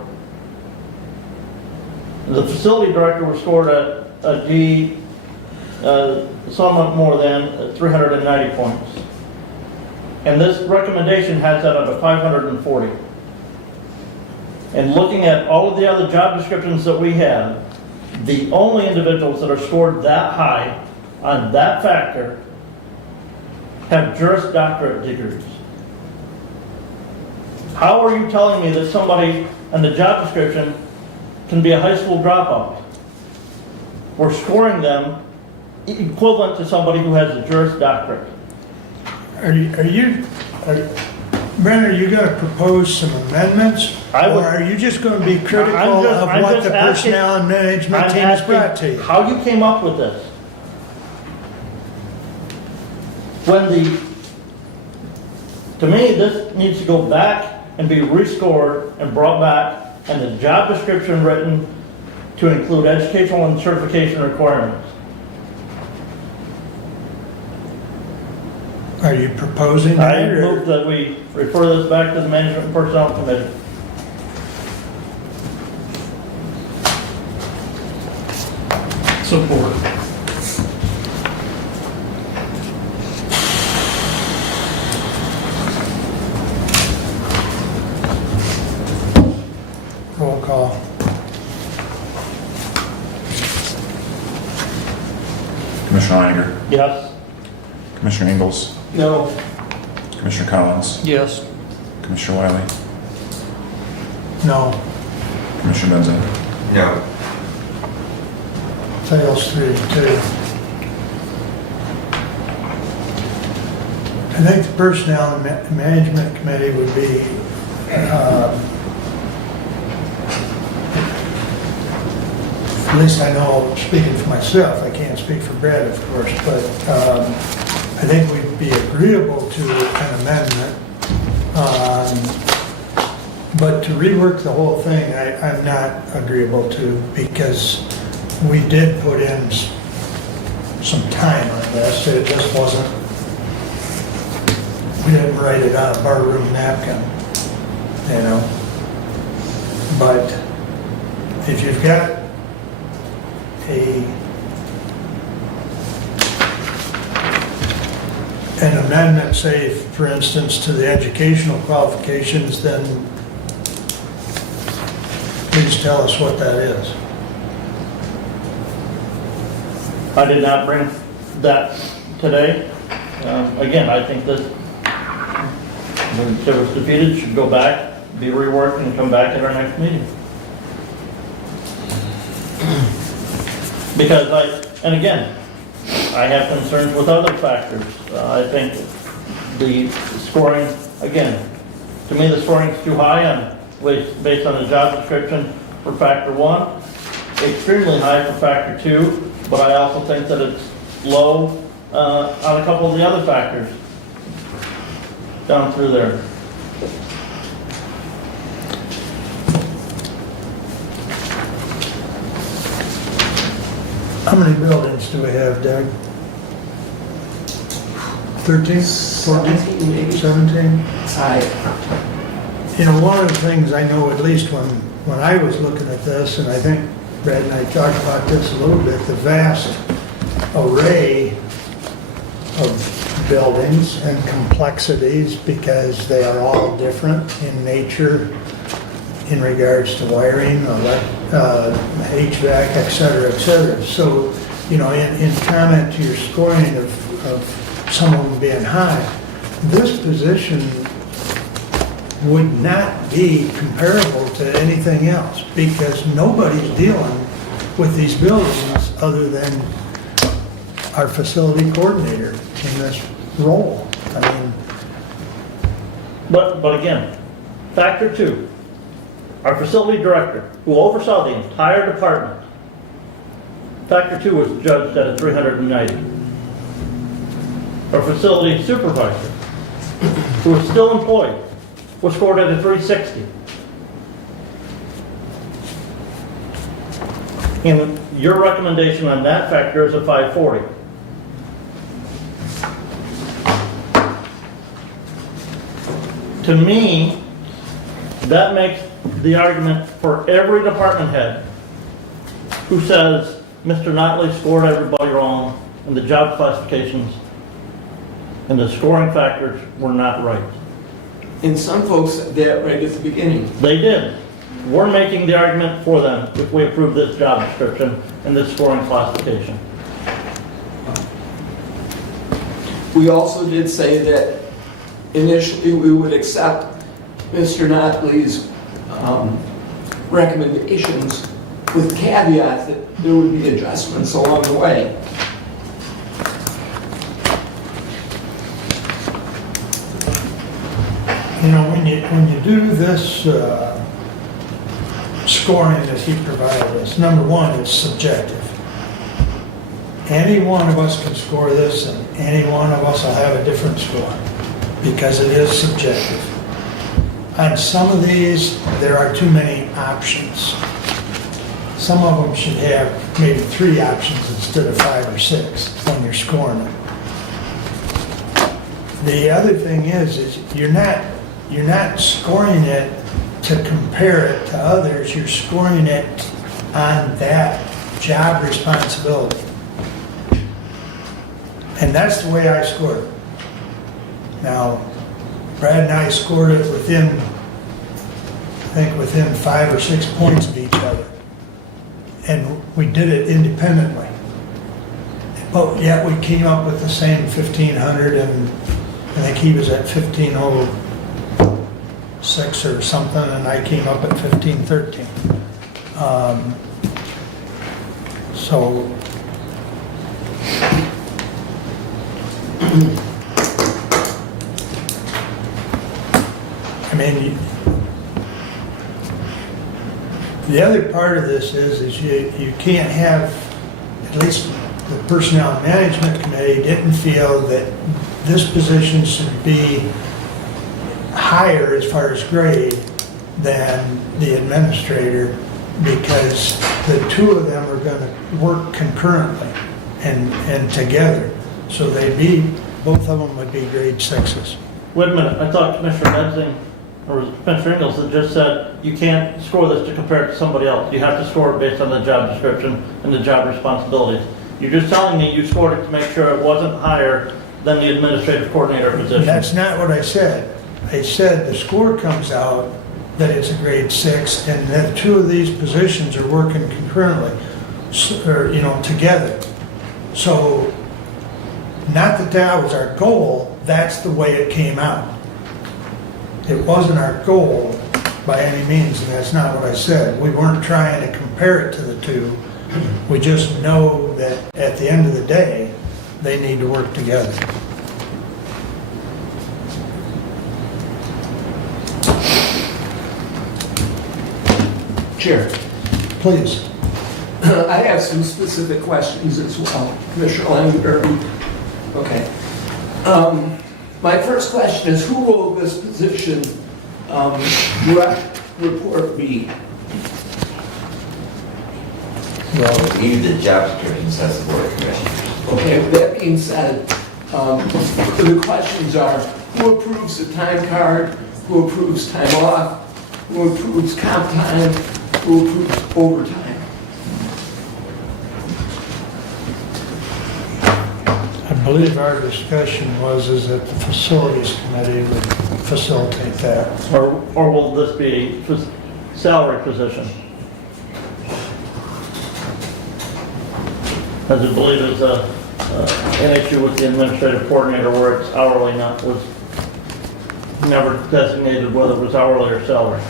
The facility director was scored at a D, somewhat more than 390 points. And this recommendation has that at a 540. And looking at all of the other job descriptions that we have, the only individuals that are scored that high on that factor have Juris Doctorate degrees. How are you telling me that somebody in the job description can be a high school dropout? We're scoring them equivalent to somebody who has a Juris Doctorate. Brent, are you going to propose some amendments? Or are you just going to be critical of what the personnel and management team has brought to you? How you came up with this? To me, this needs to go back and be rescored and brought back, and the job description written to include educational and certification requirements. Are you proposing that? I move that we refer this back to the Management and Personnel Committee. Support. Roll call. Commissioner Reininger, Yes. Commissioner Ingalls, No. Commissioner Collins, Yes. Commissioner Wiley, No. Commissioner Benson. No. Fails 3-2. I think the Personnel and Management Committee would be, at least I know, speaking for myself, I can't speak for Brad, of course, but I think we'd be agreeable to an amendment. But to rework the whole thing, I'm not agreeable to, because we did put in some time on this. It just wasn't, we didn't write it on a barroom napkin, you know? But if you've got an amendment, say, for instance, to the educational qualifications, then please tell us what that is. I did not bring that today. Again, I think that it was defeated, should go back, be reworked, and come back at our next meeting. Because and again, I have concerns with other factors. I think the scoring, again, to me the scoring is too high based on the job description for factor 1, extremely high for factor 2, but I also think that it's low on a couple of the other factors down through there. How many buildings do we have, Doug? 13? 14? 17? You know, one of the things I know, at least when I was looking at this, and I think Brad and I talked about this a little bit, the vast array of buildings and complexities, because they are all different in nature in regards to wiring, HVAC, et cetera, et cetera. So, you know, in comment to your scoring of some of them being high, this position would not be comparable to anything else, because nobody's dealing with these buildings other than our facility coordinator in this role. I mean, But again, factor 2, our facility director, who oversaw the entire department, factor 2 was judged at a 390. Our facility supervisor, who was still employed, was scored at a 360. And your recommendation on that factor is a 540. To me, that makes the argument for every department head who says Mr. Notley scored everybody wrong and the job classifications and the scoring factors were not right. And some folks said that right at the beginning. They did. we're making the argument for them if we approve this job description and this scoring classification. We also did say that initially we would accept Mr. Notley's recommendations with caveat that there would be adjustments along the way. You know, when you do this scoring that he provided us, number one, it's subjective. Any one of us can score this, and any one of us will have a different score because it is subjective. On some of these, there are too many options. Some of them should have maybe 3 options instead of 5 or 6 when you're scoring it. The other thing is you're not scoring it to compare it to others. You're scoring it on that job responsibility. And that's the way I scored it. Now, Brad and I scored it within 5 or 6 points of each other. And we did it independently. But yet we came up with the same 1,500, and I think he was at 1,506 or something, and I came up at 1,513. So I mean, the other part of this is you can't have, at least the Personnel Management Committee didn't feel that this position should be higher as far as grade than the administrator, because the two of them are going to work concurrently and together. So both of them would be grade 6s. Wait a minute, I thought Commissioner Bensing, or was it Commissioner Ingles, that just said you can't score this to compare it to somebody else. You have to score it based on the job description and the job responsibilities. You're just telling me you scored it to make sure it wasn't higher than the administrative coordinator position. That's not what I said. I said the score comes out that it's a grade 6, and that 2 of these positions are working concurrently, or, together. So, not that that was our goal, that's the way it came out. It wasn't our goal by any means, and that's not what I said. We weren't trying to compare it to the 2. We just know that at the end of the day, they need to work together. Chair. Please. I have some specific questions as well, Commissioner Langer. Okay. My first question is, who will this position direct report be? Well, either the job description says the Board of Commissioners. Okay, with that being said, the questions are, who approves the time card? Who approves time off? Who approves comp time? Who approves overtime? I believe our discussion is that the Facilities Committee would facilitate that. Or will this be a salary position? As I believe is an issue with the administrative coordinator where it's hourly, was never designated whether it was hourly or salary.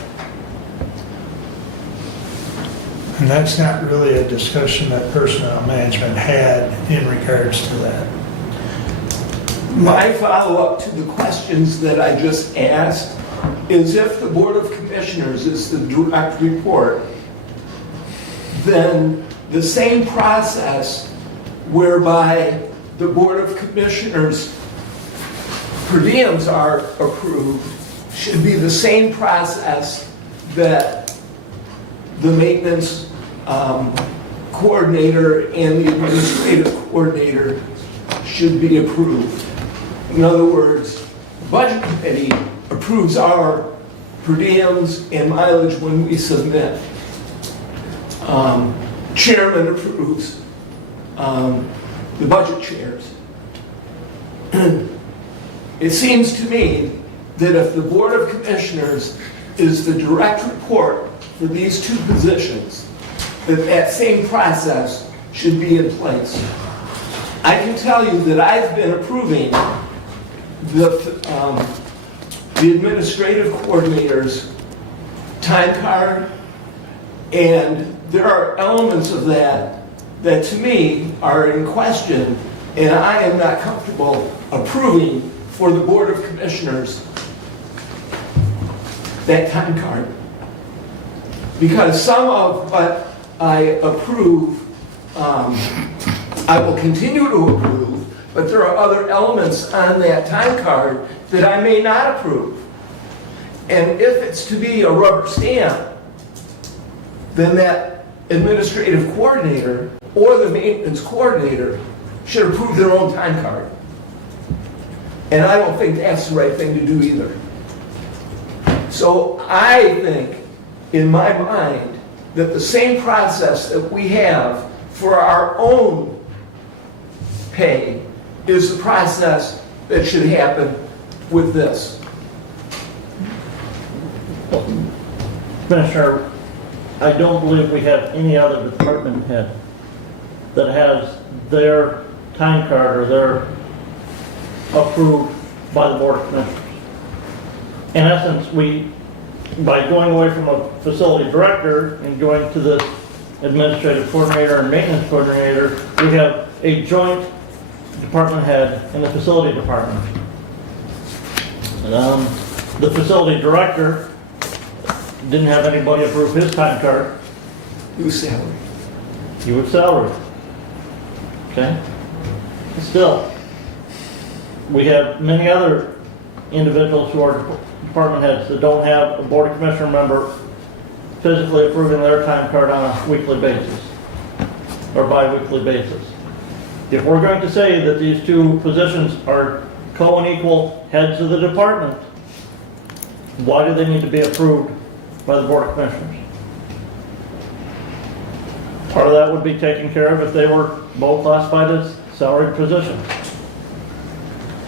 And that's not really a discussion that Personnel Management had in regards to that. My follow-up to the questions that I just asked is, if the Board of Commissioners is the direct report, then the same process whereby the Board of Commissioners per diems are approved should be the same process that the maintenance coordinator and the administrative coordinator should be approved. In other words, the Budget Committee approves our per diems and mileage when we submit. Chairman approves the budget chairs. It seems to me that if the Board of Commissioners is the direct report for these two positions, that same process should be in place. I can tell you that I've been approving the administrative coordinator's time card, and there are elements of that that to me are in question, and I am not comfortable approving for the Board of Commissioners that time card. Because some of what I approve, I will continue to approve, but there are other elements on that time card that I may not approve. And if it's to be a rubber stamp, then that administrative coordinator or the maintenance coordinator should approve their own time card. And I don't think that's the right thing to do either. So I think, in my mind, that the same process that we have for our own pay is the process that should happen with this. Commissioner, I don't believe we have any other department head that has their time card or their approved by the Board of Commissioners. In essence, by going away from a facility director and going to the administrative coordinator and maintenance coordinator, we have a joint department head in the facility department. The facility director didn't have anybody approve his time card. He was salary. He was salary. Okay? Still, we have many other individuals who are department heads that don't have a Board of Commissioner member physically approving their time card on a weekly basis or bi-weekly basis. If we're going to say that these two positions are co and equal heads of the department, why do they need to be approved by the Board of Commissioners? Part of that would be taken care of if they were both classified as salaried positions.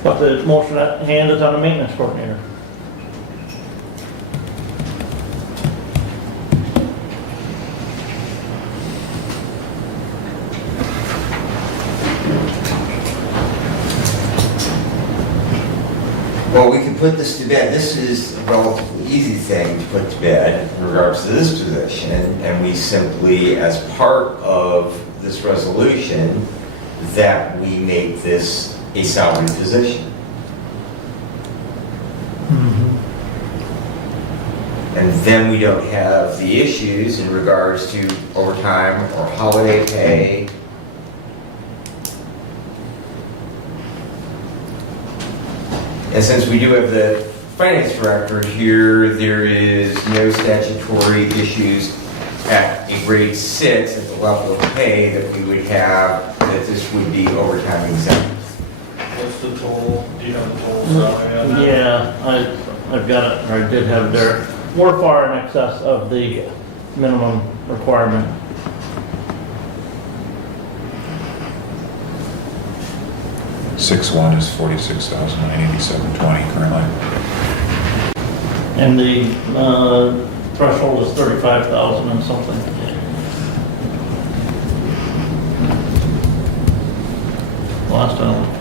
But the motion at hand is on a maintenance coordinator. Well, we can put this to bed. This is a relatively easy thing to put to bed in regards to this position, and we simply, as part of this resolution, that we make this a salary position. And then we don't have the issues in regards to overtime or holiday pay. And since we do have the finance director here, there is no statutory issues at a grade 6 at the level of pay that we would have, that this would be overtime exempt. What's the total? Do you have the total salary on that? Yeah, I've got it, or I did have it there. We're far in excess of the minimum requirement. Six one is 46,987.20 currently. And the threshold is 35,000 and something. Last I looked.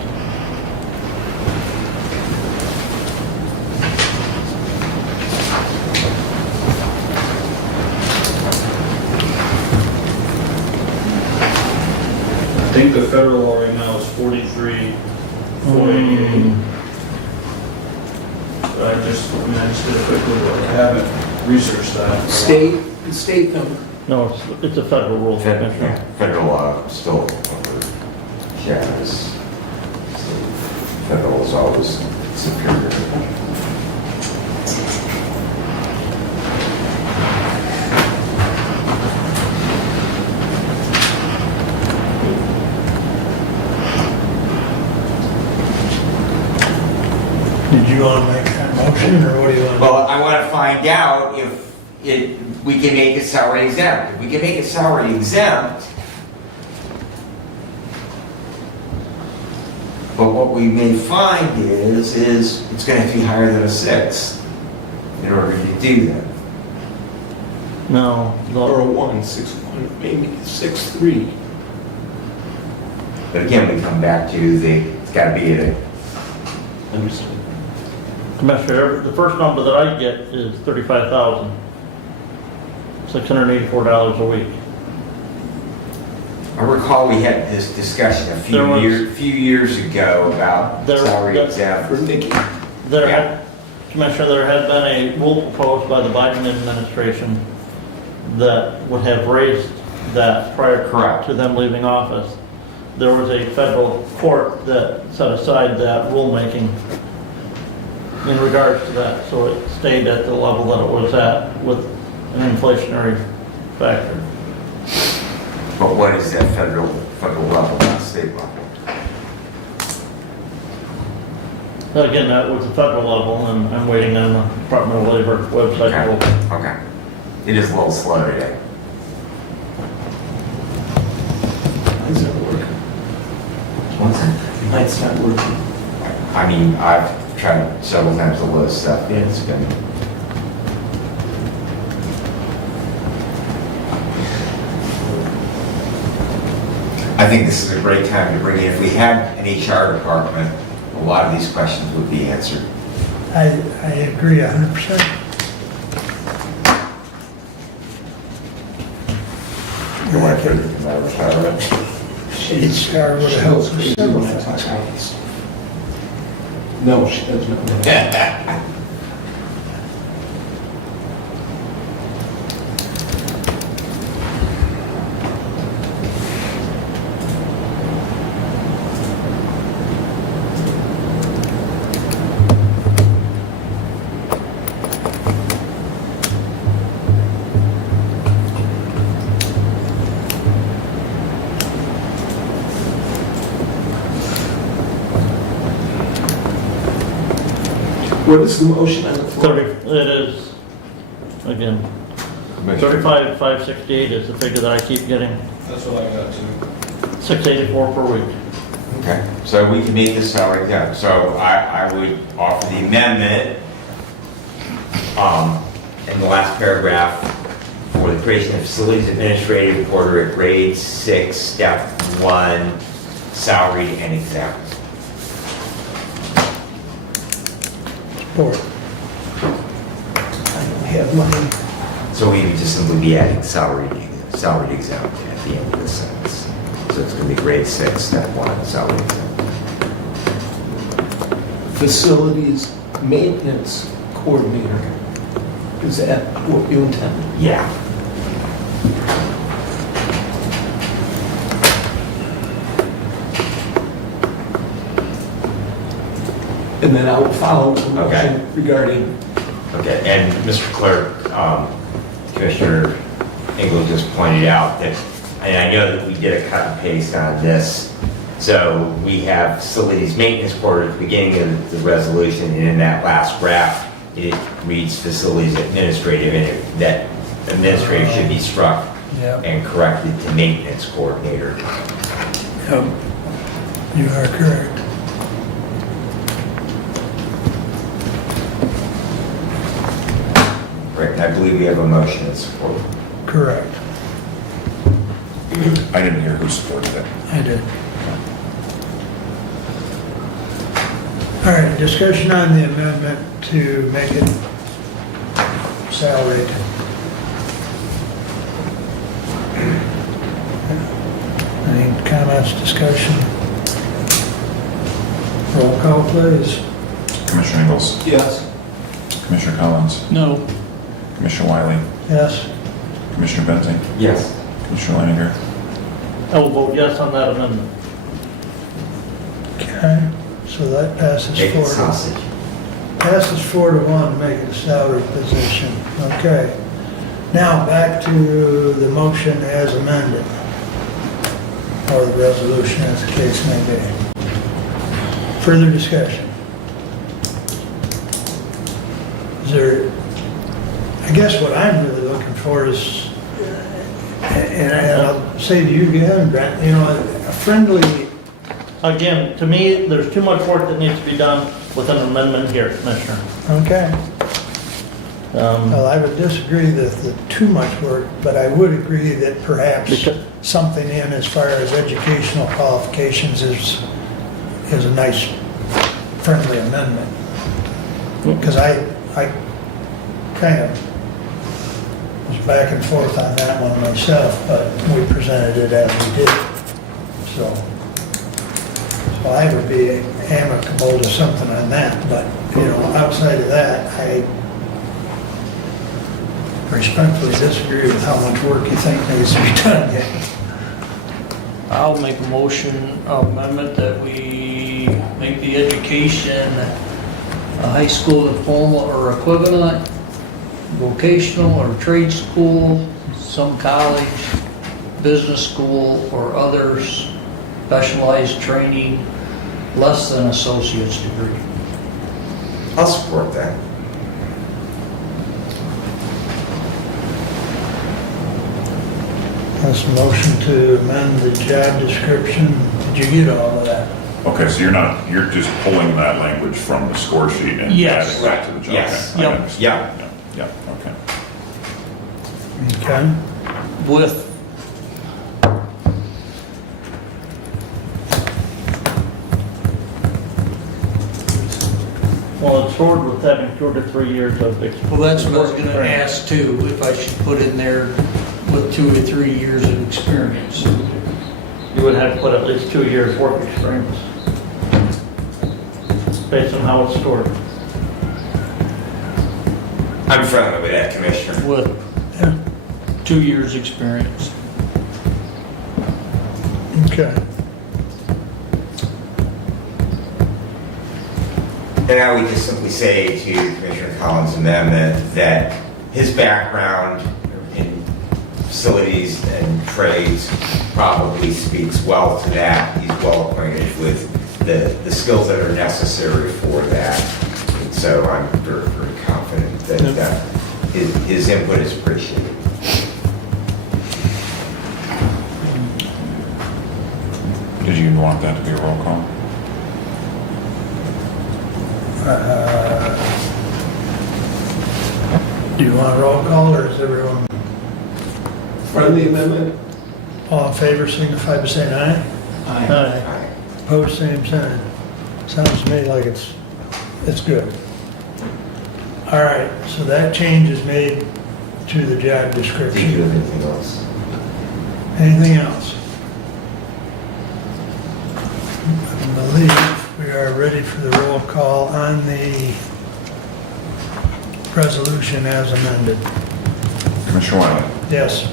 I think the federal law right now is 43,488. I just did a quick Google. I haven't researched that. State number. No, it's a federal rule. Federal law still shadows. Federal is always superior. Did you want to make that motion, or what do you want to do? Well, I want to find out if we can make it salary exempt. If we can make it salary exempt, but what we may find is it's going to have to be higher than a 6 in order to do that. No. Or a 161, maybe 63. But again, we come back to it's gotta be at a, Understood. Commissioner, the first number that I get is $35,684 a week. I recall we had this discussion a few years ago about salary exempt. For Nikki. Commissioner, there had been a rule proposed by the Biden administration that would have raised that prior to them leaving office. There was a federal court that set aside that rulemaking in regards to that, so it stayed at the level that it was at with an inflationary factor. But what is that federal level, not state level? Again, that was the federal level, and I'm waiting on the Department of Labor website to open. Okay. It is a little slow today. Mine's not working. What's that? Mine's not working. I mean, I've tried several times to load stuff. Yeah, it's been. I think this is a great time to bring in, if we had an HR department, a lot of these questions would be answered. I agree 100%. You want to take it from that retirement? HR would have helped with several things. No, she doesn't. What is the motion on the floor? It is, again, 35,568 is the figure that I keep getting. That's what I got too. 684 per week. Okay, so we can make this salary exempt. So I would offer the amendment in the last paragraph for the creation of facilities administrative quarter at grade 6, step 1, salaried and exempt. Support. I don't have money. So we would just simply be adding salaried exempt at the end of the sentence. So it's going to be grade 6, step 1, salaried exempt. Facilities maintenance coordinator. Is that what you intended? Yeah. And then I will follow the motion regarding. Okay, and Mr. Clerk, Commissioner Engel just pointed out that, and I know that we did a cut and paste on this, so we have facilities maintenance quarter at the beginning of the resolution, and in that last graph, it reads facilities administrative, and that administrative should be struck and corrected to maintenance coordinator. Yep. You are correct. Right, and I believe we have a motion and support. Correct. I didn't hear who supported it. I did. All right, discussion on the amendment to make it salaried. Any comments, discussion? Roll call, please. Commissioner Ingles? Yes. Commissioner Collins? No. Commissioner Wiley? Yes. Commissioner Benting? Yes. Commissioner Leininger? I will vote yes on that amendment. Okay, so that passes Make it 4 sausage. to 4 to 1 to make it a salaried position. Okay. Now, back to the motion as amended, or the resolution as the case may be. Further discussion? Is there, I guess what I'm really looking for is, and I'll say to you again, Brent, you know, a friendly. Again, to me, there's too much work that needs to be done with an amendment here, Commissioner. Okay. Well, I would disagree that the too much work, but I would agree that perhaps something in as far as educational qualifications is a nice friendly amendment. Because I kind of was back and forth on that one myself, but we presented it as we did. So I would be amicable to something on that, but, outside of that, I respectfully disagree with how much work you think needs to be done yet. I'll make a motion amendment that we make the education a high school diploma or equivalent, vocational or trade school, some college, business school, or others specialized training less than associate's degree. I'll support that. That's a motion to amend the job description. Did you get all of that? Okay, so you're just pulling that language from the score sheet and Yes. adding that to the job. Yes. Okay, I Yep. understand. Yeah. Yeah, okay. Okay. With Well, it's short with having 2 to 3 years of experience. Well, that's what I was gonna ask too, if I should put in there with 2 to 3 years of experience. You would have to put at least 2 years' work experience based on how it's stored. I'm friendly with that, Commissioner. With 2 years' experience. Okay. And I would just simply say to Commissioner Collins' amendment that his background in facilities and trades probably speaks well to that. He's well acquainted with the skills that are necessary for that. And so I'm very, very confident that his input is appreciated. Did you want that to be a roll call? Do you want a roll call, or is everyone, Friendly amendment? all in favor, signify by saying aye? Aye. Opposed, same sign. Sounds to me like it's good. All right, so that change is made to the job Do you description. have anything else? Anything else? I believe we are ready for the roll call on the resolution as amended. Commissioner Wiley? Yes.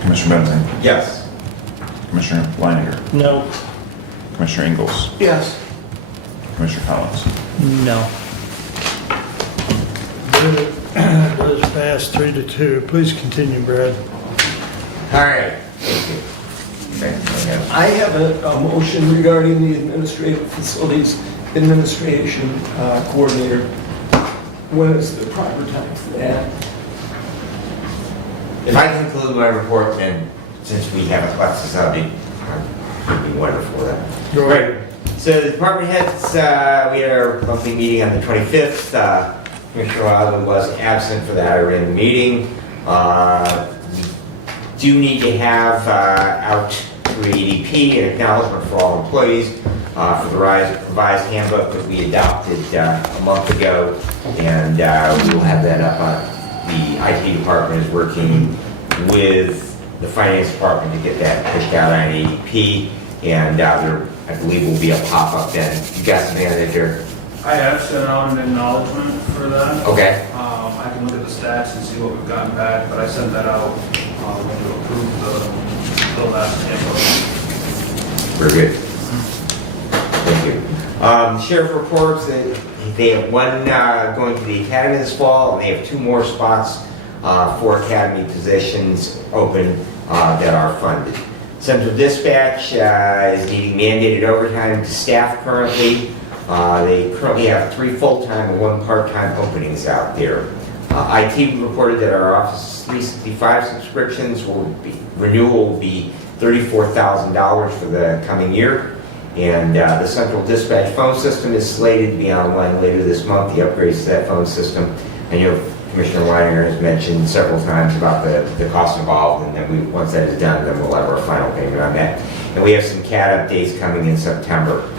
Commissioner Benzing? Yes. Commissioner Leininger? No. Commissioner Ingles? Yes. Commissioner Collins? No. It was passed 3-2. Please continue, Brad. All right. Thank you. I have a motion regarding the Administrative Facilities Administration Coordinator. When is the proper time for that? If I conclude my report, and since we have Alexis, that'd be wonderful then. Go ahead. So the department heads, we had our monthly meeting on the 25th. Commissioner Wiley was absent for that. I ran the meeting. We do need to have out through ADP an acknowledgement for all employees for the revised handbook that we adopted a month ago, and we will have that up on. The IT department is working with the finance department to get that pushed out on ADP, and there, I believe, will be a pop-up then. You got something on it, Jared? I have sent out an acknowledgement for that. Okay. I can look at the stats and see what we've gotten back, but I sent that out when you approved the last handbook. Very good. Thank you. Sheriff reports that they have one going to the academy this fall, and they have 2 more spots for academy positions open that are funded. Central Dispatch is needing mandated overtime to staff currently. They currently have 3 full-time and 1 part-time openings out there. IT reported that our Office 365 subscriptions renewal will be $34,000 for the coming year. And the central dispatch phone system is slated to be online later this month, the upgrades to that phone system. I know Commissioner Weiner has mentioned several times about the cost involved, and then once that is done, then we'll have our final payment on that. And we have some CAD updates coming in September.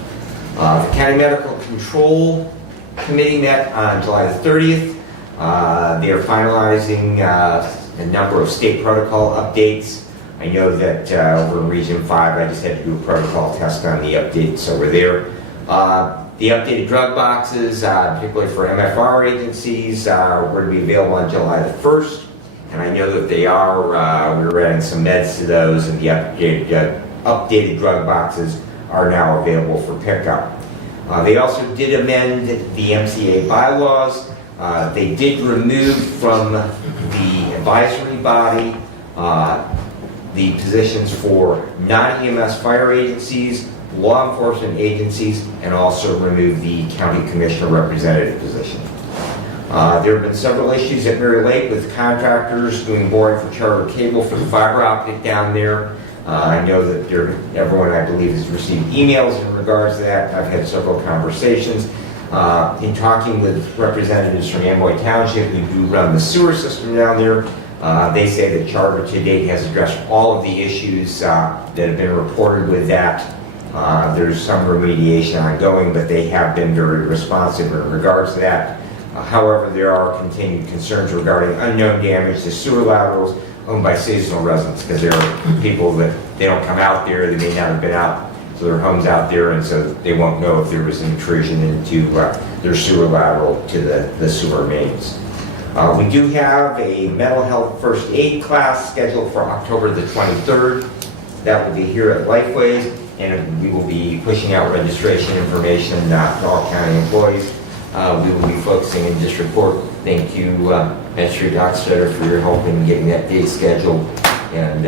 The County Medical Control Committee met on July the 30th. They are finalizing a number of state protocol updates. I know that over in Region 5, I just had to do a protocol test on the updates over there. The updated drug boxes, particularly for MFR agencies, were to be available on July the 1st. And I know that they are. We're adding some meds to those, and the updated drug boxes are now available for pickup. They also did amend the MCA bylaws. They did remove from the advisory body the positions for non-EMS fire agencies, law enforcement agencies, and also remove the county commissioner representative position. There have been several issues at Mary Lake with contractors doing boring for Charter Cable for the fiber optic down there. I know that everyone, I believe, has received emails in regards to that. I've had several conversations. In talking with representatives from Amboy Township who do run the sewer system down there, they say that Charter to date has addressed all of the issues that have been reported with that. There's some remediation ongoing, but they have been very responsive in regards to that. However, there are continued concerns regarding unknown damage to sewer laterals owned by seasonal residents, because there are people that they don't come out there, they may not have been out to their homes out there, and so they won't know if there was an intrusion into their sewer lateral to the sewer mains. We do have a mental health first aid class scheduled for October the 23rd. That will be here at Lifeways, and we will be pushing out registration information to all county employees. We will be focusing in district court. Thank you, Magistrate Dockstetter, for your help in getting that date scheduled, and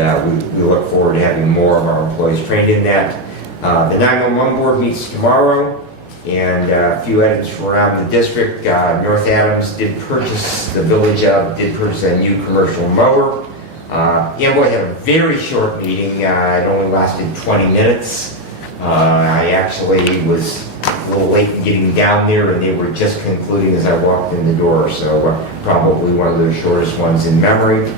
we look forward to having more of our employees trained in that. The 911 board meets tomorrow, and a few items from around the district. North Adams did purchase a new commercial mower. Amboy had a very short meeting. It only lasted 20 minutes. I actually was a little late in getting down there, and they were just concluding as I walked in the door, so probably one of the shortest ones in memory.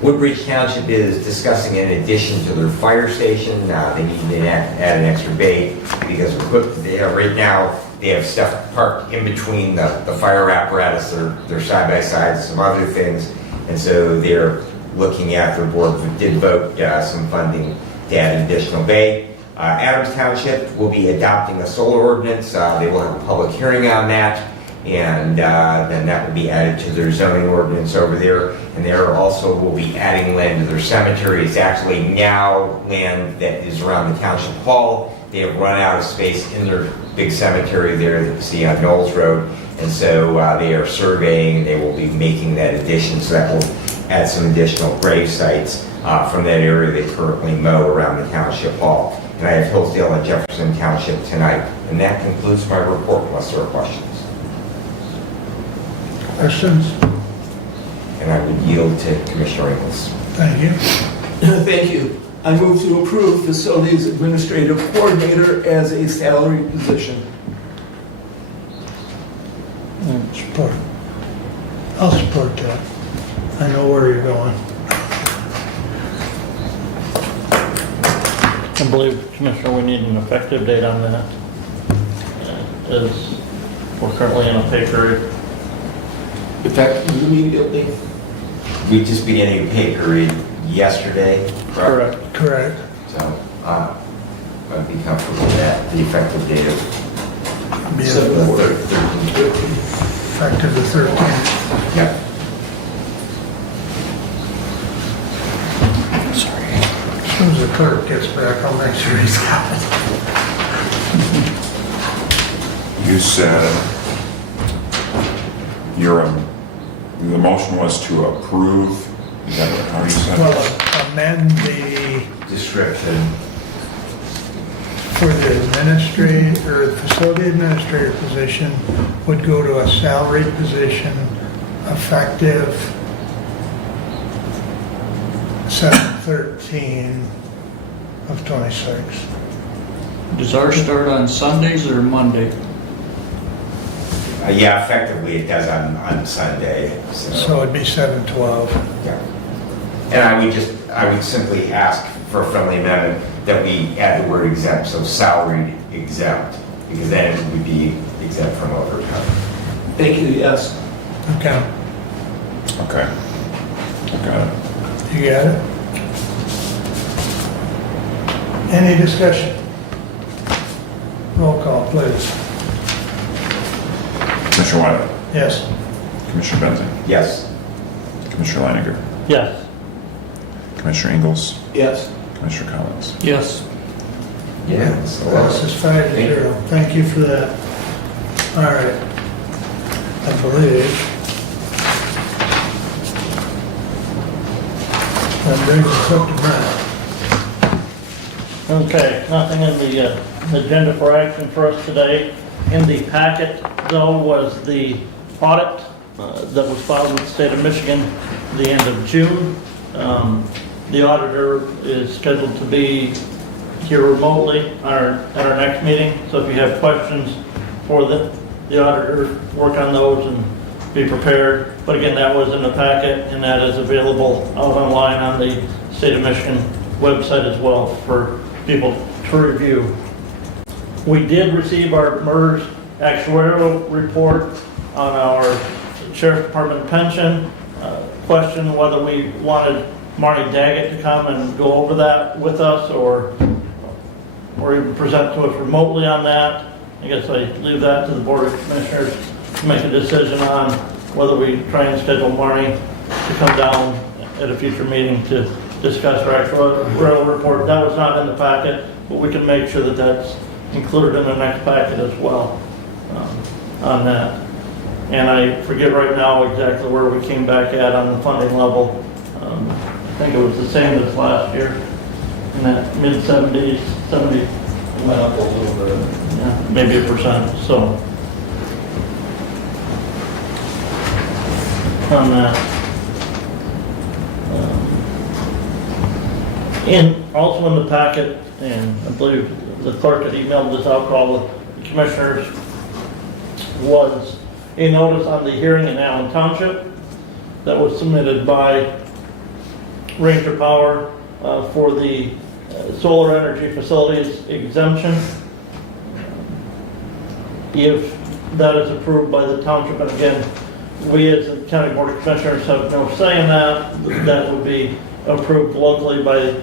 Woodbridge Township is discussing an addition to their fire station. They need to add an extra bay because right now they have stuff parked in between the fire apparatus, their side-by-sides, some other things, and so they're looking at, their board did vote some funding to add an additional bay. Adams Township will be adopting a solar ordinance. They will have a public hearing on that, and then that will be added to their zoning ordinance over there. And they also will be adding land to their cemetery. It's actually now land that is around the township hall. They have run out of space in their big cemetery there that you see on Knowles Road, and so they are surveying. They will be making that addition, so that will add some additional grave sites from that area they currently mow around the township hall. And I have Hillsdale and Jefferson Township tonight. And that concludes my report, unless there are questions. Questions? And I would yield to Commissioner Ingles. Thank you. Thank you. I move to approve Facilities Administrative Coordinator as a salary position. Support. I'll support that. I know where you're going. I believe, Commissioner, we need an effective date on that. As we're currently in a pay period. Effective immediately. We just began a pay period yesterday. Correct. Correct. So I'd be comfortable with that. The effective date of Be the 13th. effective the 13th. Yep. As soon as the clerk gets back, I'll make sure he's got it. You said the motion was to approve, is that how you said it? Well, amend the, Description. for the administrator, or the facility administrator position would go to a salaried position effective 7/13 of '26. Does ours start on Sundays or Monday? Yeah, effectively it does on Sunday, so. So it'd be 7/12. Yeah. And I would simply ask for a friendly amendment that we add the word exempt, so salaried exempt, because then it would be exempt from overtime. Thank you, yes. Okay, Okay. I got it. you got it? Any discussion? Roll call, please. Commissioner Wiley, Yes. Commissioner Benzing, Yes. Commissioner Leininger, Yes. Commissioner Ingles, Yes. Commissioner Collins. Yes. Yes. Passes 5-0. Thank you for that. All right. I believe that brings us up to Brent. Okay, nothing in the agenda for action for us today. In the packet, though, was the audit that was filed with the state of Michigan the end of June. The auditor is scheduled to be here remotely at our next meeting, so if you have questions for the auditor, work on those and be prepared. But again, that was in the packet, and that is available out online on the state of Michigan website as well for people to review. We did receive our MERS actuarial report on our Sheriff's Department pension. Question whether we wanted Marty Daggett to come and go over that with us or even present to us remotely on that. I guess I leave that to the Board of Commissioners to make a decision on whether we try and schedule Marty to come down at a future meeting to discuss our actuarial report. That was not in the packet, but we can make sure that that's included in the next packet as well on that. And I forget right now exactly where we came back at on the funding level. I think it was the same as last year, in that mid-70s, 70. Went up a little bit. Yeah, maybe 1%, so. On that. Also in the packet, and I believe the clerk had emailed this out to all the commissioners, was a notice on the hearing in Allen Township that was submitted by Ranger Power for the solar energy facilities exemption. If that is approved by the township, and again, we as the County Board of Commissioners have no say in that, that would be approved locally by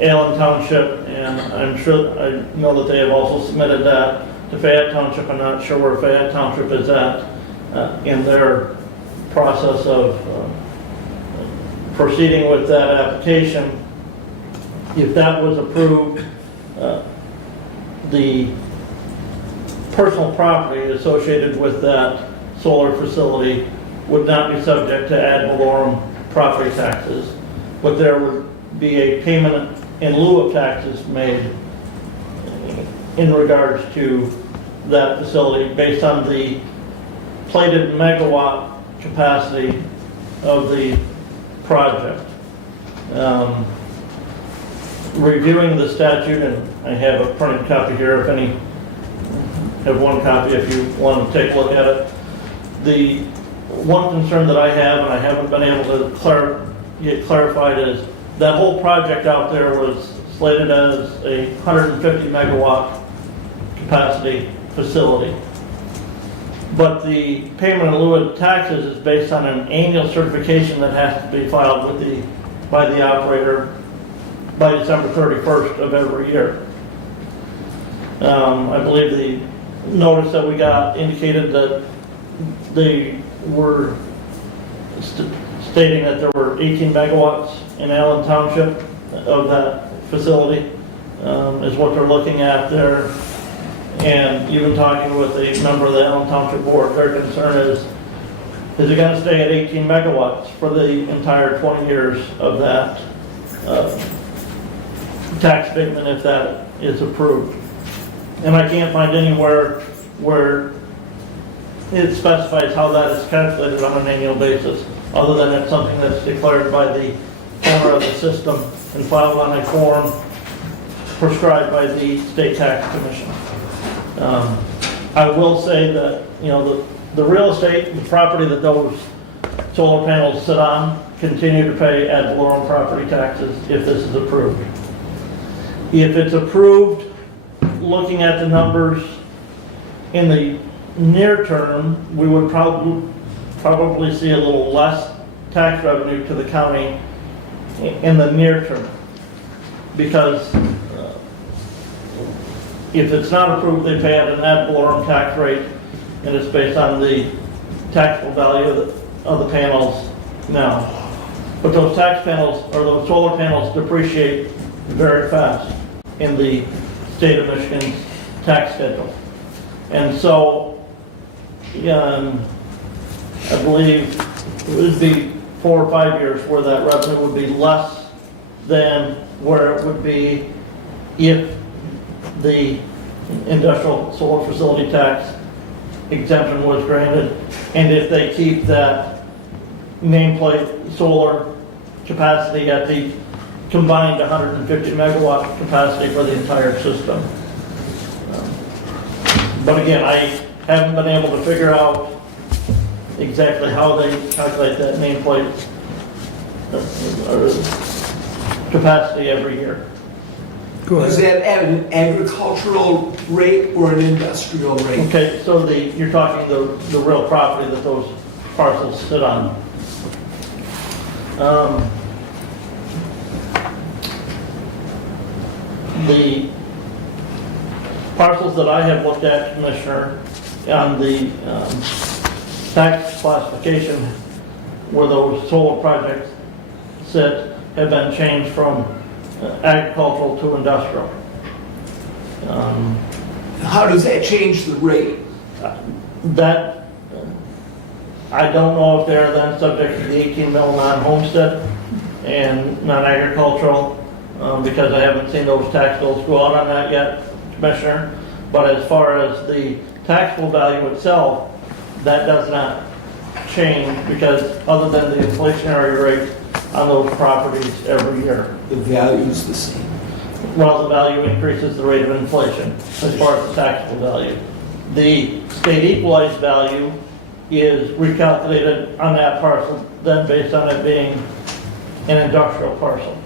Allen Township, and I know that they have also submitted that to Fayette Township. I'm not sure where Fayette Township is at in their process of proceeding with that application. If that was approved, the personal property associated with that solar facility would not be subject to ad valorem property taxes, but there would be a payment in lieu of taxes made in regards to that facility based on the plated megawatt capacity of the project. Reviewing the statute, and I have a printed copy here, if any, have one copy if you want to take a look at it. The one concern that I have, and I haven't been able to get clarified, is that whole project out there was slated as a 150 megawatt capacity facility. But the payment in lieu of taxes is based on an annual certification that has to be filed with by the operator by December 31st of every year. I believe the notice that we got indicated that they were stating that there were 18 megawatts in Allen Township of that facility, is what they're looking at there. And even talking with a member of the Allen Township Board, their concern is it going to stay at 18 megawatts for the entire 20 years of that tax statement if that is approved? And I can't find anywhere where it specifies how that is calculated on an annual basis, other than it's something that's declared by the owner of the system and filed on a form prescribed by the State Tax Commission. I will say that, you know, the real estate, the property that those solar panels sit on, continue to pay ad valorem property taxes if this is approved. If it's approved, looking at the numbers in the near term, we would probably see a little less tax revenue to the county in the near term. Because if it's not approved, they pay at an ad valorem tax rate, and it's based on the taxable value of the panels now. But those tax panels, or those solar panels, depreciate very fast in the state of Michigan's tax schedule. And so, I believe it would be 4 or 5 years where that revenue would be less than where it would be if the industrial solar facility tax exemption was granted, and if they keep that nameplate solar capacity at the combined 150 megawatt capacity for the entire system. But again, I haven't been able to figure out exactly how they calculate that nameplate capacity every year. Is that at an agricultural rate or an industrial rate? Okay, so you're talking the real property that those parcels sit on. The parcels that I have looked at, Commissioner, on the tax classification where those solar projects sit have been changed from agricultural to industrial. How does that change the rate? That, I don't know if they're then subject to the 18 mil non-homestead and non-agricultural, because I haven't seen those tax bills go out on that yet, Commissioner. But as far as the taxable value itself, that does not change, because other than the inflationary rate on those properties every year. The value is the same. Well, the value increases the rate of inflation as far as the taxable value. The state equalized value is recalculated on that parcel, then based on it being an industrial parcel.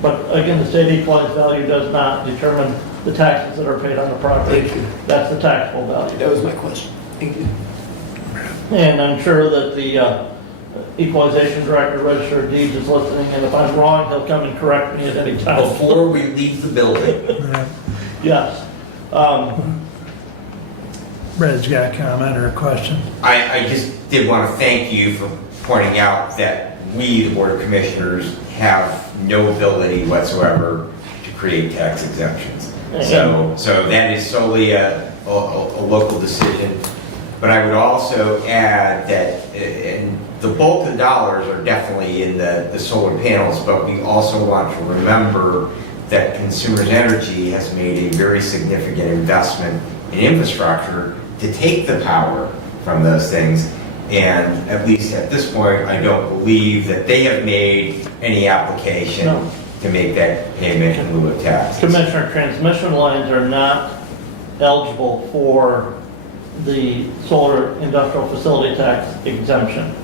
But again, the state equalized value does not determine the taxes that are paid on the property. Thank you. That's the taxable value. That was my question. Thank you. And I'm sure that the equalization director, register of deeds, is listening, and if I'm wrong, he'll come and correct me at any time. Before we leave the building. Yes. Brad's got a comment or a question. I just did want to thank you for pointing out that we, the Board of Commissioners, have no ability whatsoever to create tax exemptions. So that is solely a local decision. But I would also add that and the bulk of the dollars are definitely in the solar panels, but we also want to remember that Consumers Energy has made a very significant investment in infrastructure to take the power from those things. And at least at this point, I don't believe that they have made any application to make that payment in lieu of taxes. Commissioner, transmission lines are not eligible for the solar industrial facility tax exemption.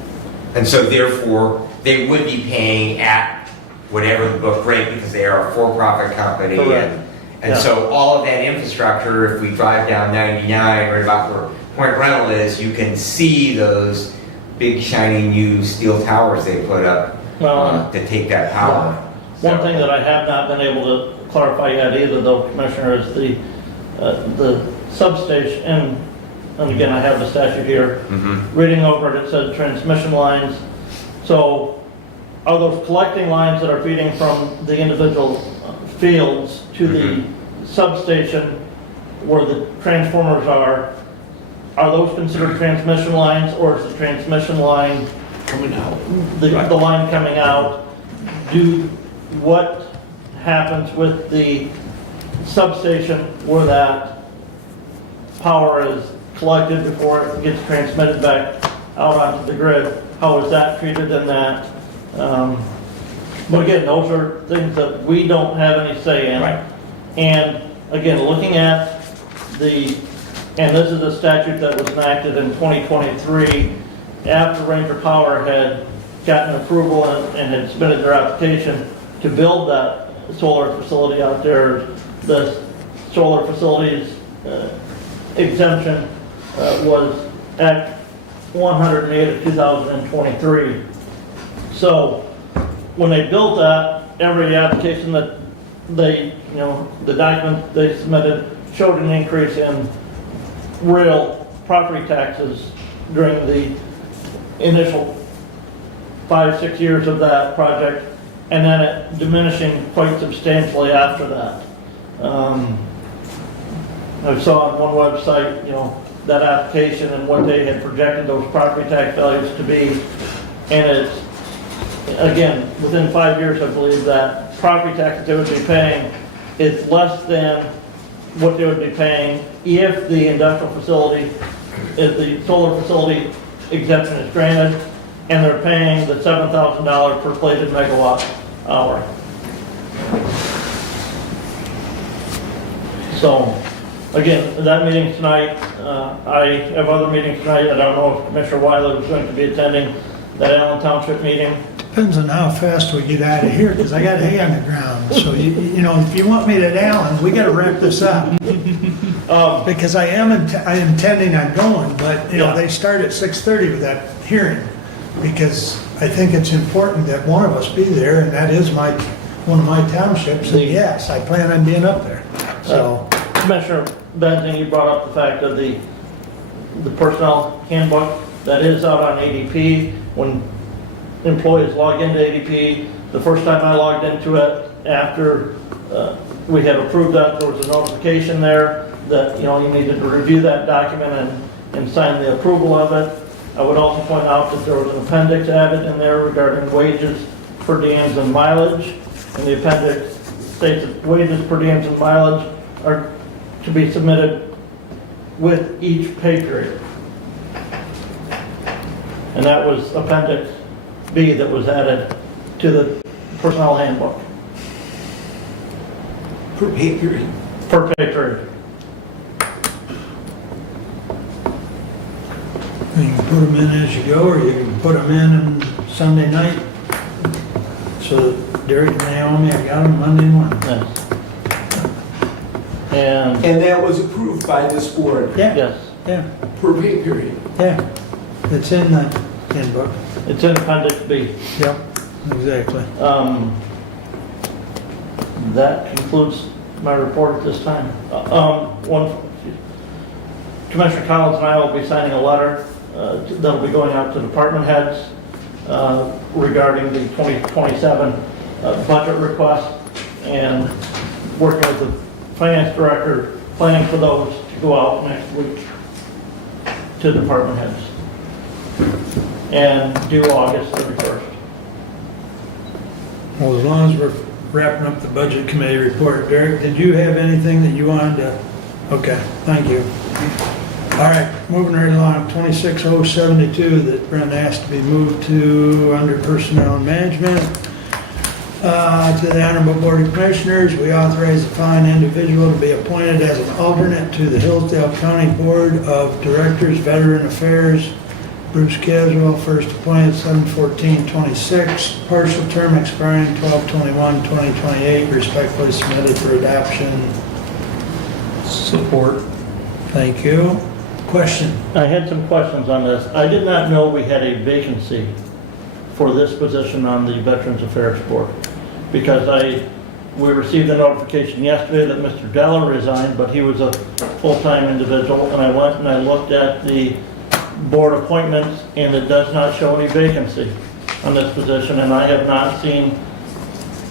And so therefore, they would be paying at whatever the book rate because they are a for-profit company. Correct. And so all of that infrastructure, if we drive down 99 right about where Point Rental is, you can see those big shiny new steel towers they put up to take that power. One thing that I have not been able to clarify yet either, though, Commissioner, is the substation, and again, I have the statute here. Reading over it, it says transmission lines. So are those collecting lines that are feeding from the individual fields to the substation where the transformers are those considered transmission lines, or is the transmission line coming out? The line coming out, what happens with the substation where that power is collected before it gets transmitted back out onto the grid? How is that treated in that? But again, those are things that we don't have any say in. And again, looking at and this is a statute that was enacted in 2023 after Ranger Power had gotten approval and had submitted their application to build that solar facility out there. The solar facilities exemption was Act 108 of 2023. So when they built that, every application that they, the document they submitted showed an increase in real property taxes during the initial 5-6 years of that project, and then it diminishing quite substantially after that. I saw on one website, that application and what they had projected those property tax values to be, and it's, again, within 5 years, I believe that property taxes they would be paying is less than what they would be paying if the industrial facility, if the solar facility exemption is granted, and they're paying the $7,000 per plated megawatt hour. So, again, that meeting tonight, I have other meetings tonight. I don't know if Commissioner Wiley was going to be attending that Allen Township meeting. Depends on how fast we get out of here, because I got hay on the ground. So, if you want me to Allen, we got to wrap this up. Because I am intending on going, but, they start at 6:30 with that hearing. Because I think it's important that one of us be there, and that is one of my townships. And yes, I plan on being up there. So, Commissioner Benton, you brought up the fact of the personnel handbook that is out on ADP. When employees log into ADP, the first time I logged into it after we had approved that, there was a notification there that you needed to review that document and sign the approval of it. I would also point out that there was an appendix added in there regarding wages, per diems, and mileage. And the appendix states that wages, per diems, and mileage are to be submitted with each pay period. And that was Appendix B that was added to the personnel handbook. Per pay period. Per pay period. you can put them in as you go, or you can put them in on Sunday night. So Derek and Naomi, I got them Monday morning. Yes. And that was approved by this board? Yeah. Yes. Yeah. Per pay period? Yeah. It's in the handbook. It's in Appendix B. Yep, exactly. That concludes my report at this time. Commissioner Collins and I will be signing a letter that'll be going out to department heads regarding the 2027 budget request, and working with the finance director, planning for those to go out next week to department heads and due August 31st. Well, as long as we're wrapping up the budget committee report, Derek, did you have anything that you wanted to? Okay, thank you. All right, moving right along, 26072 that Brenda asked to be moved to under personnel and management. To the Honorable Board of Commissioners, we authorize the following individual to be appointed as an alternate to the Hillsdale County Board of Directors, Veteran Affairs. Bruce Caswell, first appointed 7/14/26, partial term expiring 12/21/2028, respectfully submitted for adoption. Support. Thank you. Question? I had some questions on this. I did not know we had a vacancy for this position on the Veterans Affairs Board, because we received a notification yesterday that Mr. Della resigned, but he was a full-time individual, and I went and I looked at the board appointments, and it does not show any vacancy on this position, and I have not seen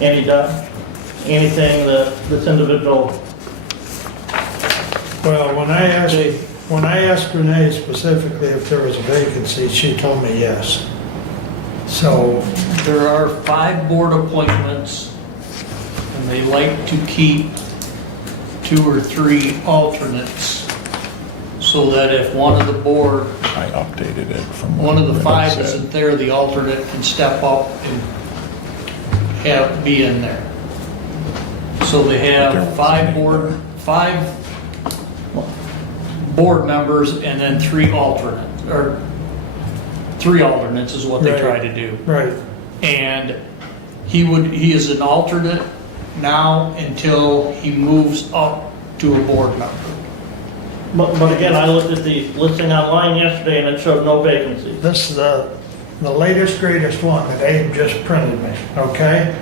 anything that this individual. Well, when I asked Renee specifically if there was a vacancy, she told me yes. So There are 5 board appointments, and they like to keep 2 or 3 alternates, so that if one of the board, I updated it from one of the what 5 it said. isn't there, the alternate can step up and be in there. So they have five board members and then three alternates is what they Right. try to do. Right. And he is an alternate now until he moves up to a board member. But again, I looked at the listing online yesterday and it showed no vacancies. This is the latest, greatest one that Abe just printed me, okay?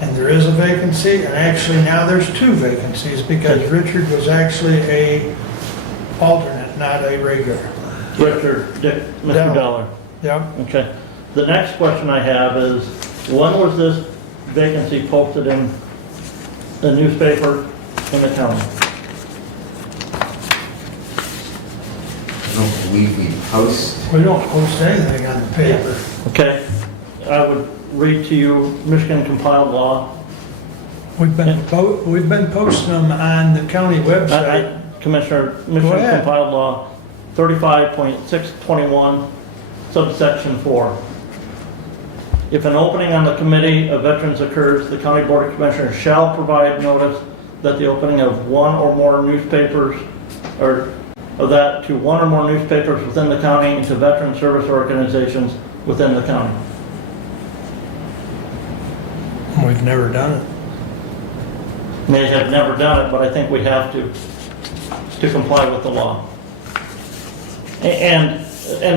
And there is a vacancy, and actually now there's two vacancies because Richard was actually a alternate, not a regular. Richard, Mr. Dollar. Dollar. Yep. Okay. The next question I have is, when was this vacancy posted in the newspaper in the county? I don't believe we post. We don't post anything on the paper. Okay, I would read to you Michigan compiled law. We've been posting them on the county website. Commissioner, Michigan ahead. compiled law 35.621, subsection 4. If an opening on the committee of veterans occurs, the county board of commissioners shall provide notice that the opening of one or more newspapers, or of that to one or more newspapers within the county and to veteran service organizations within the county. We've never done it. May have never done it, but I think we have to comply with the law. And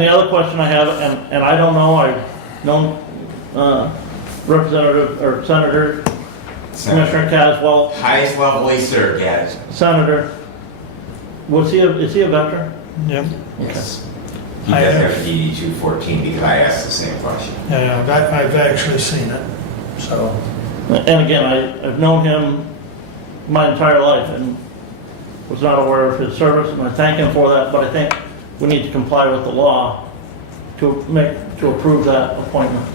the other question I have, and I don't know, I've known Representative or Senator Commissioner Caswell. Highest level he served at. Senator, is he a veteran? Yep. Yes. He does have a DD 214 because I asked the same question. Yeah, I've actually seen it, so. And again, I've known him my entire life and was not aware of his service, and I thank him for that, but I think we need to comply with the law to approve that appointment.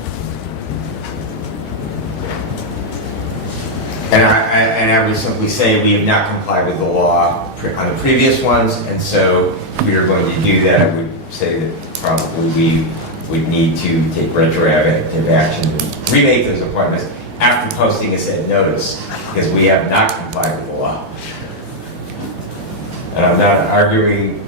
And I would simply say we have not complied with the law on the previous ones, and so if we are going to do that, I would say that probably we would need to take retroactive action and remake those appointments after posting a said notice, because we have not complied with the law. And I'm not arguing,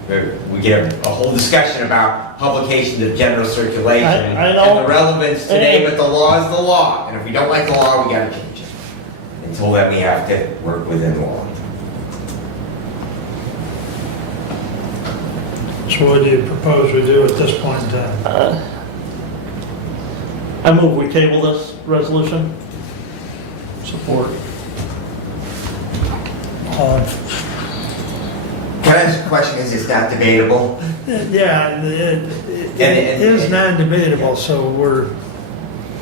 we get a whole discussion about publication of general circulation I know. and the relevance today, but the law is the law, and if we don't like the law, we gotta change it. Until then, we have to work within the law. So what do you propose we do at this point in time? I move we table this resolution. Support. Can I ask a question, is it's not debatable? Yeah, it is non-debatable, so we're,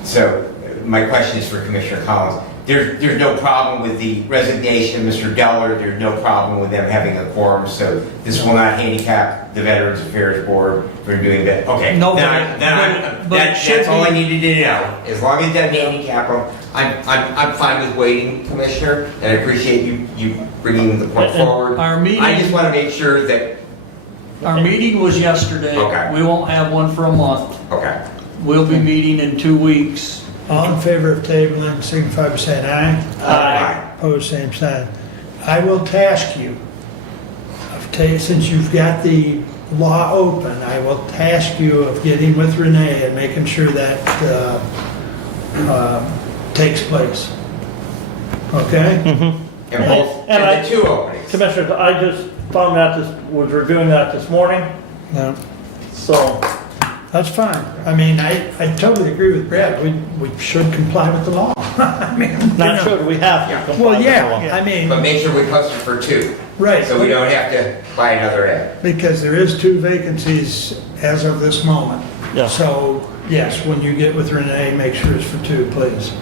So, my question is for Commissioner Collins. There's no problem with the resignation of Mr. Geller, there's no problem with them having a quorum, so this will not handicap the Veterans Affairs Board for doing that? Okay, No, that's all I needed to know. As long as it doesn't handicap them, I'm fine with waiting, Commissioner, and I appreciate you bringing the point forward. Our meeting- I just want to make sure that, Our meeting was yesterday. Okay. We won't have one for a month. okay. We'll be meeting in 2 weeks. all in favor of tabling, signify by saying aye. Aye. Opposed, same sign. I will task you, since you've got the law open, I will task you of getting with Renee and making sure that takes place. Okay? And both, And and the two openings. Commissioner, I just found out was reviewing that this morning, No, so. that's fine. I mean, I totally agree with Brad. We should comply with the law. I mean, Not should, we have to comply Well, with the law. yeah, I mean, But make sure we post it for two, right. so we don't have to buy another ad. Because there is two vacancies as of this moment. Yeah. So, yes, when you get with Renee, make sure it's for two, please.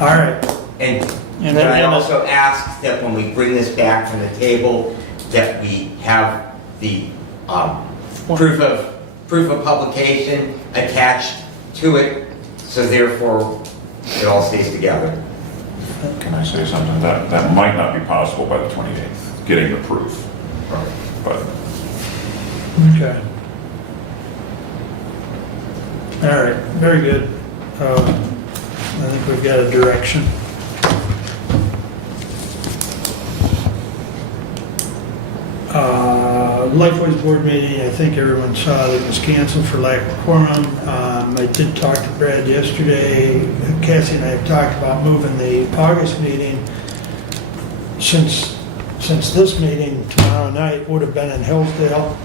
All right. And And then then- I also ask that when we bring this back from the table, that we have the proof of publication attached to it, so therefore it all stays together. Can I say something? That might not be possible by the 28th, getting the proof. But Okay. All right, very good. I think we've got a direction. Lifeways board meeting, I think everyone saw that it was canceled for lack of quorum. I did talk to Brad yesterday. Cassie and I have talked about moving the August meeting. Since this meeting tomorrow night would have been in Hillsdale,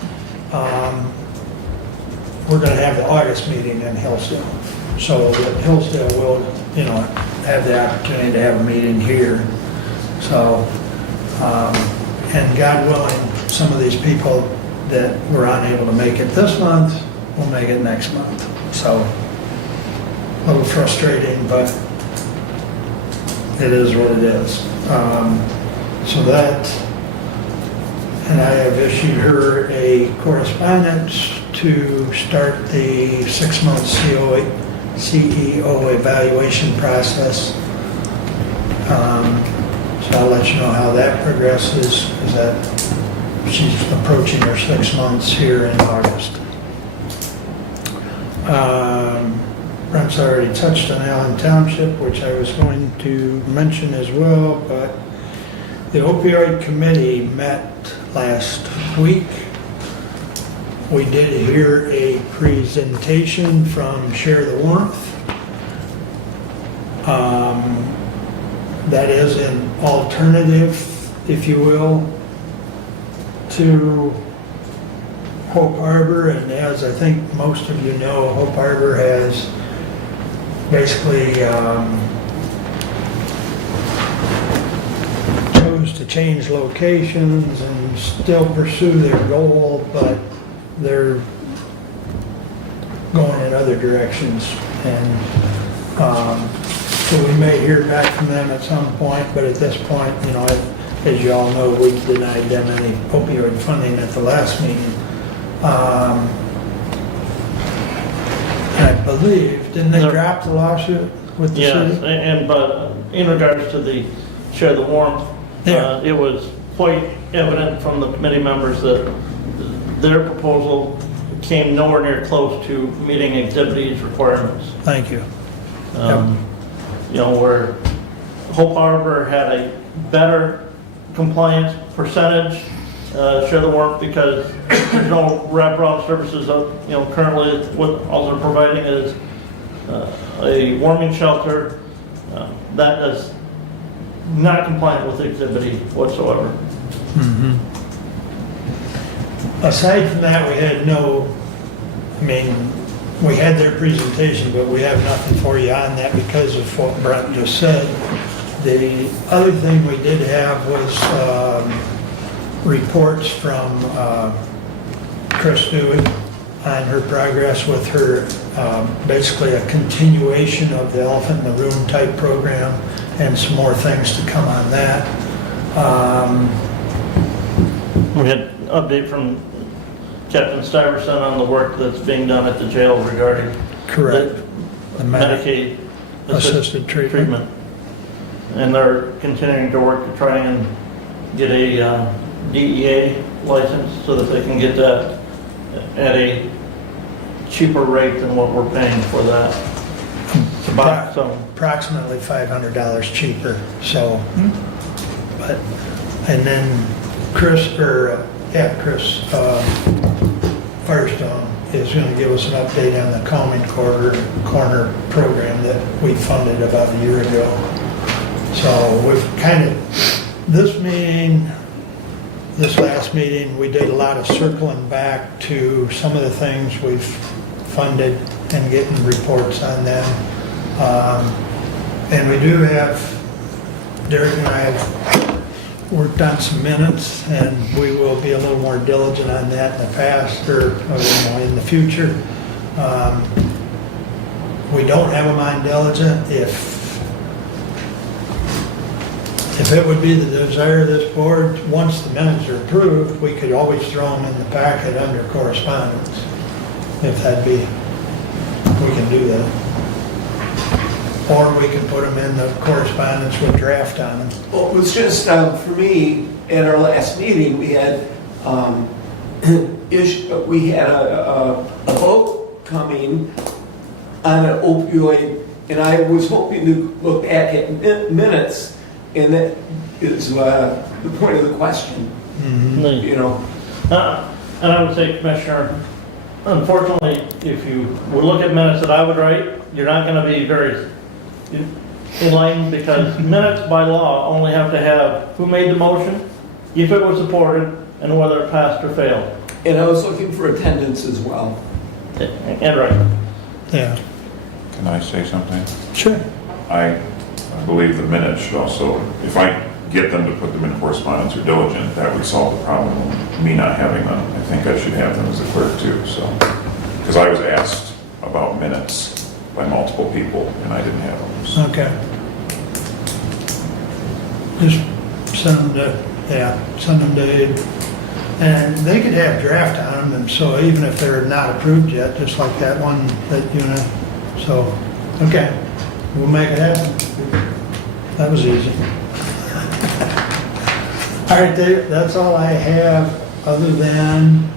we're going to have the August meeting in Hillsdale. So that Hillsdale will, have the opportunity to have a meeting here. So, and God willing, some of these people that were unable to make it this month will make it next month. So, a little frustrating, but it is what it is. So that, and I have issued her a correspondence to start the 6-month CEO evaluation process. So I'll let you know how that progresses, because that she's approaching her 6 months here in August. Brent's already touched on Allen Township, which I was going to mention as well, but the opioid committee met last week. We did hear a presentation from Share the Warmth. That is an alternative, if you will, to Hope Harbor, and as I think most of you know, Hope Harbor has basically chose to change locations and still pursue their goal, but they're going in other directions. And so we may hear back from them at some point, but at this point, as you all know, we denied them any opioid funding at the last meeting. I believe, didn't they drop the lawsuit with the Yes, city? but in regards to the Share the Warmth, it was quite evident from the committee members that their proposal came nowhere near close to meeting Exhibit E's requirements. Thank you. Where Hope Harbor had a better compliance percentage, Share the Warmth, because there's no wraparound services. Currently what all they're providing is a warming shelter that is not compliant with Exhibit E whatsoever. Mm-hmm. Aside from that, we had we had their presentation, but we have nothing for you on that because of what Brent just said. The other thing we did have was reports from Chris Dewey on her progress with her, basically a continuation of the Elephant in the Room type program, and some more things to come on that. We had an update from Captain Stuyvesant on the work that's being done at the jail regarding Correct. the Medicaid assisted treatment. And they're continuing to work to try and get a DEA license so that they can get that at a cheaper rate than what we're paying for that. Approximately $500 cheaper. So, but, and then Chris Firestone is going to give us an update on the Calming Corner program that we funded about a year ago. So we've this last meeting, we did a lot of circling back to some of the things we've funded and getting reports on them. And we do have, Derek and I have worked on some minutes, and we will be a little more diligent on that in the past or in the future. We don't have them on diligent. If it would be the desire of this board, once the minutes are approved, we could always throw them in the packet under correspondence. If we can do that. Or we can put them in the correspondence with draft on them. Well, it was just, for me, at our last meeting, we had a vote coming on an opioid, and I was hoping to look back at minutes, and that is the point of the question. You know, And I would say, Commissioner, unfortunately, if you would look at minutes that I would write, you're not gonna be very enlightened, because minutes by law only have to have who made the motion, if it was supported, and whether it passed or failed. and I was looking for attendance as well. And right. Yeah, Can I say something? sure. I believe the minutes should also, if I get them to put them in correspondence or diligent, that would solve the problem of me not having them. I think I should have them as a clerk too, so. Because I was asked about minutes by multiple people and I didn't have them. So. Okay. Just send them to, send them to Abe. And they could have draft on them, and so even if they're not approved yet, just like that one that you know. So, okay, we'll make it happen. That was easy. All right, Dave, that's all I have, other than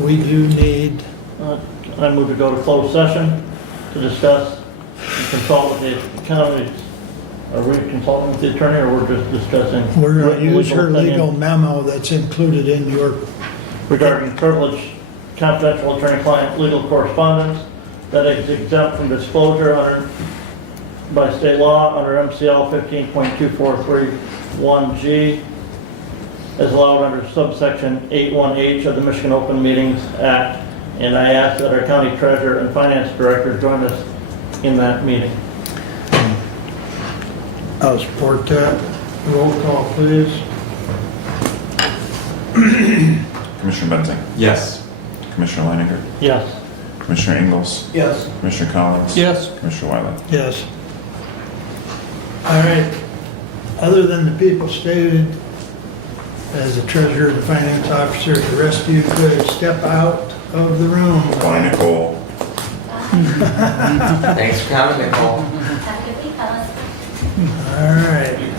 we do need, I move to go to closed session to discuss and consult with the county. Are we consulting with the attorney, or we're just discussing? we're going to use her opinion legal memo that's included in your, regarding privileged confidential attorney-client legal correspondence that is exempt from disclosure under, by state law under MCL 15.2431G, as allowed under subsection 81H of the Michigan Open Meetings Act. And I ask that our county treasurer and finance director join us in that meeting. I'll support that. Roll call, please. Commissioner Benting? Yes. Commissioner Leininger? Yes. Commissioner Ingles? Yes. Commissioner Collins? Yes. Commissioner Wiley? Yes. All right. Other than the people stated, as the treasurer and finance officer, the rest of you could step out of the room. Bye, Nicole. Thanks for coming, Nicole. Have a good week, fellas. All right.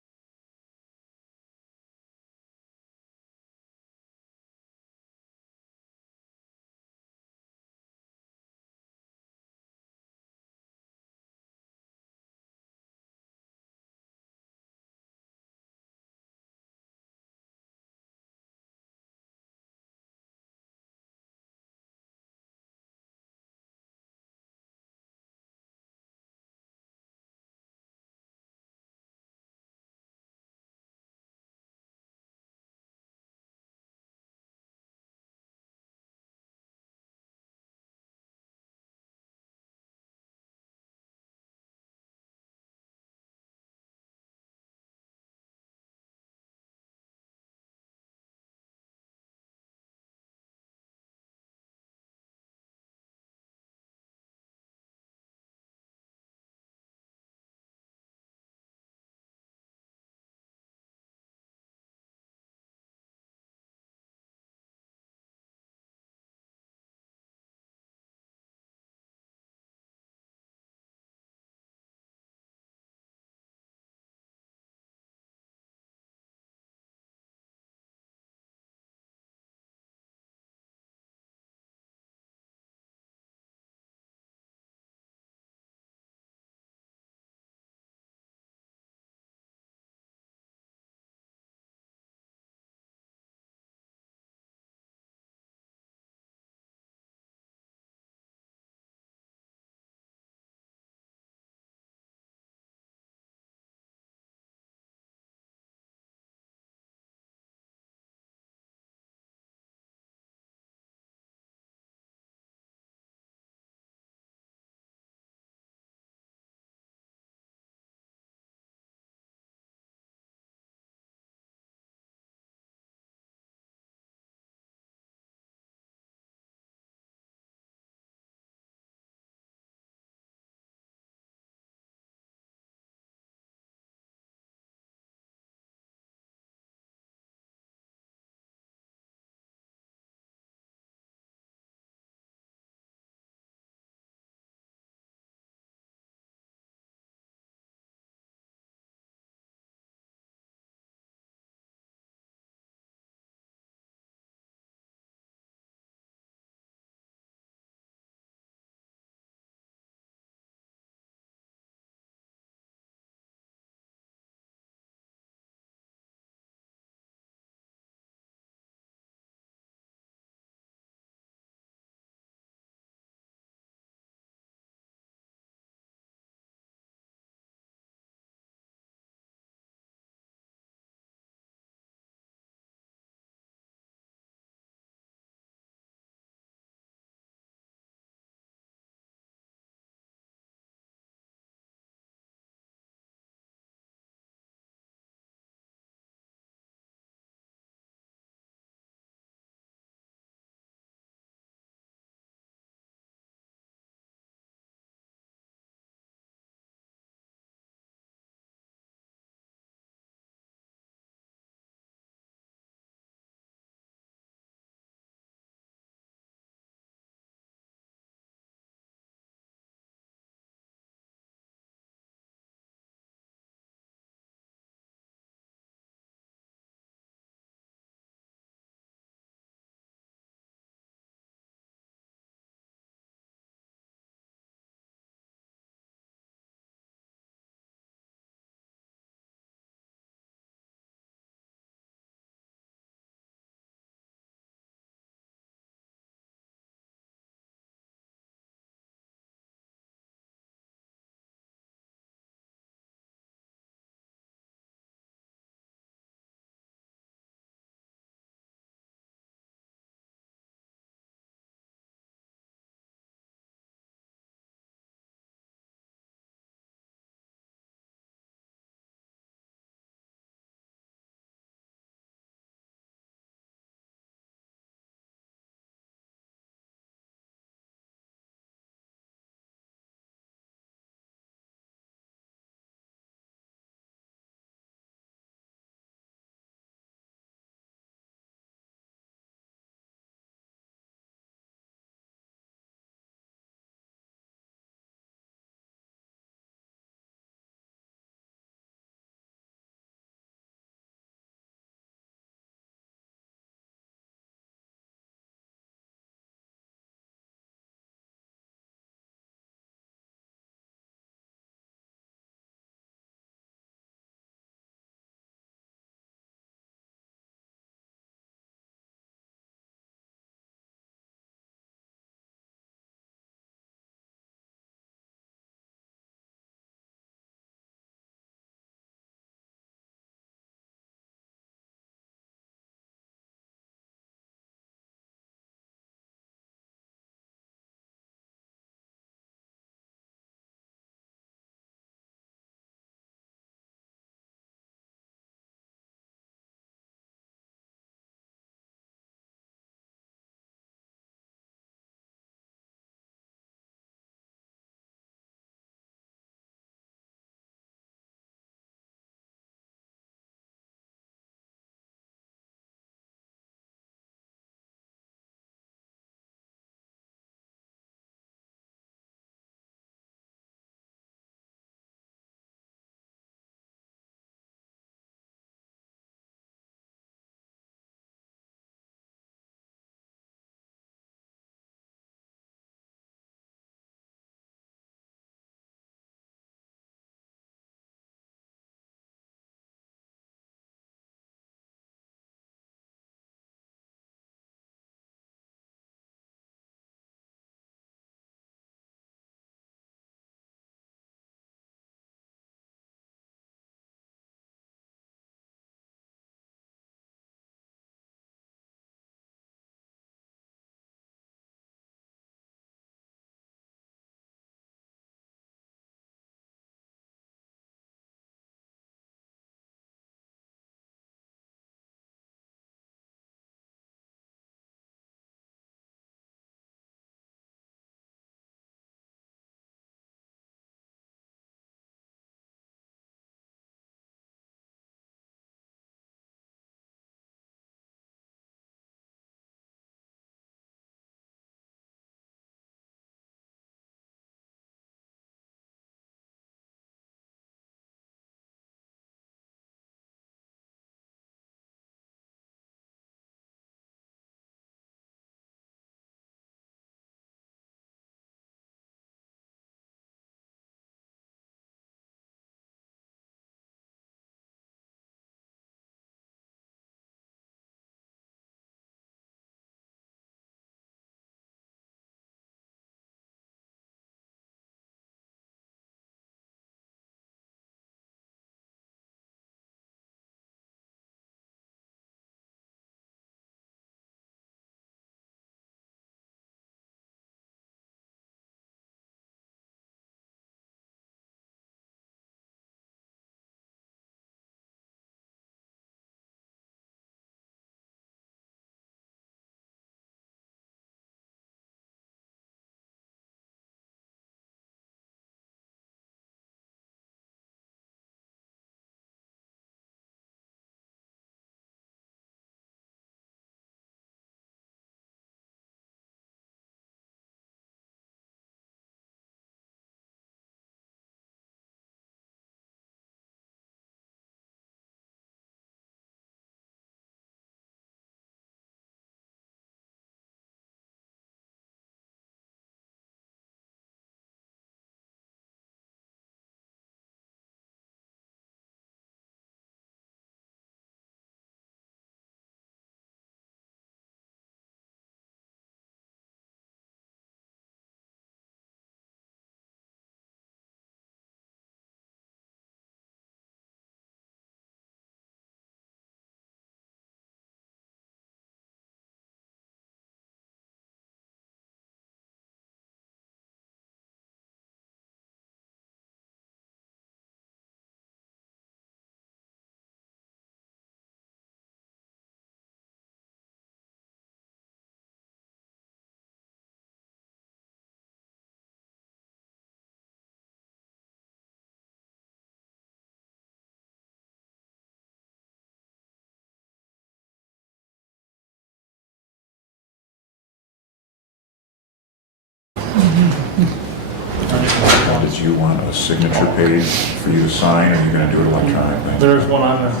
Did you want a signature page for you to sign, or are you gonna do it electronically? There's one on there.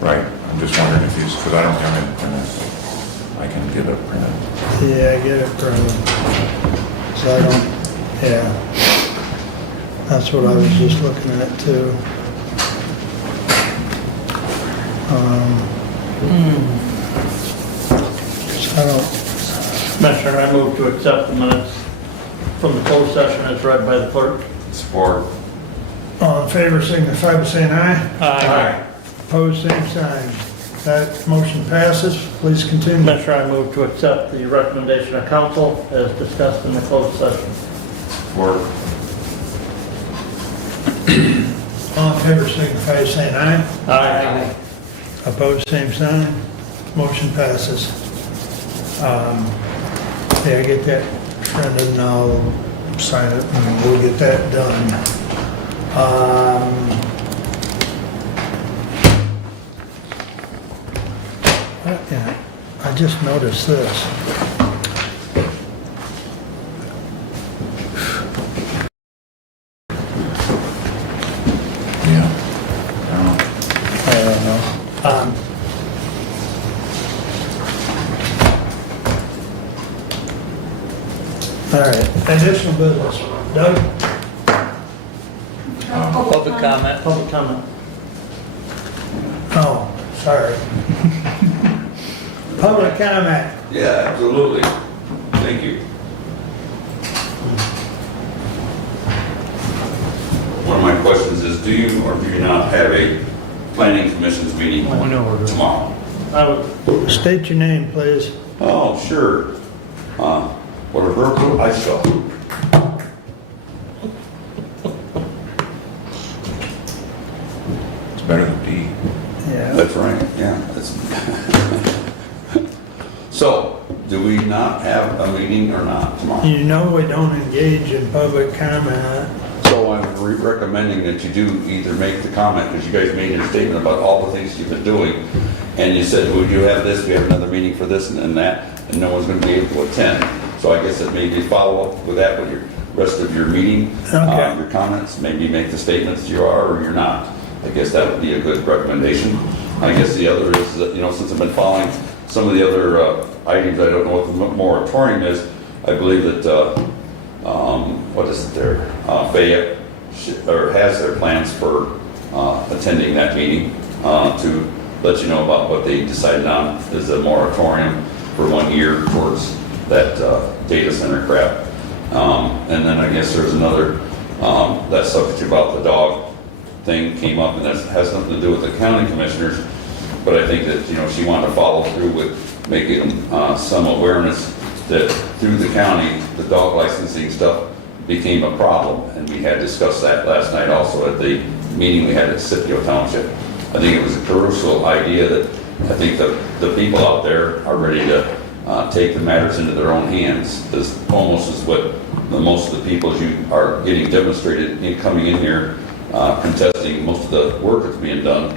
Right, I'm just wondering if he's, because I don't have it printed. I can get it printed. Yeah, get it printed. So I don't, yeah. That's what I was just looking at too. So I don't, Commissioner, I move to accept the minutes from the closed session as read by the clerk. Support. all in favor signify by saying aye. Aye. Opposed, same sign. That motion passes. Please continue. Commissioner, I move to accept the recommendation of council as discussed in the closed session. Support. All in favor signify by saying aye. Aye. Opposed, same sign. Motion passes. Yeah, get that printed and I'll sign it and we'll get that done. Yeah, I just noticed this. Yeah. I don't know. All right, additional business. Doug? Public comment. Public comment. Oh, sorry. Public comment. Yeah, absolutely. Thank you. One of my questions is, do you or do you not have a planning commission's meeting tomorrow? State your name, please. Oh, sure. What a verbal I saw. It's better than D. Yeah. That's right, yeah. So, do we not have a meeting or not tomorrow? You know we don't engage in public comment. So I'm recommending that you do either make the comment, because you guys made your statement about all the things you've been doing, and you said, well, you have this, we have another meeting for this and that, and no one's going to be able to attend. So I guess that maybe follow up with that with your rest of your meeting, your comments, maybe make the statements you are or you're not. I guess that would be a good recommendation. I guess the other is that, since I've been following some of the other items, I don't know what the moratorium is. I believe that, what is it there? Fayette has their plans for attending that meeting to let you know about what they decided on is a moratorium for 1 year towards that data center crap. And then I guess there's another, that subject about the dog thing came up, and that has nothing to do with the county commissioners, but I think that, she wanted to follow through with making some awareness that through the county, the dog licensing stuff became a problem, and we had discussed that last night also at the meeting we had at Scipio Township. I think it was a crucial idea that I think the people out there are ready to take the matters into their own hands, as almost as what most of the people as you are getting demonstrated coming in here contesting most of the work that's being done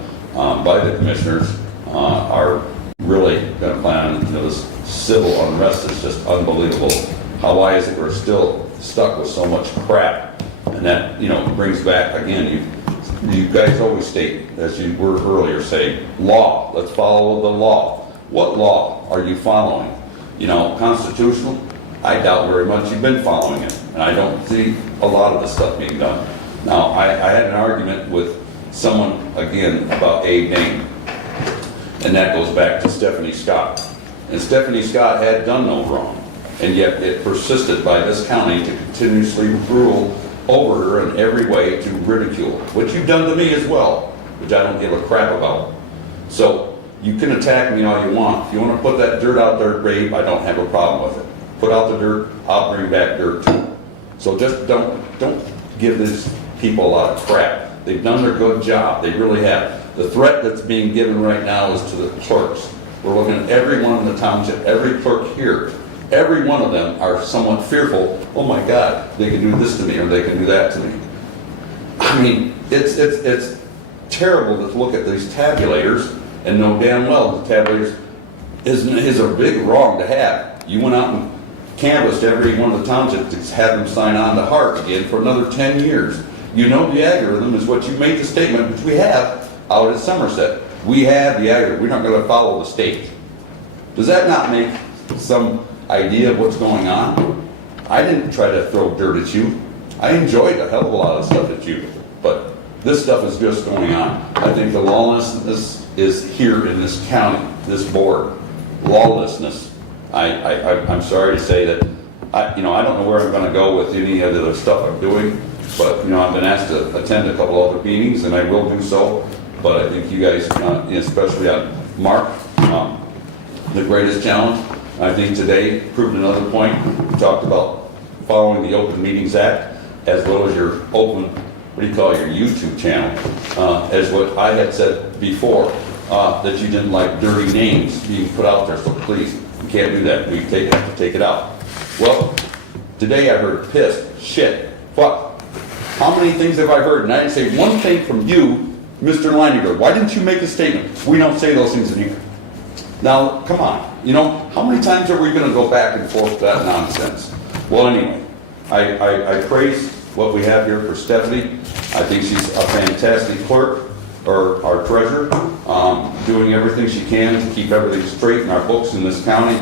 by the commissioners are really going to plan on this civil unrest is just unbelievable. Why is it we're still stuck with so much crap? And that brings back again, you guys always state, as you were earlier saying, law. Let's follow the law. What law are you following? Constitutional? I doubt very much you've been following it, and I don't see a lot of the stuff being done. Now, I had an argument with someone, again, about a name, and that goes back to Stephanie Scott. And Stephanie Scott had done no wrong, and yet it persisted by this county to continuously rule over her in every way to ridicule, which you've done to me as well, which I don't give a crap about. So, you can attack me all you want. If you want to put that dirt out there, grave, I don't have a problem with it. Put out the dirt, I'll bring back dirt too. So just don't give these people a lot of crap. They've done their good job. They really have. The threat that's being given right now is to the clerks. We're looking at every one in the township, every clerk here. Every one of them are somewhat fearful. Oh my God, they can do this to me or they can do that to me. I mean, it's terrible to look at these tabulators and know damn well the tabulators is a big wrong to have. You went out and canvassed every one of the townships to have them sign on to HART again for another 10 years. You know the algorithm is what you made the statement, which we have out at Somerset. We have the algorithm. We're not going to follow the state. Does that not make some idea of what's going on? I didn't try to throw dirt at you. I enjoyed a hell of a lot of stuff at you, but this stuff is just going on. I think the lawlessness is here in this county, this board. Lawlessness. I'm sorry to say that, I don't know where I'm going to go with any of the stuff I'm doing, but, I've been asked to attend a couple other meetings, and I will do so. But I think you guys, especially on Mark, the greatest challenge, I think today proved another point. We talked about following the Open Meetings Act, as well as your open, your YouTube channel, as what I had said before, that you didn't like dirty names being put out there, so please, you can't do that. We have to take it out. Well, today I heard pissed, shit, fuck. How many things have I heard? And I didn't say one thing from you, Mr. Leininger. Why didn't you make a statement? We don't say those things in here. Now, come on. How many times are we going to go back and forth with that nonsense? Well, anyway, I praise what we have here for Stephanie. I think she's a fantastic clerk, or our treasurer, doing everything she can to keep everything straight in our books in this county.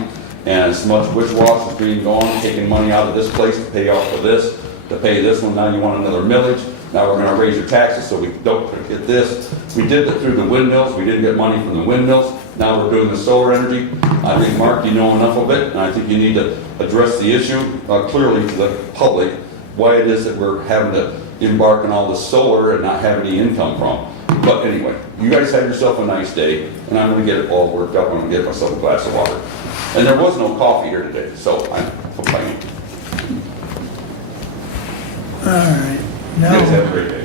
And as much wish wash is being gone, taking money out of this place to pay off for this, to pay this one, now you want another millage. Now we're going to raise your taxes so we don't get this. We did that through the windmills. We didn't get money from the windmills. Now we're doing the solar energy. I think, Mark, you know enough of it, and I think you need to address the issue clearly to the public, why it is that we're having to embark on all the solar and not have any income from. But anyway, you guys have yourself a nice day, and I'm going to get it all worked up. I'm going to get myself a glass of water. And there was no coffee here today, so I'm complaining. All right. You guys have a great day.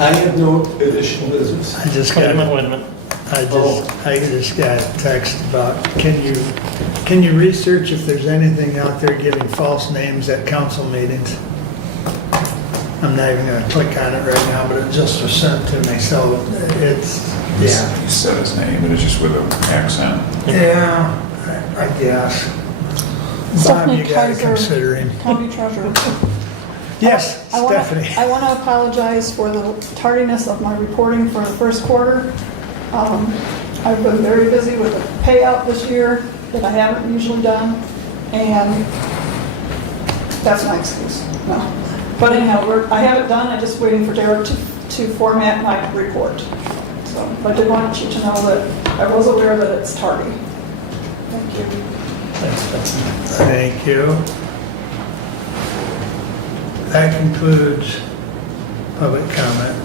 I have no additional business. I just got a text about, can you research if there's anything out there giving false names at council meetings? I'm not even gonna click on it right now, but it just was sent to me, so it's, yeah. You said his name, but it's just with an accent. Yeah, I guess. Bob, you gotta consider him. County Treasurer. Yes, Stephanie. I want to apologize for the tardiness of my reporting for the first quarter. I've been very busy with a payout this year that I haven't usually done, and that's my excuse. No. But anyhow, I have it done. I'm just waiting for Derek to format my report. So, but I did want you to know that I was aware that it's tardy. Thank you. Thank you. That concludes public comment.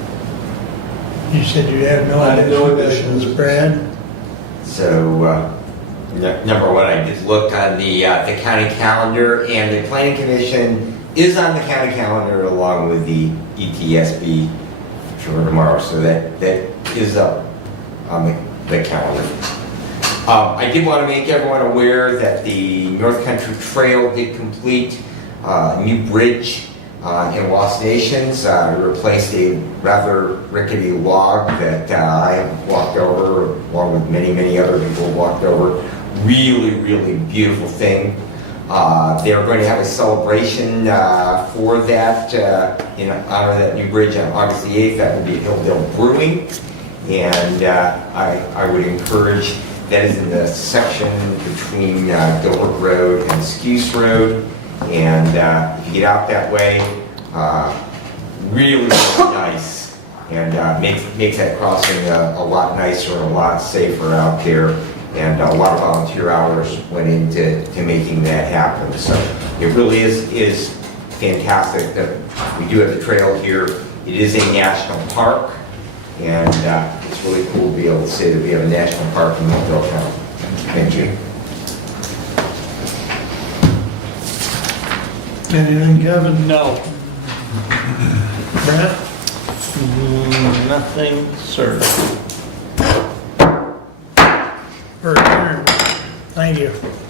You said you have no additions, Brad? So, number one, I just looked on the county calendar, and the planning commission is on the county calendar along with the ETSB for tomorrow, so that is up on the calendar. I did want to make everyone aware that the North Country Trail did complete a new bridge in Lost Nations. Replaced a rather rickety log that I walked over, along with many, many other people walked over. Really, really beautiful thing. They are going to have a celebration for that in honor of that new bridge on August the 8th. That will be at Hillsdale Brewing. And I would encourage, that is in the section between Gilbert Road and Skewes Road. And if you get out that way, really, really nice, and makes that crossing a lot nicer and a lot safer out there. And a lot of volunteer hours went into making that happen. So it really is fantastic that we do have the trail here. It is a national park, and it's really cool to be able to say that we have a national park in Hillsdale County. Thank you. Anything, Kevin? No. Brett? Nothing, sir. Thank you.